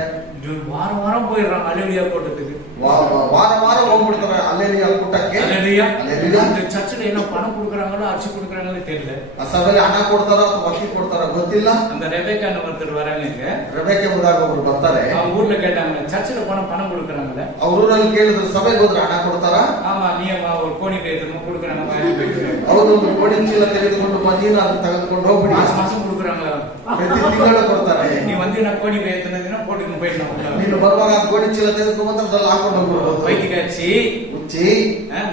வாரம் போயிடுறாங்க அலுவலியா கூட்டத்துக்கு. ವಾರ ವಾರ ಹೋಗ್ಬಿಡ್ತಾರೆ ಅಲ್ಲೇಲಿಯ ಕೂಟಕ್ಕೆ. ஹalleluya. ಹಲ್ಲೆಲೂಯಾ. இந்த சர்ச்சில் என்ன பணம் கொடுக்குறாங்களோ அரிசி கொடுக்குறாங்களோ தெரியல. ಆ ಸಭೆಯಲ್ಲಿ ಹಣ ಕೊಡ್ತಾರೋ ಅಥವಾ ಅಕ್ಕಿ ಕೊಡ್ತಾರೋ ಗೊತ್ತಿಲ್ಲ. அந்த ரெபேக்கான ஒருத்தர் வராங்க, ರೆಬೆಕ್ಕೆ ಹೋದಾಗ ಒಬ್ರು ಬರ್ತಾರೆ. அவங்க ஊர்ல கேட்டாங்க, சர்ச்சில் பணம் கொடுக்குறாங்கல்ல. ಅವ್ರ ಊರಲ್ಲಿ ಕೇಳಿದ್ರು, ಸಭೆಗೆ ಹೋದ್ರೆ ಹಣ ಕೊಡ್ತಾರಾ? ஆமா, நீ ஒரு கோடி பேர் கொடுக்குறாங்க, ಅವರು ಒಂದು ಗೋಣಿ ಚೀಲ ತೆಗೆದುಕೊಂಡು ನೀನು ಅದನ್ನ ತೆಗೆದುಕೊಂಡು ಹೋಗ್ಬಿಡಿ. மாசம் கொடுக்குறாங்களா? ಪ್ರತಿ ತಿಂಗಳು ಕೊಡ್ತಾರೆ. நீ வந்து நான் கோடி பேர் போட்டுன்னு போயிடலாம். ನೀನು ಬರುವಾಗ ಗೋಣಿ ಚೀಲ ತೆಗೆದುಕೊಂಡು ಬಂದ್ರೆ ಅದ್ರಲ್ಲಿ ಹಾಕೊಂಡು ಹೋಗ್ಬಿಡ್ಬೋದು. வைத்திகாட்சி ಉಚ್ಚಿ,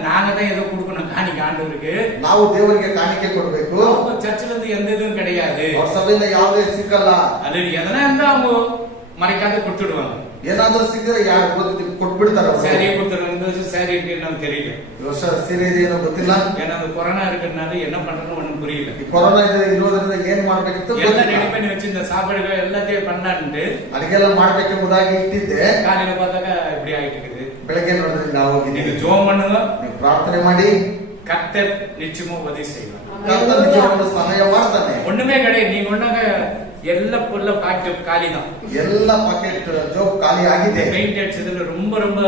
நாங்க தான் ஏதோ கொடுக்கணும் காணிக்க ஆண்டவருக்கு. ನಾವು ದೇವರಿಗೆ ಕಾಣಿಕೆ ಕೊಡ್ಬೇಕು. சர்ச்சில் இருந்து எந்த இதுவும் கிடையாது. ಅವ್ರ ಸಭೆಯಿಂದ ಯಾವುದೇ ಸಿಕ್ಕಲ್ಲ. அது எதனா இருந்தா அவங்க மறைக்காத கொடுத்துடுவாங்க. ಏನಾದ್ರೂ ಸಿಕ್ಕಿದ್ರೆ ಯಾರು ಕೊಟ್ಬಿಡ್ತಾರ. சாரி கொடுத்துருவாங்க, சாரி இருக்கு என்னன்னு தெரியல. ಈ ವರ್ಷ ಸೀರೆ ಇದೆ ಏನೋ ಗೊತ್ತಿಲ್ಲ. ஏன்னா அந்த கொரோனா இருக்கிறதுனால என்ன பண்றதுன்னு ஒண்ணும் புரியல. ಈ ಕೊರೋನಾ ಇರೋದ್ರಿಂದ ಏನ್ ಮಾಡ್ಬೇಕಿತ್ತು எல்லாம் ரெடி பண்ணி வச்சிருந்த சாப்பாடுகள் எல்லாத்தையும் பண்ணான்ட்டு ಅಡಿಗೆಲ್ಲ ಮಾಡ್ಬೇಕೆಂಬುದಾಗಿ ಇಟ್ಟಿದ್ದೆ. காலையில பார்த்தாக்கா இப்படி ஆயிட்டு இருக்குது. ಬೆಳಗ್ಗೆ ನೋಡಿದ್ರೆ ನಾವು நீங்க ಹೋಗಿದ್ದೀವಿ. ஜோம் பண்ணுங்க, ನೀವು ಪ್ರಾರ್ಥನೆ ಮಾಡಿ கர்த்தர் நிச்சயமா உதவி செய்வார். ಕರ್ತನ ನಿಜವಾದ ಸಹಾಯ ಮಾಡ್ತಾನೆ. ஒண்ணுமே கிடையாது, நீங்க ஒண்ணாங்க எல்லா பொருள பாக்கெட் காலி தான். ಎಲ್ಲ ಪಾಕೆಟ್ ಜೋಬ್ ಖಾಲಿ ಆಗಿದೆ. பெயிண்ட் அடிச்சதுல ரொம்ப ரொம்ப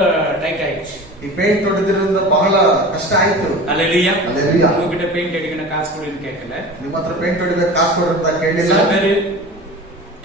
டைட் ஆயிடுச்சு. ಈ ಪೇಂಟ್ ಹೊಡೆದಿರೋದ್ರಿಂದ ಬಹಳ ಕಷ್ಟ ಆಯ್ತು. அல்லேலூயா. அல்லேலூயா. உங்ககிட்ட பெயிண்ட் அடிக்கணும் காசு கொடுன்னு கேட்கல. ನಿಮ್ಮ ಹತ್ರ ಪೇಂಟ್ ಹೊಡಿಬೇಕು ಕಾಸು ಕೊಡು ಅಂತ ಕೇಳಿಲ್ಲ. சில பேரு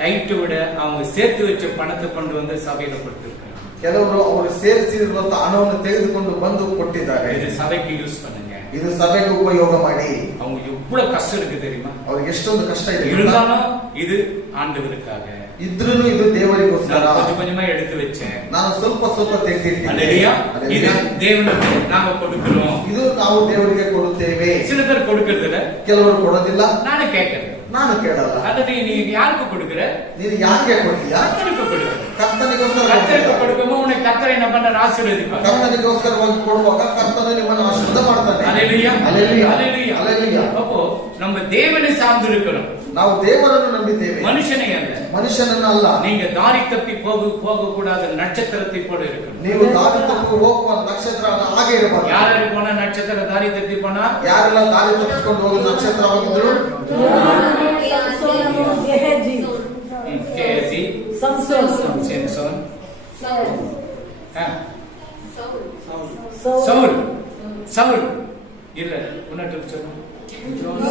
டைட் விட அவங்க சேர்த்து வச்ச பணத்தை கொண்டு வந்து சபையில கொடுத்திருக்காங்க. ಕೆಲವರು ಅವರು ಸೇರಿಸಿರುವಂತ ಹಣವನ್ನು ತೆಗೆದುಕೊಂಡು ಬಂದು ಕೊಟ್ಟಿದ್ದಾರೆ. இது ಸಭೆக்கு யூஸ் பண்ணுங்க. ಇದು ಸಭೆಗೆ ಉಪಯೋಗ ಮಾಡಿ. அவங்க எவ்வளவு கஷ்டம் இருக்கு தெரியுமா? ಅವ್ರಿಗೆ ಎಷ್ಟೊಂದು ಕಷ್ಟ ಇದೆ. இருந்தாலும் இது ஆண்டவருக்காக. ಇದ್ರೂ ಇದು ದೇವರಿಗೋಸ್ಕರ. நான் கொஞ்சம் கொஞ்சமா எடுத்து வச்சேன். ನಾನು ಸ್ವಲ್ಪ ಸ್ವಲ್ಪ ತೆಗೆದಿಟ್ಟಿದ್ದೆ. அல்லேலூயா. இது தேவனுக்கு நாம கொடுக்கிறோம். ಇದು ನಾವು ದೇವರಿಗೆ ಕೊಡುತ್ತೇವೆ. சில பேர் கொடுக்கிறது இல்ல, ಕೆಲವರು ಕೊಡೋದಿಲ್ಲ. நானே கேட்கிறேன். ನಾನು ಕೇಳಲ್ಲ. அல்லது நீ யாருக்கு கொடுக்கிற? ನೀನು ಯಾರಿಗೆ ಕೊಡ್ತೀಯಾ? கர்த்தருக்கு கொடுக்கிற. ಕರ್ತನಿಗೋಸ್ಕರ கர்த்தருக்கு ಕೊಡ್ತೀಯಾ? கொடுக்கும்போது உன்னை கர்த்தர் என்ன பண்ண ஆசீர்வதிப்பார். ಕರ್ತನಿಗೋಸ್ಕರವಾಗಿ ಕೊಡುವಾಗ ಕರ್ತನು ನಿಮ್ಮನ್ನು ಆಶೀರ್ವಾದ ಮಾಡ್ತಾನೆ. அல்லேலூயா. அல்லேலூயா. அல்லேலூயா. அல்லேலூயா. அப்போ நம்ம தேவனை சார்ந்து இருக்கிறோம், ನಾವು ದೇವರನ್ನು ನಂಬಿದ್ದೇವೆ, மனுஷனை அல்ல. ಮನುಷ್ಯನನ್ನ ಅಲ್ಲ. நீங்க தாரி தப்பி போக கூடாத நட்சத்திரத்தை போல இருக்கணும். ನೀವು ದಾರಿ ತಪ್ಪಿ ಹೋಗುವ ನಕ್ಷತ್ರ ಹಾಗೆ ಇರಬಾರದು. யாரு போனா நட்சத்திர தாரி தப்பி போனா? ಯಾರೆಲ್ಲ ದಾರಿ ತಪ್ಪಿಸ್ಕೊಂಡು ಹೋಗುವ ನಕ್ಷತ್ರವಾಗಿದ್ರು ಗೆಹಜಿ, கேசி, ಸಂಸೋನ್, சிம்சோன், ಸೌಲ್, சவுல். சவுல் இல்ல, உன்னட்டு சொல்லு.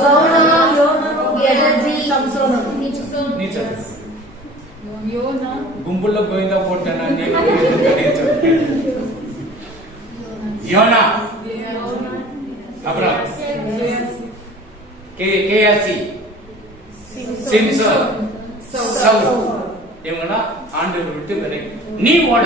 ಸೌಲನು, ಯೋನನು, ಗೆಹಜಿ, ಸಂಸೋನನು. நீ சொல்லு. గుంపుల్లో గోయిందా పోటానా? யோனா, அப்புறம் கேயாசி, சிம்சோன், சவுல். இவங்கெல்லாம் ஆண்டவர் விட்டு விலகி. நீ ஓட.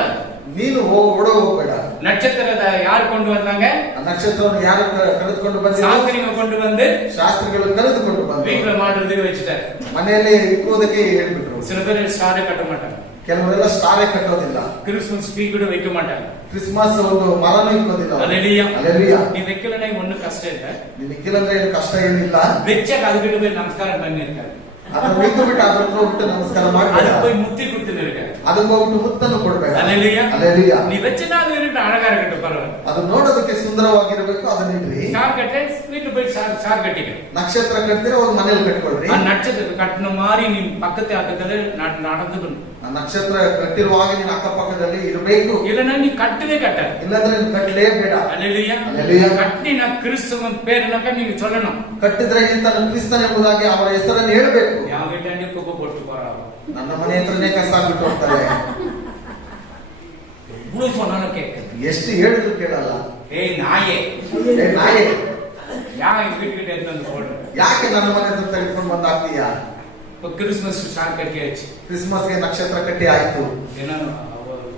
ನೀನು ಓಡ ಹೋಗಬೇಡ. நட்சத்திரத்தை யார் கொண்டு வந்தாங்க? ಆ ನಕ್ಷತ್ರವನ್ನು ಯಾರು ಕರೆದುಕೊಂಡು ಬಂದಿದ್ರು? சாஸ்திரிங்க கொண்டு வந்து ಶಾಸ್ತ್ರಿಗಳು ಕರೆದುಕೊಂಡು ಬಂದರು. வீட்டுல மாடுறதுக்கு வச்சுட்டாரு. ಮನೆಯಲ್ಲಿ ಇಕ್ಕುವುದಕ್ಕೆ ಹೇಳ್ಬಿಟ್ರು. சில பேர் ஸ்டாரை கட்ட மாட்டாங்க, ಕೆಲವರೆಲ್ಲ ಸ್ಟಾರೇ ಕಟ್ಟೋದಿಲ್ಲ. கிறிஸ்துமஸ் ட்ரீ கூட வைக்க மாட்டாங்க. ಕ್ರಿಸ್ಮಸ್ ಒಂದು ಮರನೂ ಇಕ್ಕೋದಿಲ್ಲ. அல்லேலூயா. அல்லேலூயா. நீ வைக்கலன்னா ஒண்ணும் கஷ்டம் இல்ல. ನೀನು ಇಕ್ಕಿಲ್ಲಂದ್ರೆ ಏನು ಕಷ್ಟ ಏನಿಲ್ಲ. வெச்ச அதுக்கிட்ட போய் நமஸ்காரம் பண்ணிருக்காரு. ಅದನ್ನ ಒಯ್ದು ಬಿಟ್ಟು ಅದ್ರ ಹತ್ರ ಬಿಟ್ಟು ನಮಸ್ಕಾರ ಮಾಡಬೇಡ. அது போய் முத்தி கொடுத்துன்னு இருக்காரு. ಅದಕ್ಕೆ ಹೋಗ್ಬಿಟ್ಟು ಮುತ್ತನ್ನು ಕೊಡಬೇಡ. அல்லேலூயா. அல்லேலூயா. நீ வச்சுனா அது இருக்கு, அழகா இருக்கட்டும், பரவாயில்ல. ಅದು ನೋಡೋದಕ್ಕೆ ಸುಂದರವಾಗಿರಬೇಕು, ಅದನ್ನ ಇಡ್ರಿ. ஸ்டார் கட்ட வீட்டு போய் ஸ்டார் கட்டிக்க. ನಕ್ಷತ್ರ ಕಟ್ತೀರ ಹೋಗಿ ಮನೇಲಿ ಕಟ್ಕೊಳ್ರಿ. ಆ நட்சத்திரம் கட்டின மாதிரி நீ பக்கத்து அக்கத்துல நடந்துக்கணும். ಆ ನಕ್ಷತ್ರ ಕಟ್ಟಿರುವಾಗ ನೀನು ಅಕ್ಕಪಕ್ಕದಲ್ಲಿ ಇರಬೇಕು. இல்லைன்னா நீ கட்டவே கட்ட. ಇಲ್ಲಾಂದ್ರೆ ನೀನು ಕಟ್ಟಲೇಬೇಡ. அல்லேலூயா. அல்லேலூயா. கட்டினா கிறிஸ்துவன் பேருனாக்க நீங்க சொல்லணும். ಕಟ್ಟಿದ್ರೆ ಇಂತ ಕ್ರಿಸ್ತನ ಎಂಬುದಾಗಿ ಅವರ ಹೆಸರನ್ನು ಹೇಳಬೇಕು. ಯಾವ வீட்டாண்டி குப்பை போட்டு போறாங்க, ನನ್ನ ಮನೆ ಹತ್ರನೇ ಕಸ ಬಿಟ್ಟು ಹೋಗ್ತಾರೆ. இவ்வளவு சொன்னாலும் கேட்குது. ಎಷ್ಟು ಹೇಳಿದ್ರು ಕೇಳಲ್ಲ. ஏய் நாயே, ಏ ನಾಯಿ, யார் வீட்டுக்கிட்ட எடுத்து வந்து போடு. ಯಾಕೆ ನನ್ನ ಮನೆ ಹತ್ರ ತೆಗೆದುಕೊಂಡು ಬಂದು ಹಾಕ್ತೀಯಾ? இப்போ கிறிஸ்துமஸ் ஸ்டார் கட்டியாச்சு. ಕ್ರಿಸ್ಮಸ್ಗೆ ನಕ್ಷತ್ರ ಕಟ್ಟಿ ಆಯ್ತು. ஏன்னா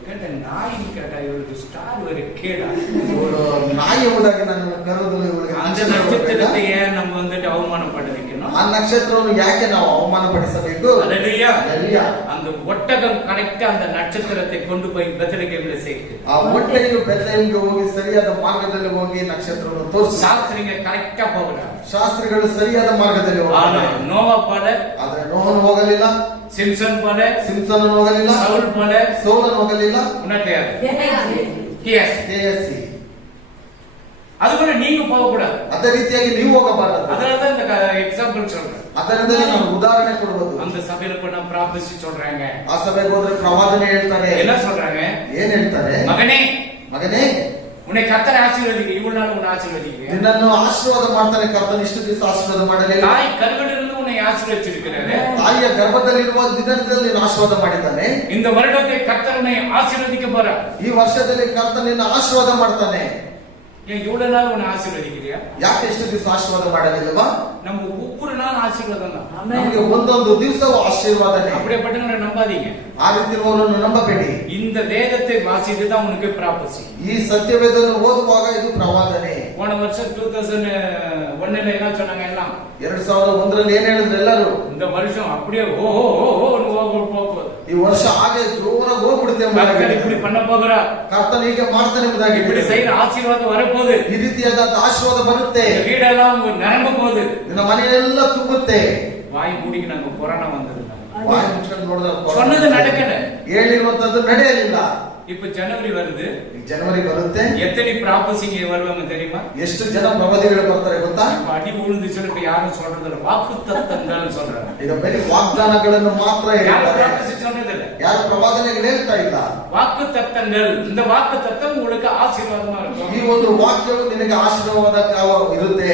கேட்ட நாய் கேட்டா இவருக்கு ஸ்டார் ஒரு கேடா. ಇವಳು ನಾಯಿ ಎಂಬುದಾಗಿ ನನ್ನ ಕರೆದು ಇವಳಿಗೆ அந்த ನಕ್ಷತ್ರ நட்சத்திரத்தை ಕೊಡ್ಬೇಕಾ? ஏன் நம்ம வந்துட்டு அவமானப்பட வைக்கணும்? ಆ ನಕ್ಷತ್ರವನ್ನು ಯಾಕೆ ನಾವು ಅವಮಾನ ಪಡಿಸಬೇಕು? அல்லேலூயா. அல்லேலூயா. அந்த ஒட்டகம் கரெக்டா அந்த நட்சத்திரத்தை கொண்டு போய் பெத்லகேம்ல சேர்த்து. ಆ ಒಟ್ಟೆಯು ಬೆತ್ಲೆಹೇಮಿಗೆ ಹೋಗಿ ಸರಿಯಾದ ಮಾರ್ಗದಲ್ಲಿ ಹೋಗಿ ನಕ್ಷತ್ರವನ್ನು ತೋರಿಸಿ. சாஸ்திரிங்க கரெக்டா போகிறாங்க. ಶಾಸ್ತ್ರಿಗಳು ಸರಿಯಾದ ಮಾರ್ಗದಲ್ಲಿ ஆனா ಹೋಗ್ತಾರೆ. நோவா போல, ಆದ್ರೆ ನೋಹನು ಹೋಗಲಿಲ್ಲ, சிம்சன் போல, ಸಿಂಸನನು ಹೋಗಲಿಲ್ಲ, சவுல் போல, ಸೌಲನು ಹೋಗಲಿಲ್ಲ, உனக்கு யாரு? ಗೆಹಜಿ, கியாஸ். KSC. அது போல நீங்க போக கூடாது. ಅದೇ ರೀತಿಯಾಗಿ ನೀವು ಹೋಗಬಾರದು. அதனாலதான் இந்த எக்ஸாம்பிள் சொல்றேன். ಅದರಿಂದಲೇ ನಾವು ಉದಾಹರಣೆ ಕೊಡಬಹುದು. அந்த சபையில போனா ப்ராபசி சொல்றாங்க. ಆ ಸಭೆಗೆ ಹೋದ್ರೆ ಪ್ರವಾದನೆ ಹೇಳ್ತಾರೆ. என்ன சொல்றாங்க? ಏನ್ ಹೇಳ್ತಾರೆ? மகனே, ಮಗನೇ, உன்னை கர்த்தர் ஆசீர்வதிக்க, இவ்வளவு நாள் உன்னை ஆசீர்வதிக்க. ನಿನ್ನನ್ನು ಆಶೀರ್ವಾದ ಮಾಡ್ತಾನೆ ಕರ್ತನು. ಇಷ್ಟು ದಿವಸ ಆಶೀರ್ವಾದ ಮಾಡಲಿಲ್ಲ. தாய் கருவிலிருந்து உன்னை ஆசீர்வதிச்சிருக்கிறாரு. ತಾಯಿಯ ಗರ್ಭದಲ್ಲಿರುವ ದಿನದಲ್ಲಿ ನೀನು ಆಶೀರ್ವಾದ ಮಾಡಿದ್ದಾನೆ. இந்த வருடத்தை கர்த்தர் உன்னை ஆசீர்வதிக்க போறார். ಈ ವರ್ಷದಲ್ಲಿ ಕರ್ತನಿನ್ನ ಆಶೀರ್ವಾದ ಮಾಡ್ತಾನೆ. ஏன் இவ்வளவு நாள் உன்னை ஆசீர்வதிக்கிறியா? ಯಾಕೆ ಎಷ್ಟು ದಿವಸ ಆಶೀರ್ವಾದ ಮಾಡಲಿಲ್ಲವಾ? நம்ம ஒவ்வொரு நாள் ஆசீர்வாதம் தான். ನಮಗೆ ಒಂದೊಂದು ದಿವಸವೂ ಆಶೀರ್ವಾದನೆ. அப்படியேப்பட்டவங்களை நம்பாதீங்க. ಆ ರೀತಿಯವರನ್ನು ನಂಬಬೇಡಿ. இந்த வேதத்தை வாசித்து தான் உனக்கு ப்ராபசி. ಈ ಸತ್ಯವೇದವನ್ನು ಓದುವಾಗ ಇದು ಪ್ರವಾದನೆ. போன வருஷம் 2001ல என்ன சொன்னாங்க எல்லாம்? 2001ರಲ್ಲಿ ಏನ್ ಹೇಳಿದ್ರು ಎಲ್ಲರೂ? இந்த வருஷம் அப்படியே போகுது. ಈ ವರ್ಷ ಹಾಗೆ ಜೋರಾಗಿ ಹೋಗ್ಬಿಡುತ್ತೆ. கர்த்தர் இப்படி பண்ண போகிறார். ಕರ್ತನ ಹೀಗೆ ಮಾಡ್ತಾನೆ ಎಂಬುದಾಗಿ இப்படி செய்யற ಆಶೀರ್ವಾದ வரப்போகுது. ಈ ರೀತಿಯಾದಂತ ಆಶೀರ್ವಾದ ಬರುತ್ತೆ. வீடெல்லாம் நிரம்ப போகுது. ನಿನ್ನ ಮನೆಯೆಲ್ಲ ತುಂಬುತ್ತೆ. வாய் மூடிக்கு நாங்க கொரோனா வந்தது. ಬಾಯಿ ಮುಚ್ಕೊಂಡು ನೋಡಿದ್ರೆ சொன்னது நடக்கல. ಹೇಳಿರುವಂತದ್ದು ನಡೆಯಲಿಲ್ಲ. இப்ப ஜனவரி வருது. ಜನವರಿ ಬರುತ್ತೆ. எத்தனை ப்ராபசிங்க வருவாங்க தெரியுமா? ಎಷ್ಟು ಜನ ಪ್ರವಾದಿಗಳು ಬರ್ತಾರೆ ಗೊತ್ತಾ? அடி விழுந்துச்சுன்னு இப்ப யாரும் சொல்றது இல்ல. வாக்கு தத்தங்கள் சொல்றாங்க. ಈಗ ಬರೀ ವಾಗ್ದಾನಗಳನ್ನು ಮಾತ್ರ யாரும் ಹೇಳ್ತಾರೆ. ப்ராபசி சொன்னது இல்ல. ಯಾರು ಪ್ರವಾದನೆಗಳು ಹೇಳ್ತಾ ಇಲ್ಲ. வாக்கு தத்தங்கள். இந்த வாக்கு தத்தம் உங்களுக்கு ஆசீர்வாதமா இருக்கும். ಈ ಒಂದು ವಾಕ್ಯವು ನಿನಗೆ ಆಶೀರ್ವಾದ ಇರುತ್ತೆ.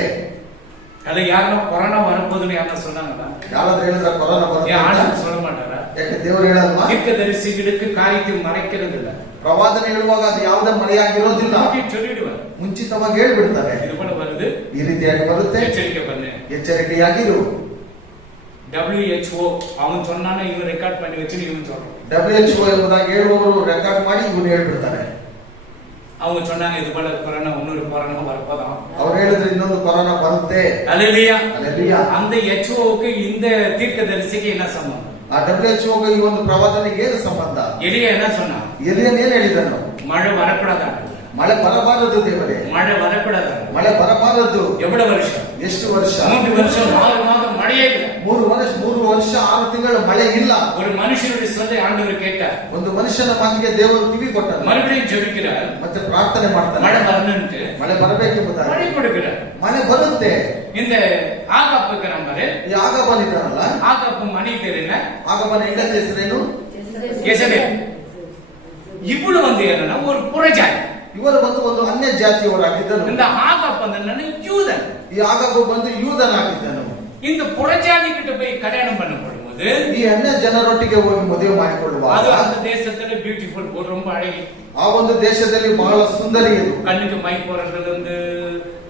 அது யாருன்னா கொரோனா வரப்போகுதுன்னு யாரா சொன்னாங்களா? ಯಾರಾದ್ರೂ ಹೇಳಿದ್ರೆ ಕೊರೋನಾ ஏன் ಬರುತ್ತೆ ஆண்டவர் சொல்ல மாட்டாரா? ಯಾಕೆ ದೇವರು ಹೇಳಲ್ವಾ? தீர்க்கதரிசிகளுக்கு காரியத்தை மறைக்கிறது இல்ல. ಪ್ರವಾದನೆ ಹೇಳುವಾಗ ಅದು ಯಾವುದೇ ಮರೆಯಾಗಿರೋದಿಲ್ಲ. சொல்லிடுவார். ಮುಂಚಿತವಾಗಿ ಹೇಳ್ಬಿಡ್ತಾರೆ. இது போல வருது. ಈ ರೀತಿಯಾಗಿ ಬರುತ್ತೆ. எச்சரிக்கை பண்ணு. ಎಚ್ಚರಿಕೆಯಾಗಿರು. WHO அவன் சொன்னானே இவன் ரெக்கார்ட் பண்ணி வச்சு இவன் சொல்றான். WHO ಎಂಬುದಾಗಿ ಹೇಳುವವರು ರೆಕಾರ್ಡ್ ಮಾಡಿ ಇವನು ಹೇಳ್ಬಿಡ್ತಾರೆ. அவங்க சொன்னாங்க இது போல கொரோனா இன்னொரு கொரோனா வரப்போதான். ಅವ್ರು ಹೇಳಿದ್ರೆ ಇನ್ನೊಂದು ಕೊರೋನಾ ಬರುತ್ತೆ. அல்லேலூயா. அல்லேலூயா. அந்த HOக்கு இந்த தீர்க்கதரிசிக்கு என்ன சம்பந்தம்? ಆ WHO ಈ ಒಂದು ಪ್ರವಾದನೆಗೆ ಏನು ಸಂಬಂಧ? எலியா என்ன சொன்னா? ಎಲಿಯನ್ ಏನ್ ಹೇಳಿದನು? மழை வரக்கூடாதா? ಮಳೆ ಬರಬಾರದು ದೇವರೇ. மழை வரக்கூடாதா? ಮಳೆ ಬರಬಾರದು. எவ்வளவு வருஷம்? ಎಷ್ಟು ವರ್ಷ? 3 வருஷம் 4 மாதம் மழையே ಇಲ್ಲ. 3 ವರ್ಷ 6 ತಿಂಗಳು ಮಳೆ ಇಲ್ಲ. ஒரு மனுஷனுடைய சொல்லை ஆண்டவர் கேட்டார். ಒಂದು ಮನುಷ್ಯನ ಮಾತಿಗೆ ದೇವರು ಕಿವಿ ಕೊಟ್ಟರು. மறுபடியும் ஜெபிக்கிறார். ಮತ್ತೆ ಪ್ರಾರ್ಥನೆ ಮಾಡ್ತಾನೆ. மழை வரணும்னு. ಮಳೆ ಬರಬೇಕೆಂಬುದಾಗಿ மழை கொடுக்கிறார். ಮಳೆ ಬರುತ್ತೆ. இந்த ஆகாப்புக்கு நம்பரு. ಈ ಆಗಬನ್ ಇದ್ದಾನಲ್ಲ, ஆகாப்பு மணி பேர் என்ன? ಆಗಬನ ಹೆಂಡತಿ ಹೆಸರೇನು? ಯೆಸಬೇಲ್. இவ்வளவு வந்து என்னன்னா ஒரு புறஜாதி. ಇವರು ಒಂದು ಅನ್ಯ ಜಾತಿಯವರಾಗಿದ್ದರು. இந்த ஆகாப் வந்து யூதன். ಈ ಆಗಬ ಬಂದು ಯೂದನಾಗಿದ್ದನು. இந்த புறஜாதி கிட்ட போய் கல்யாணம் பண்ணப்படும்போது ಈ ಅನ್ಯ ಜನರೊಟ್ಟಿಗೆ ಹೋಗಿ ಮದುವೆ ಮಾಡಿಕೊಳ್ಳುವಾಗ அது அந்த தேசத்துல பியூட்டிஃபுல் ரொம்ப அழகி. ಆ ಒಂದು ದೇಶದಲ್ಲಿ ಬಹಳ ಸುಂದರಿಯರು. கண்ணுக்கு மை போறதுல இருந்து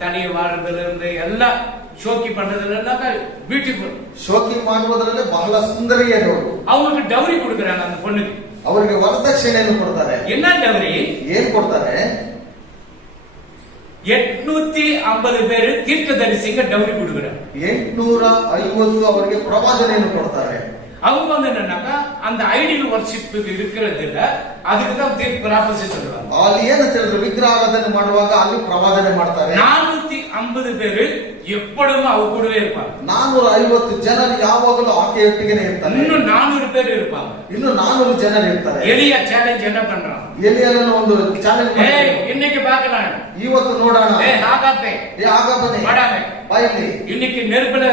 தனிய வாடுறதுல இருந்து எல்லாம் ஷோக்கி பண்றதுல எல்லாம் பியூட்டிஃபுல். ಶೋಕಿ ಮಾಡುವುದರಲ್ಲಿ ಬಹಳ ಸುಂದರಿಯರು. அவங்களுக்கு டவுரி கொடுக்கறாங்க அந்த பொண்ணுக்கு. ಅವರಿಗೆ ವರದಕ್ಷಿಣೆಯನ್ನು ಕೊಡ್ತಾರೆ. என்ன டவுரி? ಏನ್ ಕೊಡ್ತಾರೆ? 850 பேரு தீர்க்கதரிசிங்க டவுரி கொடுக்கறாங்க. 850 ಅವರಿಗೆ ಪ್ರವಾದನೆಯನ್ನು ಕೊಡ್ತಾರೆ. அவங்க வந்து என்னன்னாக்கா அந்த ஐடியல் வர்ஷிப் இருக்கிறது இல்ல, அதுக்கு தான் ப்ராபசி சொல்றாங்க. ಅಲ್ಲಿ ಏನು ತಿಳಿದ್ರು? ವಿಗ್ರಹಾರಾಧನೆ ಮಾಡುವಾಗ ಅಲ್ಲಿ ಪ್ರವಾದನೆ ಮಾಡ್ತಾರೆ. 450 பேரு எப்பொழுதும் அவ கூடவே இருப்பாங்க. 450 ಜನರು ಯಾವಾಗಲೂ ಆಕೆಯೊಟ್ಟಿಗೆ ಇರ್ತಾರೆ. இன்னும் 400 பேர் இருப்பாங்க. ಇನ್ನು 400 ಜನರು ಇರ್ತಾರೆ. எலியா சேலஞ்ச் என்ன பண்றான்? ಎಲಿಯನನ್ನು ಒಂದು ಚಾಲೆಂಜ್ ஏய் ಮಾಡ್ತಾರೆ. இன்னைக்கு பார்க்கலாம். ಇವತ್ತು ನೋಡೋಣ. ஏய் ஆகாப்பே ಏ ಆಗಬನೆ வாடாமே. ಬಾಯಿಲಿ. இன்னைக்கு நெருப்புல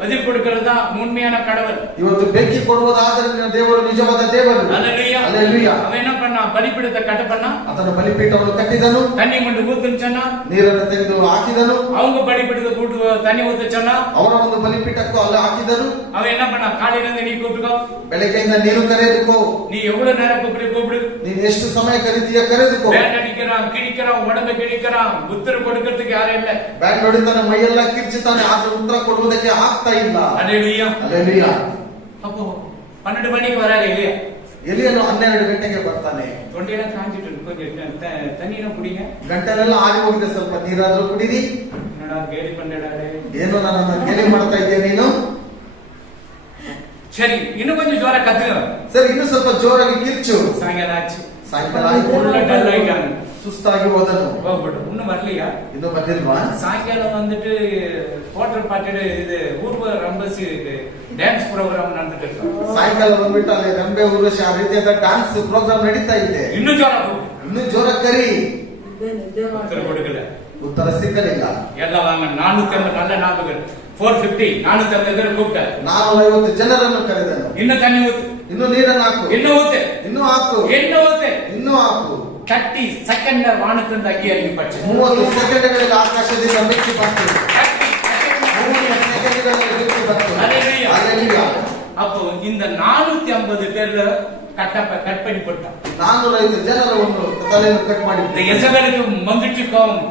பதில் கொடுக்கிறது தான் உண்மையான கடவுள். ಇವತ್ತು ಬೆಂಕಿ ಕೊಡುವುದಾದರೆ ನಿನ್ನ ದೇವರು ನಿಜವಾದ ದೇವರು. அல்லேலூயா. அல்லேலூயா. அவன் என்ன பண்ணா? பலிபீடத்தை கட்ட பண்ணா. ಅದನ್ನು ಬಲಿಪೀಠವನ್ನು ಕಟ್ಟಿದನು. தண்ணி கொண்டு ஊத்துன்னு சொன்னா. ನೀರನ್ನು ತೆಗೆದು ಹಾಕಿದನು. அவங்க பலிபீடத்தை கூட்டு தண்ணி ஊத்த சொன்னா. ಅವರ ಒಂದು ಬಲಿಪೀಠಕ್ಕೂ ಅಲ್ಲಿ ಹಾಕಿದನು. அவன் என்ன பண்ணா? காலையில இருந்து நீ கூப்பிட்டுக்கோ. ಬೆಳಗ್ಗೆಯಿಂದ ನೀನು ಕರೆದುಕೋ. நீ எவ்வளவு நேரம் கூப்பிடு. ನೀನು ಎಷ್ಟು ಸಮಯ ಕರೀತೀಯ ಕರೆದುಕೋ. பேண்ட் அடிக்கிறான், கிழிக்கிறான், உடம்பை கிழிக்கிறான், உத்தர கொடுக்கிறதுக்கு யாரும் இல்ல. ಬ್ಯಾಂಡ್ ಹೊಡಿತಾನೆ, ಮೈಯೆಲ್ಲ ಕಿರ್ಚುತ್ತಾನೆ, ಆದ್ರೆ ಉತ್ತರ ಕೊಡುವುದಕ್ಕೆ ಆಗ್ತಾ ಇಲ್ಲ. அல்லேலூயா. அல்லேಲೂಯಾ. அப்போ 12 மணிக்கு வராரு இல்லையா? ಎಲಿಯನು 12 ಗಂಟೆಗೆ ಬರ್ತಾನೆ. தொண்டையெல்லாம் காஞ்சிட்டு கொஞ்சம் தண்ணியெல்லாம் குடிங்க. ಗಂಟಲೆಲ್ಲ ಆರಿ ಹೋಗಿದೆ, ಸ್ವಲ್ಪ ನೀರಾದ್ರೂ ಕುಡಿರಿ. என்னடா கேலி பண்ணடாரு? ಏನು ನನ್ನನ್ನು ಗೇಲಿ ಮಾಡ್ತಾ ಇದ್ದೀಯ ನೀನು? சரி இன்னும் கொஞ்சம் ஜோரா கத்துங்க. ಸರಿ, ಇನ್ನು ಸ್ವಲ್ಪ ಜೋರಾಗಿ ಕಿರ್ಚು. சாயங்காலம் ஆச்சு. ಸಾಯಂಕಾಲ ಆಯ್ತು. டல் ஆயிட்டாங்க. ಸುಸ್ತಾಗಿ ಹೋದನು. போகட்டும். இன்னும் வரலையா? ಇನ್ನು ಬಂದಿಲ್ವಾ? சாயங்காலம் வந்துட்டு வாட்டர் பாட்டிடு இது ஊர்வ ரம்பசி டான்ஸ் ப்ரோಗ್ರಾಮ್ நடந்துட்டு இருக்கு. ಸಾಯಂಕಾಲ ಬಂದ್ಬಿಟ್ಟು ಅಲ್ಲಿ ರಂಬೆ ಉರುಷ ಆ ರೀತಿಯಾದ ಡ್ಯಾನ್ಸ್ ಪ್ರೋಗ್ರಾಮ್ ನಡೀತಾ ಇದೆ. இன்னும் ஜோரா கூப்பிடு. ಇನ್ನು ಜೋರ ಕರಿ. உத்தர கொடுக்கல. ಉತ್ತರ ಸಿಕ್ಕಲಿಲ್ಲ. எல்லாம் வாங்க. 450 நல்ல ஞாபகம். 450 450 பேர் கூப்பிட்டாரு. 450 ಜನರನ್ನು ಕರೆದನು. இன்னும் தண்ணி ஊத்து. ಇನ್ನು ನೀರನ್ನು ಹಾಕು. இன்னும் ஊத்து. ಇನ್ನು ಹಾಕು. என்ன ஊத்து? ಇನ್ನು ಹಾಕು. 30 செகண்ட்ல வானத்திலிருந்து அக்கி இறங்கி பச்சு. 30 ಸೆಕೆಂಡ್ಗಳಲ್ಲಿ ಆಕಾಶದಿಂದ ಬೆಂಕಿ ಬಂತು. 30 30 ಸೆಕೆಂಡ್ಗಳಲ್ಲಿ ಬೆಂಕಿ ಬಂತು. அல்லேலூயா. அல்லேலூயா. அப்போ இந்த 450 பேர்ல கட் பண்ணி போட்டான். 405 ಜನರು ಒಂದು ತಲೆಯನ್ನು ಕಟ್ இந்த ಮಾಡಿದ್ರು. எசபேலுக்கு மகிழ்ச்சி கோபம்.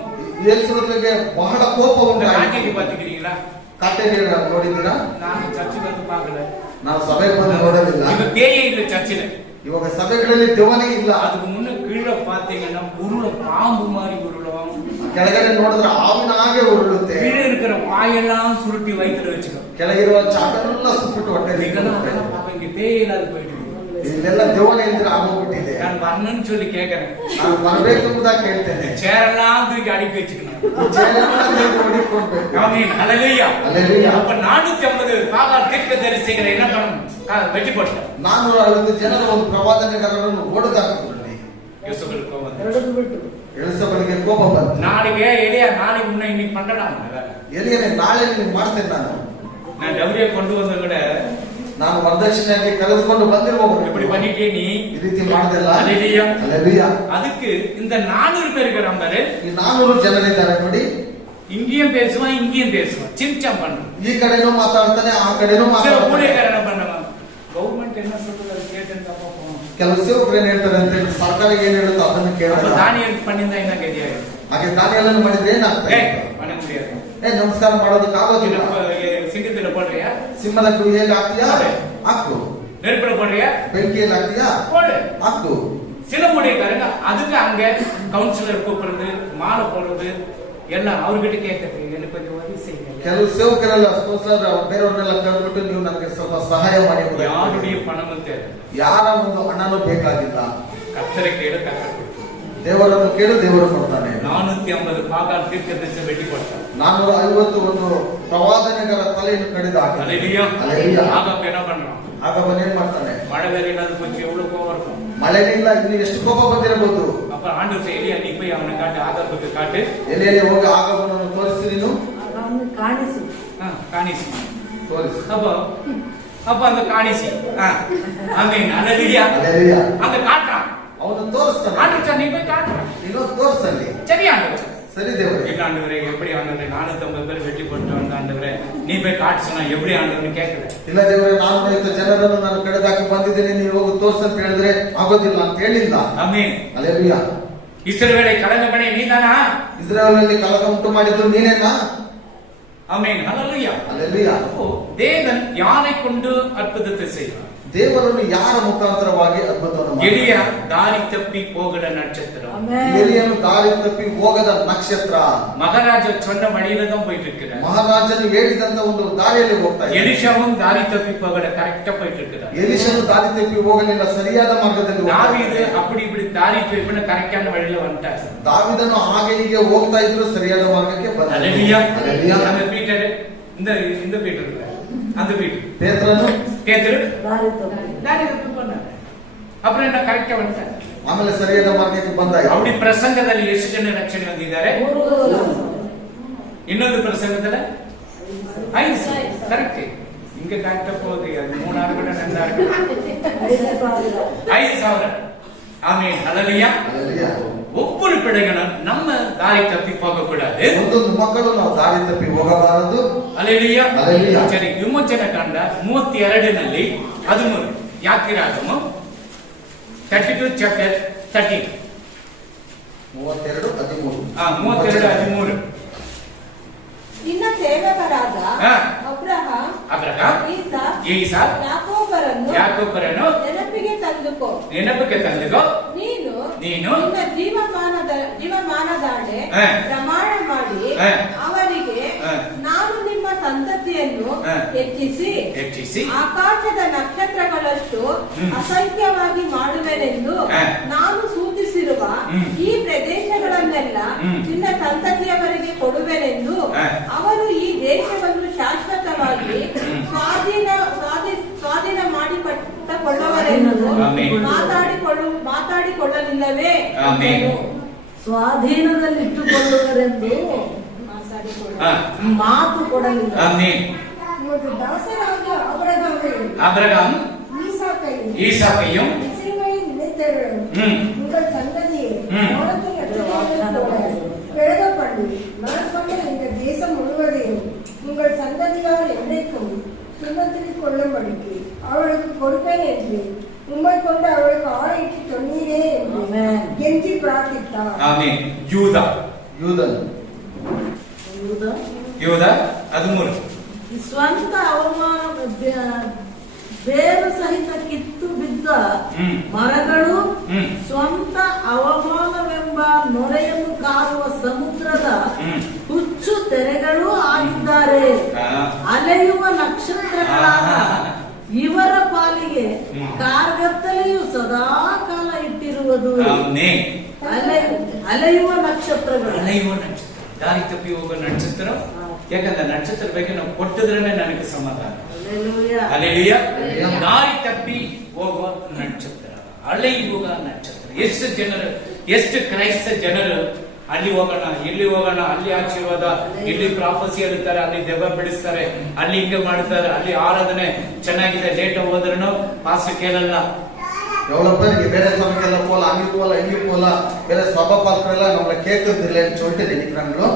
ಯೇಸುವಿಗೆ ಬಹಳ ಕೋಪ ಉಂಟಾಯಿತು. நாட்டிக்கு பாத்துக்கிறீங்களா? ಕಾಟೇರಿ ನೋಡಿದ್ದೀರಾ? நான் சர்ச்சுக்கு வந்து பார்க்கல. ನಾವು ಸಭೆಗೆ ಬಂದು ನೋಡಲಿಲ್ಲ. இப்ப பேயே இல்ல சர்ச்சில். ಇವಾಗ ಸಭೆಗಳಲ್ಲಿ ದೇವನೇ ಇಲ್ಲ. அதுக்கு முன்ன கீழே பாத்தீங்கன்னா உருள பாம்பு மாதிரி உருளும். ಕೆಳಗಡೆ ನೋಡಿದ್ರೆ ಹಾವಿನ ಹಾಗೆ ಉರುಳುತ್ತೆ. கீழே இருக்கிற பாயெல்லாம் சுருட்டி வயிற்றுல வச்சுக்கோ. ಕೆಳಗಿರುವ ಚಾಕನೆಲ್ಲ ಸುಟ್ಬಿಟ್ಟು ಹೊಟ್ಟೆಲಿ இங்க பேயே இல்லாத போயிட்டு ಇಲ್ಲೆಲ್ಲ ದೇವನೇ ಇದ್ರೆ ಆಗೋಗ್ಬಿಟ್ಟಿದೆ. நான் வரணும்னு சொல்லி கேட்கறேன். ನಾನು ಬರಬೇಕು ಅಂತ ಕೇಳ್ತೇನೆ. சேரெல்லாம் தூக்கி அடுக்கி வச்சுக்கணும். ஆமென். ஹல்லேலூயா. ஹல்லேலூயா. அப்ப 450 பாகால் தீர்க்கதரிசிகளை என்ன பண்ணணும்? வெட்டி போட்டார். 450 ಜನರ ಒಂದು ಪ್ರವಾದನೆಗಾರರನ್ನು ಹೊಡೆದಾಕಿದ್ರು. யோசேப்புக்கு கோபம் வந்துச்சு. ಎಳೆದು ಬಿಟ್ಟು ಎಲಿಸಬೆತ್ಗೆ ಕೋಪ ಬಂತು. நாளைக்கு எலியா நாளைக்கு முன்ன இன்னைக்கு பண்ணலாம். ಎಲಿಯನೇ ನಾಳೆ ನಿಮಗೆ ಮಾಡ್ತೇನೆ ನಾನು. நான் டவுரியை கொண்டு வந்த கூட ನಾನು ವರದಕ್ಷಿಣೆಯಾಗಿ ಕರೆದುಕೊಂಡು ಬಂದಿರಬಹುದು. இப்படி பண்ணிட்டே நீ ಈ ರೀತಿ ಮಾಡಿದೆಲ್ಲ. ஹல்லேலூயா. ಹಲ್ಲೆಲೂಯಾ. அதுக்கு இந்த 400 பேர் இருக்கிறாங்க பாரு. ಈ 400 ಜನರಿದ್ದಾರೆ ನೋಡಿ. இங்கேயும் பேசுவான் இங்கேயும் பேசுவான். சிம்சம் பண்ணுவான். ಈ ಕಡೆನೂ ಮಾತಾಡ್ತಾನೆ ಆ ಕಡೆನೂ சில ಮಾತಾಡ್ತಾನೆ. ஊழியக்காரர் என்ன பண்ணுவான்? கவர்மெண்ட் என்ன சொல்றது அது கேட்டுன்னு தப்பா போகணும். ಕೆಲವು ಸೇವಕರು ಏನ್ ಹೇಳ್ತಾರೆ ಅಂತ ಹೇಳಿ ಸರ್ಕಾರ ಏನ್ ಹೇಳುತ್ತೋ ಅದನ್ನು அப்ப ಕೇಳಲ್ಲ. தானியல் பண்ணியிருந்தா என்ன கதியாயிடும்? ಹಾಗೆ ದಾನಿಯೇಲನು ಮಾಡಿದ್ರೆ ಏನಾಗ್ತದೆ? பண்ண முடியாது. ನಮಸ್ಕಾರ ಮಾಡೋದಕ್ಕೆ ಆಗೋದಿಲ್ಲ. சிங்கத்துல போடுறியா? ಸಿಂಹದ ಕುಡಿಯಲ್ಲಿ ಹಾಕ್ತೀಯಾ? ಹಾಕು. நெருப்புல போடுறியா? ಬೆಂಕಿಯಲ್ಲಿ ಹಾಕ್ತೀಯಾ? போடு. ಹಾಕು. சில ஊழியக்காரங்க அதுக்கு அங்க கவுன்சிலர் கூப்பிடுறது மாலை போடுறது எல்லாம் அவர்கிட்ட கேட்கறது எனக்கு கொஞ்சம் உதவி செய்யுங்க. ಕೆಲವು ಸೇವಕರೆಲ್ಲ ಸ್ಪಾನ್ಸರ್ ಬೇರೆಯವ್ರನ್ನೆಲ್ಲ ಕರೆದ್ಬಿಟ್ಟು ನೀವು ನನಗೆ ಸ್ವಲ್ಪ ಸಹಾಯ ಮಾಡಿ. யாருடைய பணமும் தேவை. ಯಾರ ಒಂದು ಹಣನೂ ಬೇಕಾಗಿಲ್ಲ. கர்த்தரை கேடு கர்த்தர் கொடுப்பார். ದೇವರನ್ನು ಕೇಳು ದೇವರು ಕೊಡ್ತಾನೆ. 450 பாகால் தீர்க்கதரிசி வெட்டி போட்டார். 450 ಒಂದು ಪ್ರವಾದನೆಗಾರ ತಲೆಯನ್ನು ಕಡಿದು ಹಾಕಿದ. ஹல்லேலூயா. ஹல்லேலூயா. ஆகாப் என்ன பண்றான்? ಆಗ ಅವನು ಏನ್ ಮಾಡ್ತಾನೆ? மழை வேற இல்லாத போச்சு, எவ்வளவு கோவம் இருக்கும். ಮಳೆನಿಲ್ಲ, ಇನ್ನು ಎಷ್ಟು ಕೋಪ ಬಂದಿರಬಹುದು. அப்ப ஆண்டவர் எலியா நீ போய் அவனை காட்டு, ஆகாபுக்கு காட்டு. ಎಲೆಯಲ್ಲಿ ಹೋಗಿ ಆಗಮನನ್ನು ತೋರಿಸಿ ನೀನು ಅವನು ಕಾಣಿಸು. காணிசி ತೋರಿಸಿ. அப்ப அந்த காணிசி ஆமென். ஹல்லேலூயா. ಹಲ್ಲೆಲೂಯಾ. அந்த காட்டுறான். ಅವನು ತೋರಿಸ್ತಾನೆ. ஆண்டவர் நீ போய் காட்டுறான். ನೀನು ತೋರಿಸಲ್ಲಿ. சரி ஆண்டவர். ಸರಿ ದೇವರೇ. இல்ல ஆண்டவரே, எப்படி ஆண்டவரே 450 பேர் வெட்டி போட்டு வந்த ஆண்டவரே நீ போய் காட்டு சொன்னா எப்படி ஆண்டவர்னு கேட்கல. ಇಲ್ಲ ದೇವರೇ, 450 ಜನರನ್ನು ನಾನು ಕಡಿದಾಕಿ ಬಂದಿದ್ದೇನೆ, ನೀವು ಹೋಗಿ ತೋರಿಸಿ ಅಂತ ಹೇಳಿದ್ರೆ ಆಗೋದಿಲ್ಲ ಅಂತ ಹೇಳಿಲ್ಲ. ஆமென். ಹಲ್ಲೆಲೂಯಾ. இஸ்ரவேலை கலங்கப்படி நீதானா? ಇಸ್ರಾಯೇಲಲ್ಲಿ ಕಲಕ ಉಂಟು ಮಾಡಿದ್ದು ನೀನೇನಾ? ஆமென். ஹல்லேலூயா. ಹಲ್ಲೆಲೂಯಾ. அப்போ தேவன் யாரை கொண்டு அற்புதத்தை செய்வார்? ದೇವರನ್ನು ಯಾರ ಮುಖಾಂತರವಾಗಿ ಅದ್ಭುತವನ್ನು எலியா தாரி தப்பி போகிற நட்சத்திரம். ಆಮೆನ್. ಎಲಿಯನು ದಾರಿ ತಪ್ಪಿ ಹೋಗದ ನಕ್ಷತ್ರ. மகாராஜா சொன்ன வழியில தான் போயிட்டு இருக்கிறார். ಮಹಾರಾಜನು ಹೇಳಿದಂತ ಒಂದು ದಾರಿಯಲ್ಲಿ ಹೋಗ್ತಾ ಇದ್ದಾನೆ. எலிஷாவும் தாரி தப்பி போகிற கரெக்டா போயிட்டு இருக்கிறார். ಎಲಿಷನು ದಾರಿ ತಪ್ಪಿ ಹೋಗಲಿಲ್ಲ, ಸರಿಯಾದ ಮಾರ್ಗದಲ್ಲಿ ಹೋಗ್ತಾ தாவீது ಇದ್ದಾನೆ. அப்படி இப்படி தாரி தப்பி கரெக்டான வழியில வந்துட்டார். ದಾವಿದನು ಹಾಗೆ ಹೀಗೆ ಹೋಗ್ತಾ ಇದ್ರು, ಸರಿಯಾದ ಮಾರ್ಗಕ್ಕೆ ಬಂದ. ஹல்லேலூயா. ಹಲ್ಲೆಲೂಯಾ. அந்த பீட்டர் இந்த பீட்டர் இல்ல, அந்த பீட்டர் ಪೇತ್ರನು பேதுரு ದಾರಿ ತಪ್ಪಿ. தாரி தப்பி பண்ணாரு. அப்புறம் என்ன கரெக்டா வந்துட்டார். ಆಮೇಲೆ ಸರಿಯಾದ ಮಾರ್ಗಕ್ಕೆ ಬಂದ. அப்படி பிரசங்கದಲ್ಲಿ ಎಷ್ಟು ಜನ ರಕ್ಷಣೆ ಹೊಂದಿದ್ದಾರೆ? 3 ಇನ್ನೊಂದು ಪ್ರಸಂಗದಲ್ಲ 5 ಕರೆಕ್ಟ್. இங்க கரெக்டா போகுது. அது 3 ஆறு கூட 2 ஆறு கூட 5,000. 5,000. ஆமென். ஹல்லேலூயா. ಹಲ್ಲೆಲೂಯಾ. ஒவ்வொரு பிள்ளைகளும் நம்ம தாரி தப்பி போக கூடாது. ಒಂದೊಂದು ಮಕ್ಕಳು ನಾವು ದಾರಿ ತಪ್ಪಿ ಹೋಗಬಾರದು. ಹಲ್ಲೇಲೂಯಾ. ಹಲ್ಲೆಲೂಯಾ. ಸರಿ, ವಿಮೋಚನ ಕಾಂಡ 32ನಲ್ಲಿ 13 ಯಾಕಿರಾಗಮ 32 ಚಾಪ್ಟರ್ 13 32, 13. 32 13 ನಿನ್ನ ಸೇವಕರಾದ ಹಾ. ಅಬ್ರಹಾಂ, ಅಬ್ರಹಾಂ, ಈಸಾಕ್, ಯಾಕೋಬರನ್ನು ನೆನಪಿಗೆ ತಂದುಕೋ. ನೆನಪಿಗೆ ತಂದುಕೋ. ನೀನು ನೀನು ನಿನ್ನ ಜೀವಮಾನದಾಣೆ ಹಾ. ಪ್ರಮಾಣ ಮಾಡಿ ಹಾ. ಅವರಿಗೆ ಹಾ. ನಾನು ನಿಮ್ಮ ಸಂತತಿಯನ್ನು ಹಾ. ಹೆಚ್ಚಿಸಿ ಆಕಾಶದ ನಕ್ಷತ್ರಗಳಷ್ಟು ಹ್ಮ್. ಅಸಂಖ್ಯವಾಗಿ ಮಾಡುವೆನೆಂದು ಹಾ. ನಾನು ಸೂಚಿಸಿರುವ ಹ್ಮ್. ಈ ಪ್ರದೇಶಗಳನ್ನೆಲ್ಲ ಹ್ಮ್. ನಿನ್ನ ಸಂತತಿಯವರಿಗೆ ಕೊಡುವೆನೆಂದು ಹಾ. ಅವರು ಈ ದೇಶವನ್ನು ಶಾಶ್ವತವಾಗಿ ಹ್ಮ್. ಸ್ವಾಧೀನ ಮಾಡಿಕೊಳ್ಳುವರೆಂದು ಆಮೆನ್. ಮಾತಾಡಿಕೊಳ್ಳಲಿಲ್ಲವೇ? ಆಮೆನ್. ಸ್ವಾಧೀನದಲ್ಲಿಟ್ಟುಕೊಳ್ಳುವರೆಂದು ಮಾತು ಕೊಡಲಿಲ್ಲ. ಆಮೆನ್. உமது தாசராகிய ஆபிரகாமையும் அபிரகாம் ஈசாக்கையும் இஸ்ரவேலின் நினைத்தவர்களும் ம். உங்கள் சந்ததியை ம். வானத்தின் நட்சத்திரங்களைப் போல பெருக பண்ணி நான் சொன்ன இந்த தேசம் முழுவதையும் உங்கள் சந்ததியார் என்றைக்கும் சுமந்திரிக் கொள்ளும்படிக்கு அவளுக்கு கொடுப்பேன் என்று உம்மை கொண்டு அவளுக்கு ஆணையிட்டு சொன்னீரே என்று ஆமென். கெஞ்சி பிரார்த்தித்தார். ஆமென். யூதா ಯೂದನ್ ಯೋಧ 13. ಸ್ವಂತ ಅವಮಾನ ಬೇರು ಸಹಿತ ಕಿತ್ತು ಬಿದ್ದ ಮರಗಳು ಸ್ವಂತ ಅವಮಾನವೆಂಬ ನೊರೆಯನ್ನು ಕಾರುವ ಸಮುದ್ರದ ಹುಚ್ಚು ತೆರೆಗಳು ಆಗಿದ್ದಾರೆ. ಅಲೆಯುವ ನಕ್ಷತ್ರಗಳಾದ ಇವರ ಪಾಲಿಗೆ ಕಾರ್ಗತ್ತಲೆಯು ಸದಾ ಕಾಲ ಇಟ್ಟಿರುವುದು. ಅಲೆಯುವ ನಕ್ಷತ್ರಗಳು, ಅಲೆಯುವ ನಕ್ಷತ್ರ, ದಾರಿ ತಪ್ಪಿ ಹೋಗೋ ನಕ್ಷತ್ರ. ಯಾಕಂದ್ರೆ ನಕ್ಷತ್ರ ಬಗ್ಗೆ ನಾವು ಕೊಟ್ಟಿದ್ರೇನೆ ನನಗೆ ಸಮಾಧಾನ. ಅಲೆಲುಯ್ಯ. ದಾರಿ ತಪ್ಪಿ ಹೋಗುವ ನಕ್ಷತ್ರ, ಅಲೆಯುವ ನಕ್ಷತ್ರ. ಎಷ್ಟು ಜನರು, ಎಷ್ಟು ಕ್ರೈಸ್ತ ಜನರು ಅಲ್ಲಿ ಹೋಗೋಣ, ಇಲ್ಲಿ ಹೋಗೋಣ, ಅಲ್ಲಿ ಆಶೀರ್ವಾದ, ಇಲ್ಲಿ ಪ್ರಾಪಸಿ ಹೇಳ್ತಾರೆ, ಅಲ್ಲಿ ದೆವ್ವ ಬಿಡಿಸ್ತಾರೆ, ಅಲ್ಲಿ ಹಿಂಗೆ ಮಾಡ್ತಾರೆ, ಅಲ್ಲಿ ಆರಾಧನೆ ಚೆನ್ನಾಗಿದೆ, ಲೇಟ್ ಹೋದ್ರೂ ಪಾಸ್ ಕೇಳಲ್ಲ. எவ்வளவு பேர் இங்க வேற சமைக்கல போல, அங்க போல, இங்க போல, வேற சபை பார்க்கறதுல நம்மள கேட்கறது இல்லைன்னு சொல்லிட்டு நினைக்கிறாங்களோ.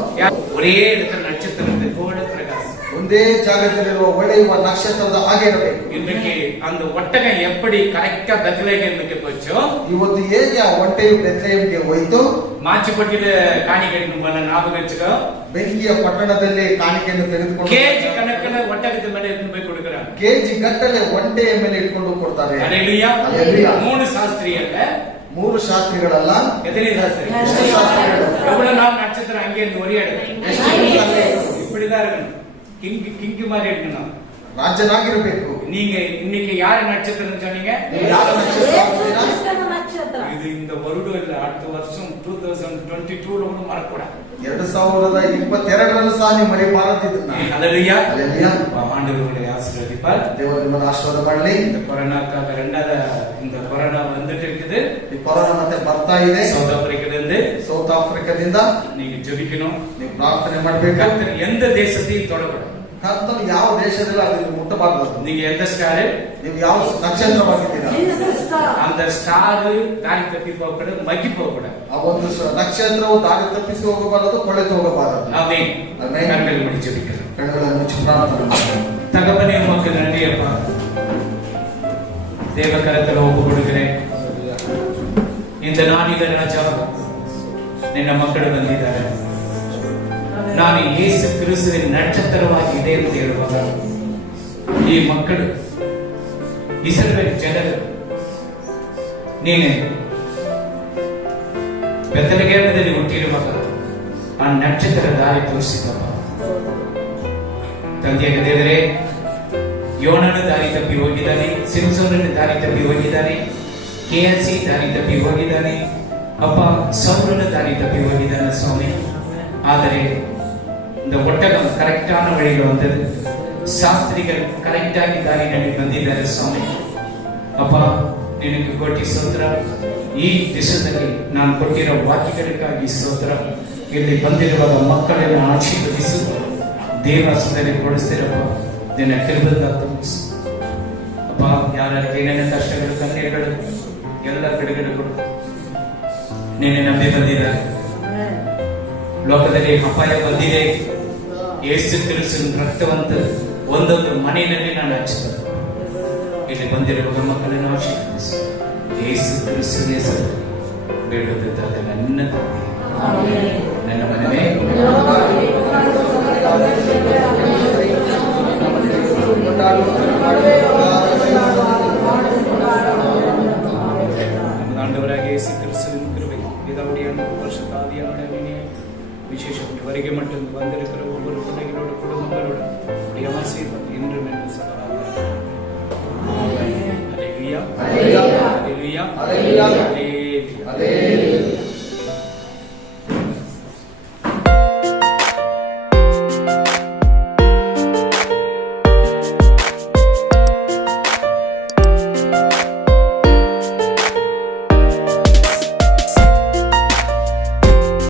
ஒரே இடத்துல நட்சத்திரத்தை கோட பிரகாசம், ಒಂದೇ ಜಾಗದಲ್ಲಿರುವ ಒಳ್ಳೆಯ ನಕ್ಷತ್ರದ ಹಾಗೆ ಇರಬೇಕು. இன்னைக்கு அந்த ஒட்டகம் எப்படி கரெக்டா பெத்லகேமுக்கு போச்சோ, ಇವತ್ತು ಹೇಗೆ ಆ ಒಂಟೆಯು ಬೆತ್ಲೆಹೇಮಿಗೆ ಹೋಯಿತು, ಮಾಚಿಪಟ್ಟಿಲ ಕಾಣಿಕೆಯನ್ನು ஞாபகம் வச்சுக்கோ. ಬೆಂಕಿಯ ಪಟ್ಟಣದಲ್ಲಿ ಕಾಣಿಕೆಯನ್ನು ತೆಗೆದುಕೊಂಡು கேஜி கணக்குல ஒட்டகத்து மேல எடுத்து போய் கொடுக்கறாங்க. ಕೆಜಿ ಗಟ್ಟಲೆ ಒಂಟೆಯ ಮೇಲೆ ಇಟ್ಕೊಂಡು ಕೊಡ್ತಾರೆ. ஹalleluya. ஹalleluya. 3 சாஸ்திரியல்ல, 3 ಶಾಸ್ತ್ರಿಗಳಲ್ಲ, எத்தனை சாஸ்திரி? ಎಷ್ಟು ಶಾಸ್ತ್ರಿಗಳು? எவ்வளவு நாள் நட்சத்திரம் அங்கே இருந்து ஒரே இடத்துல இப்படிதான் இருக்கணும். கிங்கு மாதிரி இருக்கணும், ರಾಜನಾಗಿರಬೇಕು. நீங்க இன்னைக்கு யாரு நட்சத்திரம் சொன்னீங்க? ಯಾರ ನಕ್ಷತ್ರ? ನಕ್ಷತ್ರ. இது இந்த வருடம் இல்ல, அடுத்த வருஷம் 2022 கூட மறக்கூடாது. 2022 ಸಹ ನೀವು ಮರೆಯಬಾರದಿದ್ದನ್ನ. ஹalleluya. ஹalleluya. ஆண்டவருடைய ஆசீர்வதிப்பார். ದೇವರು ನಿಮ್ಮನ್ನು ಆಶೀರ್ವಾದ ಮಾಡಲಿ. இந்த கொரோனாக்காக ரெண்டாவது இந்த கொரோனா வந்துட்டு இருக்குது. ಈ ಕೊರೋನಾ ಮತ್ತೆ ಬರ್ತಾ ಇದೆ. சவுத் ஆப்பிரிக்கால ಸೌತ್ ಆಫ್ರಿಕಾದಿಂದ நீங்க ஜெபிக்கணும், ನೀವು ಪ್ರಾರ್ಥನೆ ಮಾಡಬೇಕು. கர்த்தர் எந்த தேசத்தையும் தொடக்கூடாது. ಕರ್ತನು ಯಾವ ದೇಶದಲ್ಲಿ ಅದನ್ನು ಮುಟ್ಟಬಾರದು. நீங்க எந்த ஸ்டார், ನೀವು ಯಾವ ನಕ್ಷತ್ರವಾಗಿದ್ದೀರಾ, அந்த ஸ்டார் தாரி தப்பி போக கூடாது, மக்கி போக கூடாது. ಆ ಒಂದು ನಕ್ಷತ್ರವು ದಾರಿ ತಪ್ಪಿಸಿ ಹೋಗಬಾರದು, ಕೊಳೆತು ಹೋಗಬಾರದು. ஆமென். ஆமென். கண்கள் மூடி ஜெபிக்கலாம். ಕಣ್ಣುಗಳನ್ನು ಮುಚ್ಚಿ ಪ್ರಾರ್ಥನೆ ಮಾಡಿ. தகப்பனே உமக்கு நன்றி அப்பா, தேவ கரத்துல ஒப்பு கொடுக்கிறேன். இந்த நாளில ராஜா ನಿನ್ನ ಮಕ್ಕಳು ಬಂದಿದ್ದಾರೆ. ನಾನು ಯೇಸು ಕ್ರಿಸ್ತುವಿನ ನಕ್ಷತ್ರವಾಗಿ ಇದೆ ಅಂತ ಹೇಳುವಾಗ ಈ ಮಕ್ಕಳು ಇಸ್ರಾಯೇಲ್ ಜನರು ನೀನೆ ಬೆತ್ಲೆಹೇಮದಲ್ಲಿ ಹುಟ್ಟಿರುವಾಗ ಆ ನಕ್ಷತ್ರ ದಾರಿ ತೋರಿಸಿದಪ್ಪ. ತಂದೆಯ ದೇವರೇ, ಯೋನನ ದಾರಿ ತಪ್ಪಿ ಹೋಗಿದ್ದಾನೆ, ಸಿಂಸೋನನ ದಾರಿ ತಪ್ಪಿ ಹೋಗಿದ್ದಾನೆ, KLC ದಾರಿ ತಪ್ಪಿ ಹೋಗಿದ್ದಾನೆ ಅಪ್ಪ, ಸೌರನ ದಾರಿ ತಪ್ಪಿ ಹೋಗಿದ್ದಾನೆ ಸ್ವಾಮಿ. ಆದರೆ இந்த ஒட்டகம் கரெக்டான வழியில் வந்தது, சாஸ்திரிகள் கரெக்டாಗಿ ದಾರಿನಲ್ಲಿ ಬಂದಿದ್ದಾರೆ ಸ್ವಾಮಿ. ಅಪ್ಪ ನಿನಗೆ ಕೋಟಿ ಸ್ತೋತ್ರ. ಈ ದೇಶದಲ್ಲಿ ನಾನು ಕೊಟ್ಟಿರೋ ವಾಕ್ಯಗಳಿಗಾಗಿ ಸ್ತೋತ್ರ. ಇಲ್ಲಿ ಬಂದಿರುವಾಗ ಮಕ್ಕಳನ್ನು ಆಶೀರ್ವದಿಸು, ದೇವಾಸದಲ್ಲಿ ಕೊಡಿಸ್ತಿರಪ್ಪ, ದಿನ ಕಿರುಬಂದ ತುಂಬಿಸು ಅಪ್ಪ. ಯಾರಿಗೆ ಏನೇನ ಕಷ್ಟಗಳು, ಕಣ್ಣೀರುಗಳು ಎಲ್ಲ ಬಿಡುಗಡೆಗಳು ನೀನೆ ನಂಬಿ ಬಂದಿದ್ದಾರೆ. ಲೋಕದಲ್ಲಿ ಅಪಾಯ ಬಂದಿದೆ, ಯೇಸು ಕ್ರಿಸ್ತನ ರಕ್ತವಂತ ಒಂದೊಂದು ಮನೆಯಲ್ಲಿ ನಾನು ಹಚ್ಚಿದೆ. ಇಲ್ಲಿ ಬಂದಿರುವ ಮಕ್ಕಳನ್ನು ಆಶೀರ್ವದಿಸಿ ಯೇಸು ಕ್ರಿಸ್ತನ ಹೆಸರು ಬೇಡುವುದಾದ ನನ್ನ ತಂದೆ, ನನ್ನ ಮನವೇ ஆண்டவராக இயேசு கிறிஸ்துவின் கிருபை, பிதாவுடைய அன்பு, பரிசுத்த ஆவியானவருடைய இணையம், விசேஷப்பட்டு வருகை மட்டும் வந்திருக்கிற ஒவ்வொரு பிள்ளைகளோட குடும்பங்களோட உடைய ஆசீர்வாதம் என்றும் என்று சொல்லலாம். ஹல்லேலூயா, ஹல்லேலூயா, ஹல்லேலூயா, ஹல்லேலூயா.